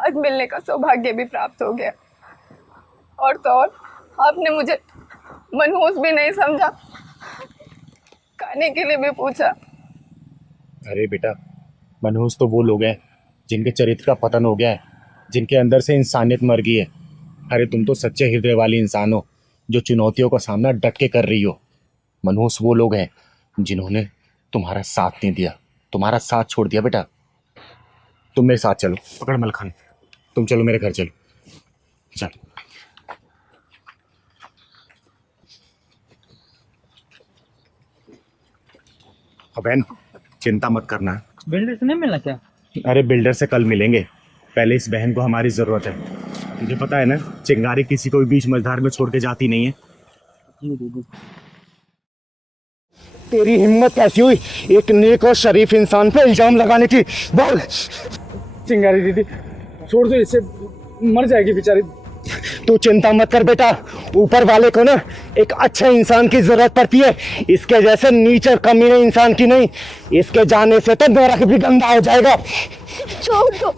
आज मिलने का सौभाग्य भी प्राप्त हो गया। और तो और आपने मुझे मनहूस भी नहीं समझा, खाने के लिए भी पूछा। अरे बेटा, मनहूस तो वो लोग हैं जिनके चरित्र का पतन हो गया है, जिनके अंदर से इंसानियत मर गई है। अरे तुम तो सच्चे हृदय वाली इंसान हो, जो चुनौतियों का सामना डट के कर रही हो। मनहूस वो लोग हैं जिन्होंने तुम्हारा साथ नहीं दिया, तुम्हारा साथ छोड़ दिया। बेटा, तुम मेरे साथ चलो, पकड़ मलखान, तुम चलो मेरे घर, चलो चलो। बहन, चिंता मत करना। बिल्डर से नहीं मिलना क्या? अरे बिल्डर से कल मिलेंगे, पहले इस बहन को हमारी जरूरत है। तुझे पता है ना, चिंगारी किसी को भी बीच मझधार में छोड़ के जाती नहीं है। तेरी हिम्मत कैसी हुई एक नेक और शरीफ इंसान पे इल्जाम लगाने की? बोल। चिंगारी दीदी, छोड़ दो इसे, मर जाएगी बेचारी। तू चिंता मत कर बेटा, ऊपर वाले को ना एक अच्छे इंसान की जरूरत पड़ती है, इसके जैसे नीच और कमीने इंसान की नहीं। इसके जाने से तो नरक भी गंदा हो जाएगा। छोड़ दो,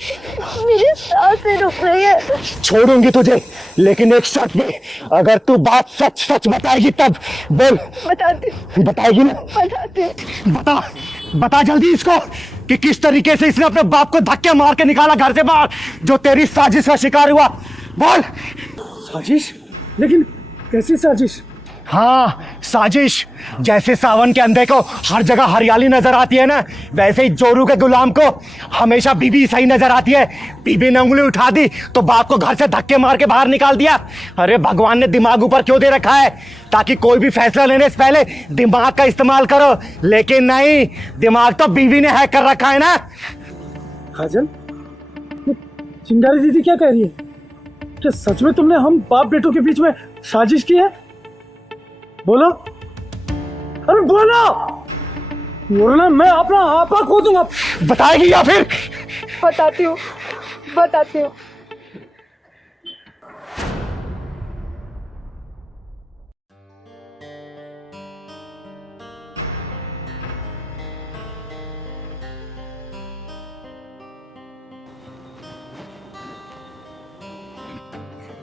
मेरी सांसें रुक रही है। छोड़ूंगी तुझे, लेकिन एक शर्त पे, अगर तू बात सच सच बताएगी तब। बोल। बताती। बताएगी ना? बताती। बता जल्दी इसको कि किस तरीके से इसने अपने बाप को धक्के मार के निकाला घर से बाहर, जो तेरी साजिश का शिकार हुआ। बोल। साजिश? लेकिन कैसी साजिश? हाँ, साजिश। जैसे सावन के अंधे को हर जगह हरियाली नजर आती है ना, वैसे ही जोरू के गुलाम को हमेशा बीबी सही नजर आती है। बीबी ने उंगली उठा दी तो बाप को घर से धक्के मार के बाहर निकाल दिया। अरे भगवान ने दिमाग ऊपर क्यों दे रखा है? ताकि कोई भी फैसला लेने से पहले दिमाग का इस्तेमाल करो, लेकिन नहीं, दिमाग तो बीवी ने हैक कर रखा है ना। काजल, चिंगारी दीदी क्या कह रही है? क्या सच में तुमने हम बाप बेटों के बीच में साजिश की है? बोलो, अरे बोलो, वरना मैं अपना आपा खो दूंगा। बताएगी या फिर? बताती हूँ, बताती हूँ।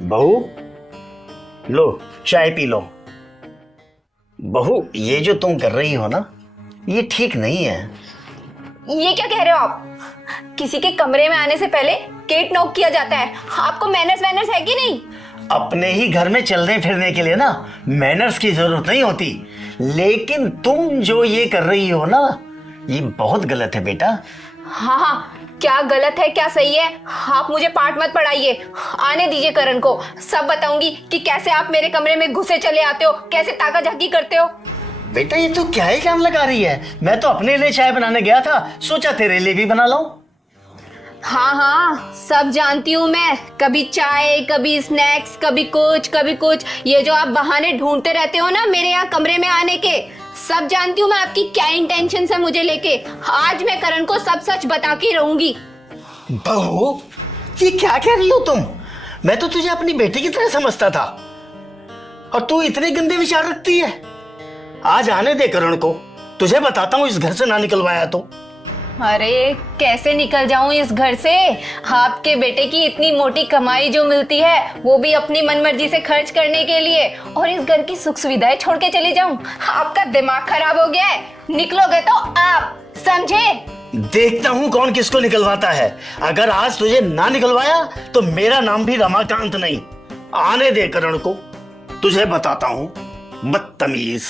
बहू, लो चाय पी लो। बहू, ये जो तुम कर रही हो ना, ये ठीक नहीं है। ये क्या कह रहे हो आप? किसी के कमरे में आने से पहले गेट नॉक किया जाता है। आपको मैनर्स वैनर्स है कि नहीं? अपने ही घर में चलने फिरने के लिए ना मैनर्स की जरूरत नहीं होती, लेकिन तुम जो ये कर रही हो ना, ये बहुत गलत है बेटा। हाँ हाँ, क्या गलत है क्या सही है, आप मुझे पाठ मत पढ़ाइए। आने दीजिए करण को, सब बताऊंगी कि कैसे आप मेरे कमरे में घुसे चले आते हो, कैसे ताका झाकी करते हो। बेटा, ये तो क्या ही काम लगा रही है? मैं तो अपने लिए चाय बनाने गया था, सोचा तेरे लिए भी बना लाऊं। हाँ हाँ, सब जानती हूँ मैं। कभी चाय, कभी स्नैक्स, कभी कुछ। ये जो आप बहाने ढूंढते रहते हो ना मेरे यहाँ कमरे में आने के, सब जानती हूँ मैं आपकी क्या इंटेंशन है मुझे लेके। आज मैं करण को सब सच बता के रहूंगी। बहू, ये क्या कह रही हो तुम? मैं तो तुझे अपनी बेटी की तरह समझता था, और तू इतने गंदे विचार रखती है। आज आने दे करण को, तुझे बताता हूँ इस घर से ना निकलवाया तो। अरे कैसे निकल जाऊं इस घर से? आपके बेटे की इतनी मोटी कमाई जो मिलती है वो भी अपनी मनमर्जी से खर्च करने के लिए, और इस घर की सुख सुविधाएं छोड़ के चली जाऊं? आपका दिमाग खराब हो गया है। निकलोगे तो आप समझे? देखता हूँ कौन किसको निकलवाता है। अगर आज तुझे ना निकलवाया तो मेरा नाम भी रमाकांत नहीं। आने दे करण को, तुझे बताता हूँ, बदतमीज।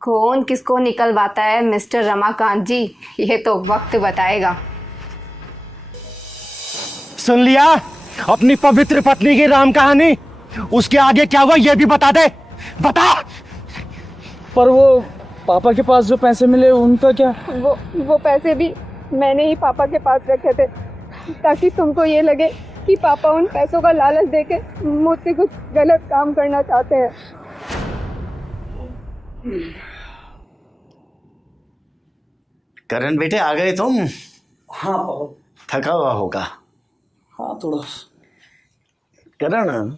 कौन किसको निकलवाता है मिस्टर रमाकांत जी, ये तो वक्त बताएगा। सुन लिया अपनी पवित्र पत्नी की राम कहानी? उसके आगे क्या हुआ ये भी बता दे, बता। पर वो पापा के पास जो पैसे मिले उनका क्या? वो पैसे भी मैंने ही पापा के पास रखे थे, ताकि तुमको ये लगे कि पापा उन पैसों का लालच देके मुझसे कुछ गलत काम करना चाहते हैं। करण बेटे, आ गए तुम? हाँ पापा। थका हुआ होगा। हाँ थोड़ा। करण,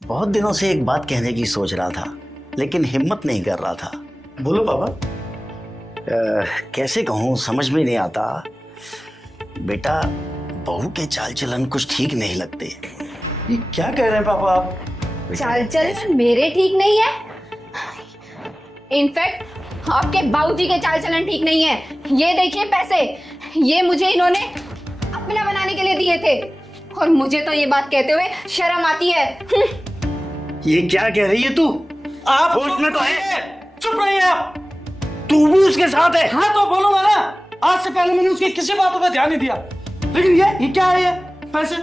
बहुत दिनों से एक बात कहने की सोच रहा था, लेकिन हिम्मत नहीं कर रहा था। बोलो पापा। कैसे कहूँ, समझ में नहीं आता। बेटा, बहू के चाल चलन कुछ ठीक नहीं लगते। ये क्या कह रहे हैं पापा आप? चाल चलन मेरे ठीक नहीं है, इनफैक्ट आपके बाबूजी के चाल चलन ठीक नहीं है। ये देखिए पैसे, ये मुझे इन्होंने अपना बनाने के लिए दिए थे, और मुझे तो ये बात कहते हुए शर्म आती है। ये क्या कह रही है तू? आप होश में तो है? चुप रहिए आप। तू भी उसके साथ है? हाँ तो बोलूंगा ना, आज से पहले मैंने उसकी किसी बातों पर ध्यान नहीं दिया, लेकिन ये क्या है? ये पैसे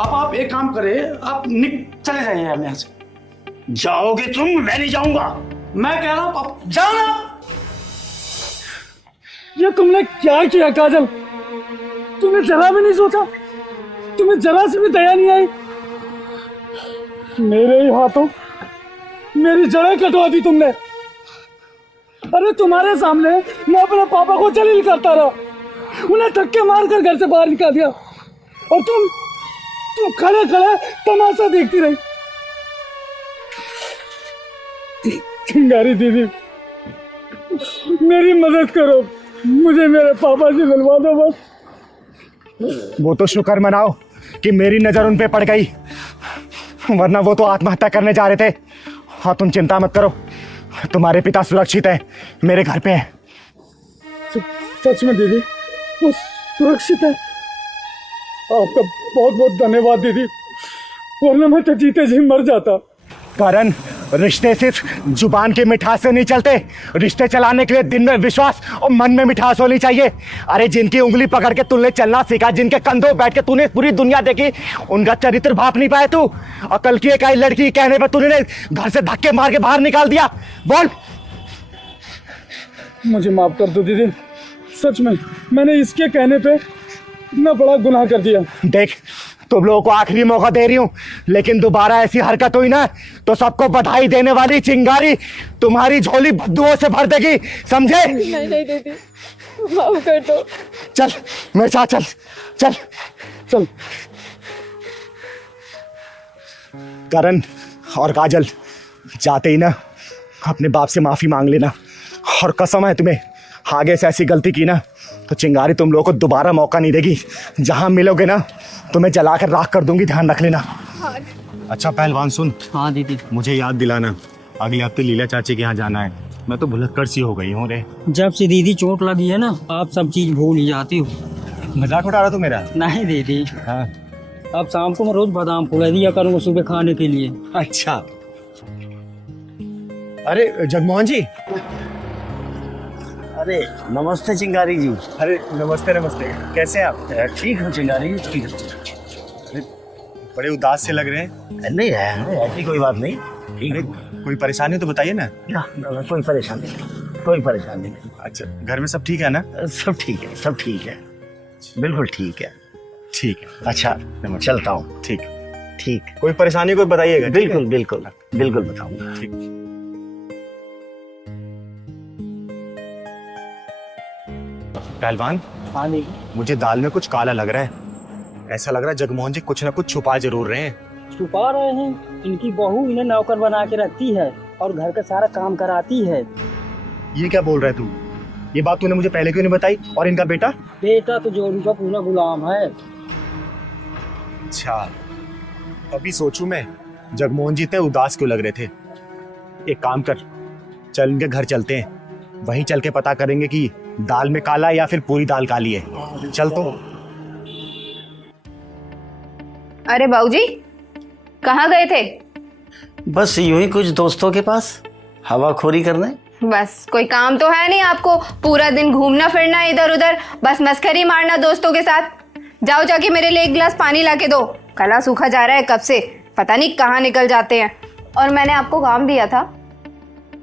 आप एक काम करे, आप चले जाइए यहाँ से। जाओगे तुम? मैं नहीं जाऊंगा। मैं कह रहा हूँ आप जाओ ना। ये तुमने क्या किया काजल? तुमने जरा भी नहीं सोचा? तुम्हें जरा से भी दया नहीं आई? मेरे ही हाथों मेरी जड़ें कटवा दी तुमने। अरे तुम्हारे सामने मैं अपने पापा को जलील करता रहा, उन्हें धक्के मारकर घर से बाहर निकाल दिया, और तुम खड़े खड़े तमाशा देखती रही। चिंगारी दीदी, मेरी मदद करो, मुझे मेरे पापा से मिलवा दो बस। वो तो शुक्र मनाओ कि मेरी नजर उन पे पड़ गई, वरना वो तो आत्महत्या करने जा रहे थे। हाँ, तुम चिंता मत करो, तुम्हारे पिता सुरक्षित है, मेरे घर पे है। सच में दीदी, वो सुरक्षित है? आपका बहुत बहुत धन्यवाद दीदी, वरना मैं तो जीते जी मर जाता। करण, रिश्ते सिर्फ जुबान की मिठास से नहीं चलते। रिश्ते चलाने के लिए दिन में विश्वास और मन में मिठास होनी चाहिए। अरे जिनकी उंगली पकड़ के तूने चलना सीखा, जिनके कंधों बैठ के तूने पूरी दुनिया देखी, उनका चरित्र भाप नहीं पाया तू। और कल की एक आई लड़की कहने पर तूने घर से धक्के मार के बाहर निकाल दिया। बोल। मुझे माफ कर दो दीदी, सच में मैंने इसके कहने पे इतना बड़ा गुनाह कर दिया। देख, तुम लोगों को आखिरी मौका दे रही हूँ, लेकिन दोबारा ऐसी हरकत हुई ना तो सबको बधाई देने वाली चिंगारी तुम्हारी झोली बद्दुओं से भर देगी, समझे? नहीं दीदी, माफ कर दो। चल मेरे साथ चल चल चल। करण और काजल, जाते ही ना अपने बाप से माफी मांग लेना, और कसम है तुम्हें आगे से ऐसी गलती की ना तो चिंगारी तुम लोगों को दोबारा मौका नहीं देगी। जहां मिलोगे ना तुम्हें जलाकर राख कर दूंगी, ध्यान रख लेना। अच्छा पहलवान सुन। हाँ दीदी। मुझे याद दिलाना, अगले हफ्ते लीला चाची के यहाँ जाना है। मैं तो भुलक्कड़ सी हो गई हूँ रे। जब से दीदी चोट लगी है ना, आप सब चीज भूल ही जाती हो। मजाक उड़ा रहा तू मेरा? नहीं दीदी, हाँ। अब शाम को मैं रोज बादाम फुला दिया करूँगा सुबह खाने के लिए। अच्छा। अरे जगमोहन जी। अरे नमस्ते चिंगारी जी। अरे नमस्ते नमस्ते, कैसे हैं आप? ठीक हूँ चिंगारी जी, ठीक है। बड़े उदास से लग रहे हैं। नहीं ऐसी कोई बात नहीं, ठीक है। कोई परेशानी तो बताइए ना। कोई परेशानी नहीं, कोई परेशानी नहीं। अच्छा, घर में सब ठीक है ना? सब ठीक है, सब ठीक है, बिल्कुल ठीक है। ठीक है। अच्छा चलता हूँ। ठीक ठीक। कोई परेशानी कोई बताइएगा। बिल्कुल बिल्कुल बिल्कुल बताऊंगा। ठीक। पहलवान। हाँ दीदी। मुझे दाल में कुछ काला लग रहा है। ऐसा लग रहा है जगमोहन जी कुछ ना कुछ छुपा जरूर रहे हैं। छुपा रहे हैं? इनकी बहू इन्हें नौकर बना के रखती है और घर का सारा काम कराती है। ये क्या बोल रहा है तू? ये बात तूने मुझे पहले क्यों नहीं बताई? और इनका बेटा? बेटा तो जोड़ी का पूरा गुलाम है। अच्छा, अभी सोचूं मैं जगमोहन जी इतने उदास क्यों लग रहे थे। एक काम कर, चल इनके घर चलते हैं, वहीं चल के पता करेंगे कि दाल में काला या फिर पूरी दाल काली है। चल तो। अरे बाबूजी, कहाँ गए थे? बस यूं ही कुछ दोस्तों के पास हवाखोरी करने। बस कोई काम तो है नहीं आपको? पूरा दिन घूमना फिरना इधर उधर, बस मस्करी मारना दोस्तों के साथ। जाओ जाके मेरे लिए एक गिलास पानी ला के दो, गला सूखा जा रहा है कब से, पता नहीं कहाँ निकल जाते हैं। और मैंने आपको काम दिया था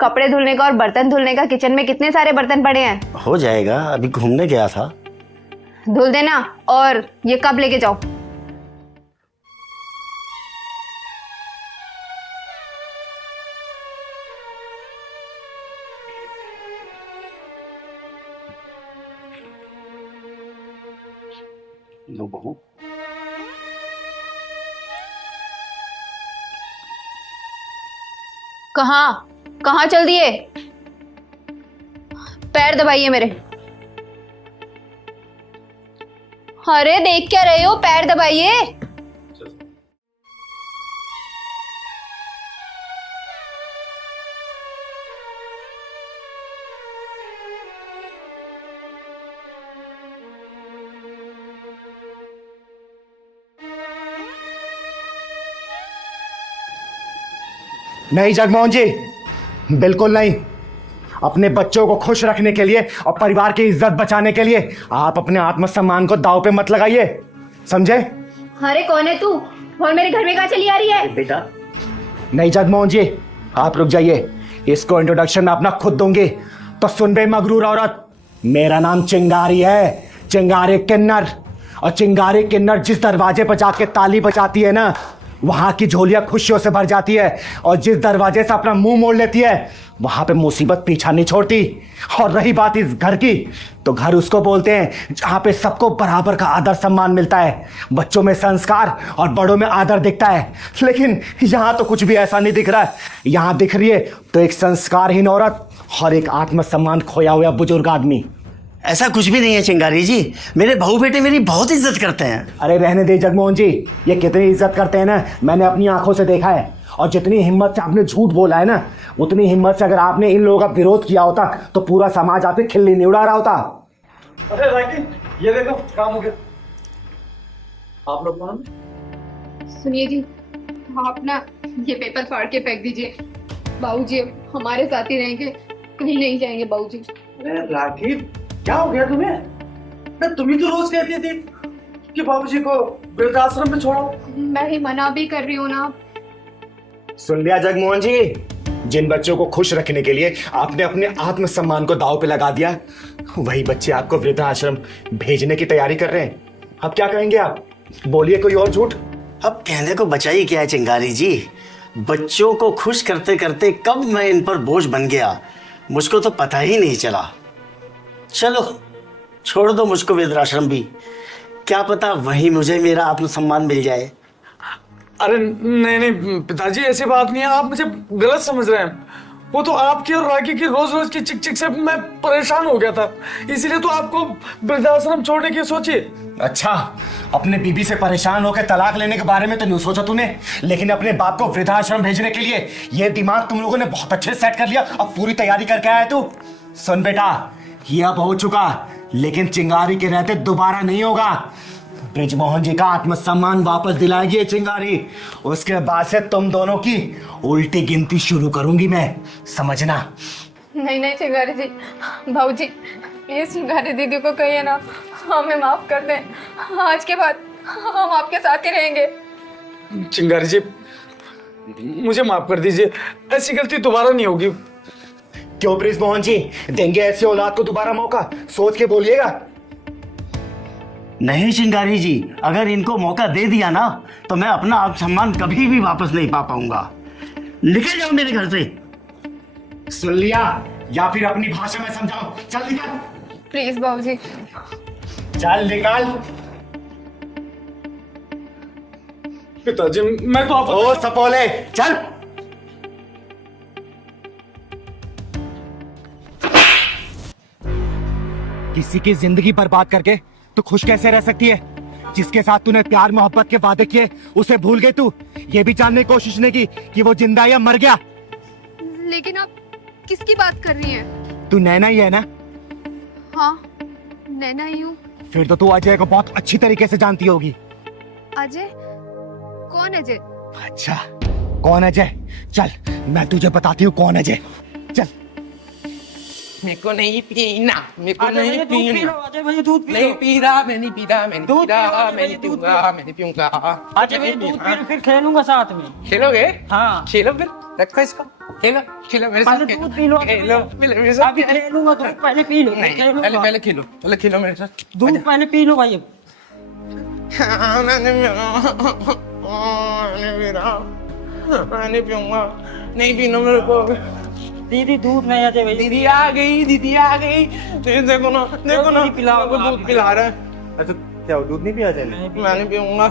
कपड़े धुलने का और बर्तन धुलने का। किचन में कितने सारे बर्तन पड़े हैं। हो जाएगा, अभी घूमने गया था। धुल देना। और ये कब लेके जाओ? लो बहू। कहाँ कहाँ चल दिए? पैर दबाइए मेरे। अरे देख क्या रहे हो, पैर दबाइए। नहीं जगमोहन जी, बिल्कुल नहीं। अपने बच्चों को खुश रखने के लिए और परिवार की इज्जत बचाने के लिए आप अपने आत्मसम्मान को दांव पे मत लगाइए, समझे? अरे कौन है तू और मेरे घर में कहाँ चली आ रही है? बेटा नहीं जगमोहन जी, आप रुक जाइए, इसको इंट्रोडक्शन मैं अपना खुद दूंगी। तो सुन बे मगरूर औरत, मेरा नाम चिंगारी है, चिंगारी किन्नर। और चिंगारी किन्नर जिस दरवाजे पर जाके ताली बजाती है ना, वहां की झोलियां खुशियों से भर जाती है। और जिस दरवाजे से अपना मुंह मोड़ लेती है, वहां पे मुसीबत पीछा नहीं छोड़ती। और रही बात इस घर की, तो घर उसको बोलते हैं जहां पे सबको बराबर का आदर सम्मान मिलता है, बच्चों में संस्कार और बड़ों में आदर दिखता है। लेकिन यहां तो कुछ भी ऐसा नहीं दिख रहा है। यहां दिख रही है तो एक संस्कारहीन औरत और एक आत्मसम्मान खोया हुआ बुजुर्ग आदमी। ऐसा कुछ भी नहीं है चिंगारी जी, मेरे बहू बेटे मेरी बहुत इज्जत करते हैं। अरे रहने दे जगमोहन जी, ये कितनी इज्जत करते हैं ना, मैंने अपनी आंखों से देखा है। और जितनी हिम्मत से आपने झूठ बोला है ना, उतनी हिम्मत से अगर आपने इन लोगों का विरोध किया होता तो पूरा समाज आपसे खिल्ली नहीं उड़ा रहा होता। अरे राकी, ये देखो काम हो गया। आप लोग कौन? सुनिए जी, आप ना ये पेपर फाड़ के फेंक दीजिए। बाबूजी हमारे साथ ही रहेंगे, कहीं नहीं जाएंगे बाबूजी। अरे राखी, क्या हो गया तुम्हें? मैं तुम ही तो रोज कहती थी कि बाबूजी को वृद्धाश्रम में छोड़ो। मैं ही मना भी कर रही हूँ ना। सुन लिया जगमोहन जी, जिन बच्चों को खुश रखने के लिए आपने अपने आत्मसम्मान को दांव पे लगा दिया, वही बच्चे आपको वृद्धाश्रम भेजने की तैयारी कर रहे हैं। अब क्या कहेंगे आप? बोलिए कोई और झूठ। अब कहने को बचा ही क्या है चिंगारी जी। बच्चों को खुश करते करते कब मैं इन पर बोझ बन गया, मुझको तो पता ही नहीं चला। चलो छोड़ दो मुझको वृद्धाश्रम भी, क्या पता वहीं मुझे मेरा आत्मसम्मान मिल जाए। अरे नहीं नहीं पिताजी, ऐसी बात नहीं है, आप मुझे गलत समझ रहे हैं। वो तो आपकी और राखी की रोज रोज की चिक चिक से मैं परेशान हो गया था, इसीलिए तो आपको वृद्धाश्रम छोड़ने की सोची। अच्छा, अपने बीबी से परेशान होकर तलाक लेने के बारे में तो नहीं सोचा तूने, लेकिन अपने बाप को वृद्धाश्रम भेजने के लिए ये दिमाग तुम लोगों ने बहुत अच्छे से सेट कर लिया। अब पूरी तैयारी करके आया तू। सुन बेटा, ये अब हो चुका, लेकिन चिंगारी के रहते दोबारा नहीं होगा। ब्रिजमोहन जी का आत्मसम्मान वापस दिलाएगी ये चिंगारी। उसके बाद से तुम दोनों की उल्टी गिनती शुरू करूंगी मैं, समझना। नहीं नहीं चिंगारी जी, बाबूजी प्लीज चिंगारी दीदी को कहिए ना, हमें माफ कर दें। आज के बाद हम आपके साथ ही रहेंगे। चिंगारी जी, मुझे माफ कर दीजिए, ऐसी गलती दोबारा नहीं होगी। क्यों ब्रिजमोहन जी, देंगे ऐसी औलाद को दोबारा मौका? सोच के बोलिएगा। नहीं चिंगारी जी, अगर इनको मौका दे दिया ना तो मैं अपना आत्मसम्मान कभी भी वापस नहीं पा पाऊंगा। निकल जाओ मेरे घर से। सुन लिया, या फिर अपनी भाषा में समझाओ। चल निकल। प्लीज बाबूजी। चल निकल। पिताजी मैं तो आप ओ सपोले, चल। किसी की जिंदगी बर्बाद करके तू खुश कैसे रह सकती है? जिसके साथ तूने प्यार मोहब्बत के वादे किए उसे भूल गई तू। ये भी जानने की कोशिश नहीं की कि वो जिंदा है या मर गया। लेकिन आप किसकी बात कर रही हैं? तू नैना ही है ना? हाँ नैना ही हूँ। फिर तो तू अजय को बहुत अच्छी तरीके से जानती होगी। अजय? कौन अजय? अच्छा, कौन अजय? चल मैं तुझे बताती हूँ कौन अजय। चल। मेरे को नहीं पीना, मेरे को अजय नहीं भैया दूध पी पीना। लो, अजय भैया दूध पी लो। नहीं पी रहा, मैं नहीं पी रहा, मैं नहीं दूध पी रहा, पी लो, मैं नहीं दूध पीऊंगा, पी लो। मैं नहीं पीऊंगा। अजय भैया दूध पी लो, फिर खेलूंगा साथ में। खेलोगे? हाँ खेलो फिर, रखो इसको। खेलो खेलो मेरे साथ। पहले दूध पी लो, खेलो मेरे साथ। अभी खेलूंगा, दूध पहले पी लो, नहीं, खेलूंगा। पहले पहले खेलो, पहले खेलो मेरे साथ। दूध पहले पी लो भाई। मैंने पीऊंगा, नहीं पीना मेरे को। दीदी दूध नहीं अजय भैया। दीदी आ गई, दीदी आ गई। देखो ना, देखो ना, पिलाओ, मेरे को दूध पिला रहा है। अच्छा क्या दूध नहीं पिया जाए? मैं नहीं पीऊंगा।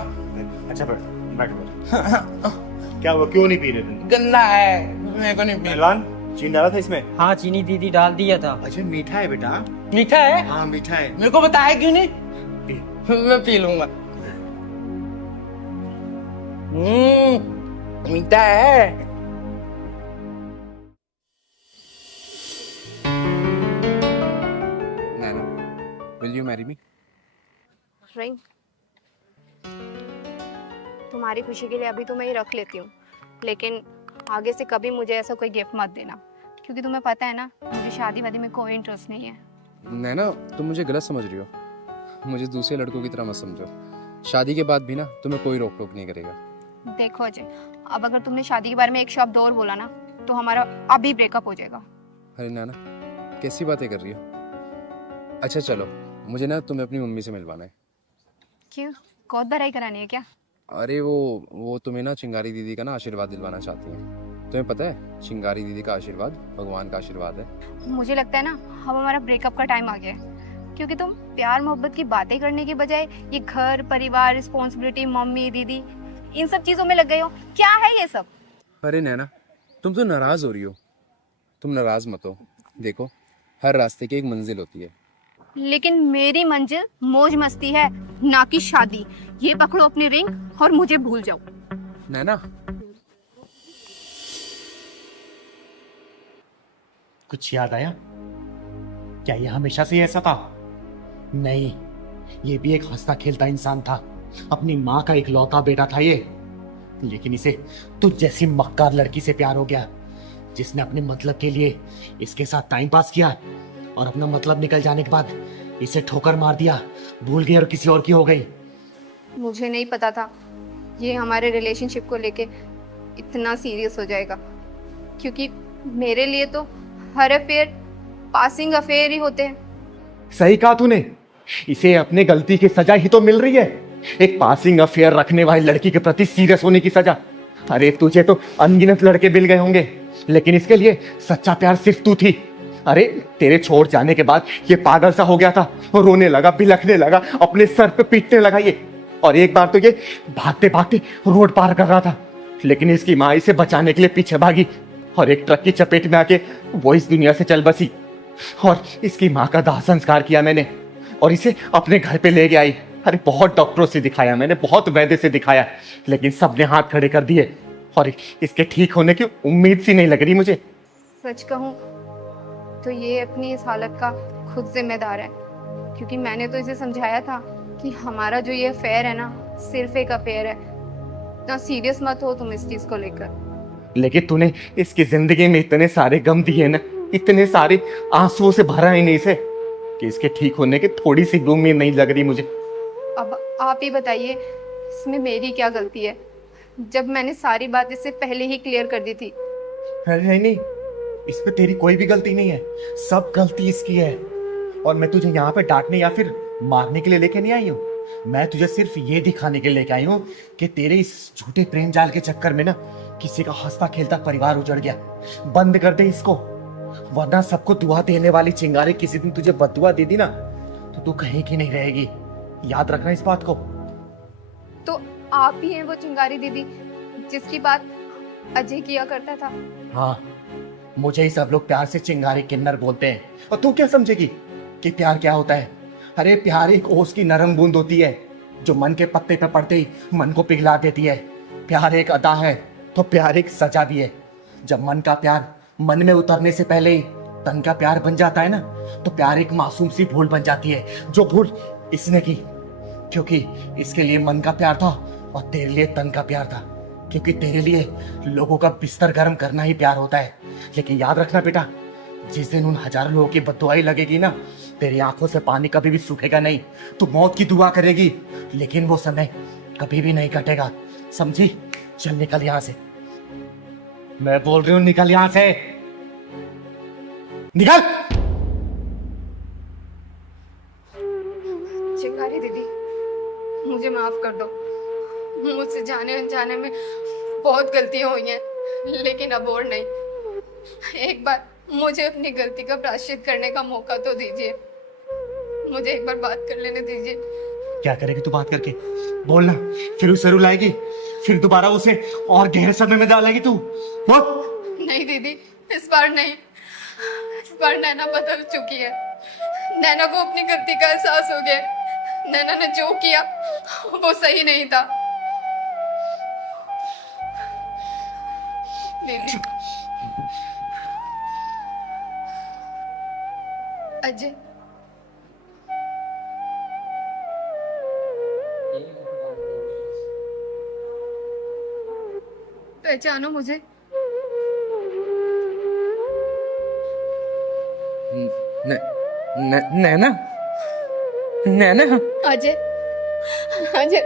अच्छा बैठ बैठ। क्या हुआ, क्यों नहीं पी रहे तुम? गंदा है, मेरे को नहीं पीना। पहलवान, चीनी डाला था इसमें? हाँ चीनी दीदी डाल दिया था। अच्छा मीठा है बेटा? मीठा है? हाँ मीठा है। मेरे को बताया क्यों नहीं? मैं पी लूंगा। मीठा है। नैना, will you marry me? Ring तुम्हारी खुशी के लिए अभी तो मैं ये रख लेती हूँ, लेकिन आगे से कभी मुझे ऐसा कोई गिफ्ट मत देना, क्योंकि तुम्हें पता है ना मुझे शादी वादी में कोई इंटरेस्ट नहीं है। नैना, तुम मुझे गलत समझ रही हो। मुझे दूसरे लड़कों की तरह मत समझो। शादी के बाद भी ना तुम्हें कोई रोक टोक नहीं करेगा। देखो अजय, अब अगर तुमने शादी के बारे में एक शब्द और बोला ना तो हमारा अभी ब्रेकअप हो जाएगा। अरे नैना, कैसी बातें कर रही हो? अच्छा चलो, मुझे ना तुम्हें अपनी मम्मी से मिलवाना है। क्यों, कौत भराई करानी है क्या? अरे वो तुम्हें ना चिंगारी दीदी का ना आशीर्वाद दिलवाना चाहती है। तुम्हें पता है, चिंगारी दीदी का आशीर्वाद भगवान का आशीर्वाद है। मुझे लगता है ना अब हमारा ब्रेकअप का टाइम आ गया है, क्योंकि तुम प्यार मोहब्बत की बातें करने के बजाय ये घर परिवार रिस्पॉन्सिबिलिटी मम्मी दीदी इन सब चीजों में लग गए हो। क्या है ये सब? अरे नैना, तुम तो नाराज हो रही हो। तुम नाराज मत हो। देखो, हर रास्ते की एक मंजिल होती है। लेकिन मेरी मंजिल मौज मस्ती है, ना कि शादी। ये पकड़ो अपनी रिंग और मुझे भूल जाओ। नैना, कुछ याद आया? क्या ये हमेशा से ऐसा था? नहीं, ये भी एक हंसता खेलता इंसान था। अपनी माँ का इकलौता बेटा था ये। लेकिन इसे तुझ जैसी मक्कार लड़की से प्यार हो गया, जिसने अपने मतलब के लिए इसके साथ टाइम पास किया और अपना मतलब निकल जाने के बाद इसे ठोकर मार दिया, भूल गई और किसी और की हो गई। मुझे नहीं पता था ये हमारे रिलेशनशिप को लेके इतना सीरियस हो जाएगा, क्योंकि मेरे लिए तो हर अफेयर पासिंग अफेयर ही होते हैं। सही कहा तूने, इसे अपने गलती की सजा ही तो मिल रही है, एक पासिंग अफेयर रखने वाली लड़की के प्रति सीरियस होने की सजा। अरे तुझे तो अनगिनत लड़के मिल गए होंगे, लेकिन इसके लिए सच्चा प्यार सिर्फ तू थी। अरे तेरे छोड़ जाने के बाद ये पागल सा हो गया था, रोने लगा, बिलखने लगा, अपने सर पे पीटने लगा ये। और एक बार तो ये भागते भागते रोड पार कर रहा था, लेकिन इसकी माँ इसे बचाने के लिए पीछे भागी और एक ट्रक की चपेट में आके वो इस दुनिया से चल बसी। और इसकी माँ का दाह संस्कार किया मैंने और इसे अपने घर पे ले गया आई। अरे बहुत डॉक्टरों से दिखाया मैंने, बहुत वैद्य से दिखाया, लेकिन सबने हाथ खड़े कर दिए और इसके ठीक होने की उम्मीद सी नहीं लग रही मुझे। सच कहूँ तो ये अपनी इस हालत का खुद जिम्मेदार है, क्योंकि मैंने तो इसे समझाया था कि हमारा जो ये अफेयर है ना, सिर्फ एक अफेयर है, इतना सीरियस मत हो तुम इस चीज को लेकर। लेकिन तूने इसकी जिंदगी में इतने सारे गम दिए ना, इतने सारे आंसुओं से भरा ही नहीं इसे, कि इसके ठीक होने की थोड़ी सी उम्मीद नहीं लग रही मुझे। अब आप ही बताइए इसमें मेरी क्या गलती है, जब मैंने सारी बात इससे पहले ही क्लियर कर दी थी। नहीं नहीं, इसमें तेरी कोई भी गलती नहीं है, सब गलती इसकी है। और मैं तुझे यहाँ पे डांटने या फिर मारने के लिए लेके नहीं आई हूँ, मैं तुझे सिर्फ ये दिखाने के लिए लेके आई हूँ कि तेरे इस झूठे प्रेम जाल के चक्कर में ना किसी का हंसता खेलता परिवार उजड़ गया। बंद कर दे इसको, वरना सबको दुआ देने वाली चिंगारी किसी दिन तुझे बददुआ दे दी ना तो तू कहीं की नहीं रहेगी, याद रखना इस बात को। तो आप ही हैं वो चिंगारी दीदी जिसकी बात अजय किया करता था? हाँ, मुझे ही सब लोग प्यार से चिंगारी किन्नर बोलते हैं, और तू क्या समझेगी कि प्यार क्या होता है? अरे प्यार एक ओस की नरम बूंद होती है जो मन के पत्ते पे पड़ते ही मन को पिघला देती है। प्यार एक अदा है तो प्यार एक सजा भी है। जब मन का प्यार मन में उतरने से पहले ही तन का प्यार बन जाता है ना, तो प्यार एक मासूम सी भूल बन जाती है, जो भूल इसने की, क्योंकि इसके लिए मन का प्यार था और तेरे लिए तन का प्यार था, क्योंकि तेरे लिए लोगों का बिस्तर गर्म करना ही प्यार होता है। लेकिन याद रखना बेटा, जिस दिन उन हजारों लोगों की बददुआई लगेगी ना, तेरी आंखों से पानी कभी भी सूखेगा नहीं। तू मौत की दुआ करेगी, लेकिन वो समय कभी भी नहीं कटेगा, समझी? चल निकल यहां से, मैं बोल रही हूं निकल यहां से, निकल। चिंगारी दीदी मुझे माफ कर दो, मुझसे जाने अनजाने में बहुत गलतियां हुई हैं, लेकिन अब और नहीं। एक बार मुझे अपनी गलती का प्रायश्चित करने का मौका तो दीजिए, मुझे एक बार बात कर लेने दीजिए। क्या करेगी तू बात करके? बोलना, फिर उसे रुलाएगी, फिर दोबारा उसे और गहरे सदमे में डालेगी तू? बोल। नहीं दीदी, इस बार नहीं, इस बार नैना बदल चुकी है। नैना को अपनी गलती का एहसास हो गया। नैना ने जो किया वो सही नहीं था। दीदी, अजय, पहचानो मुझे? नैना, नैना। अजय, अजय,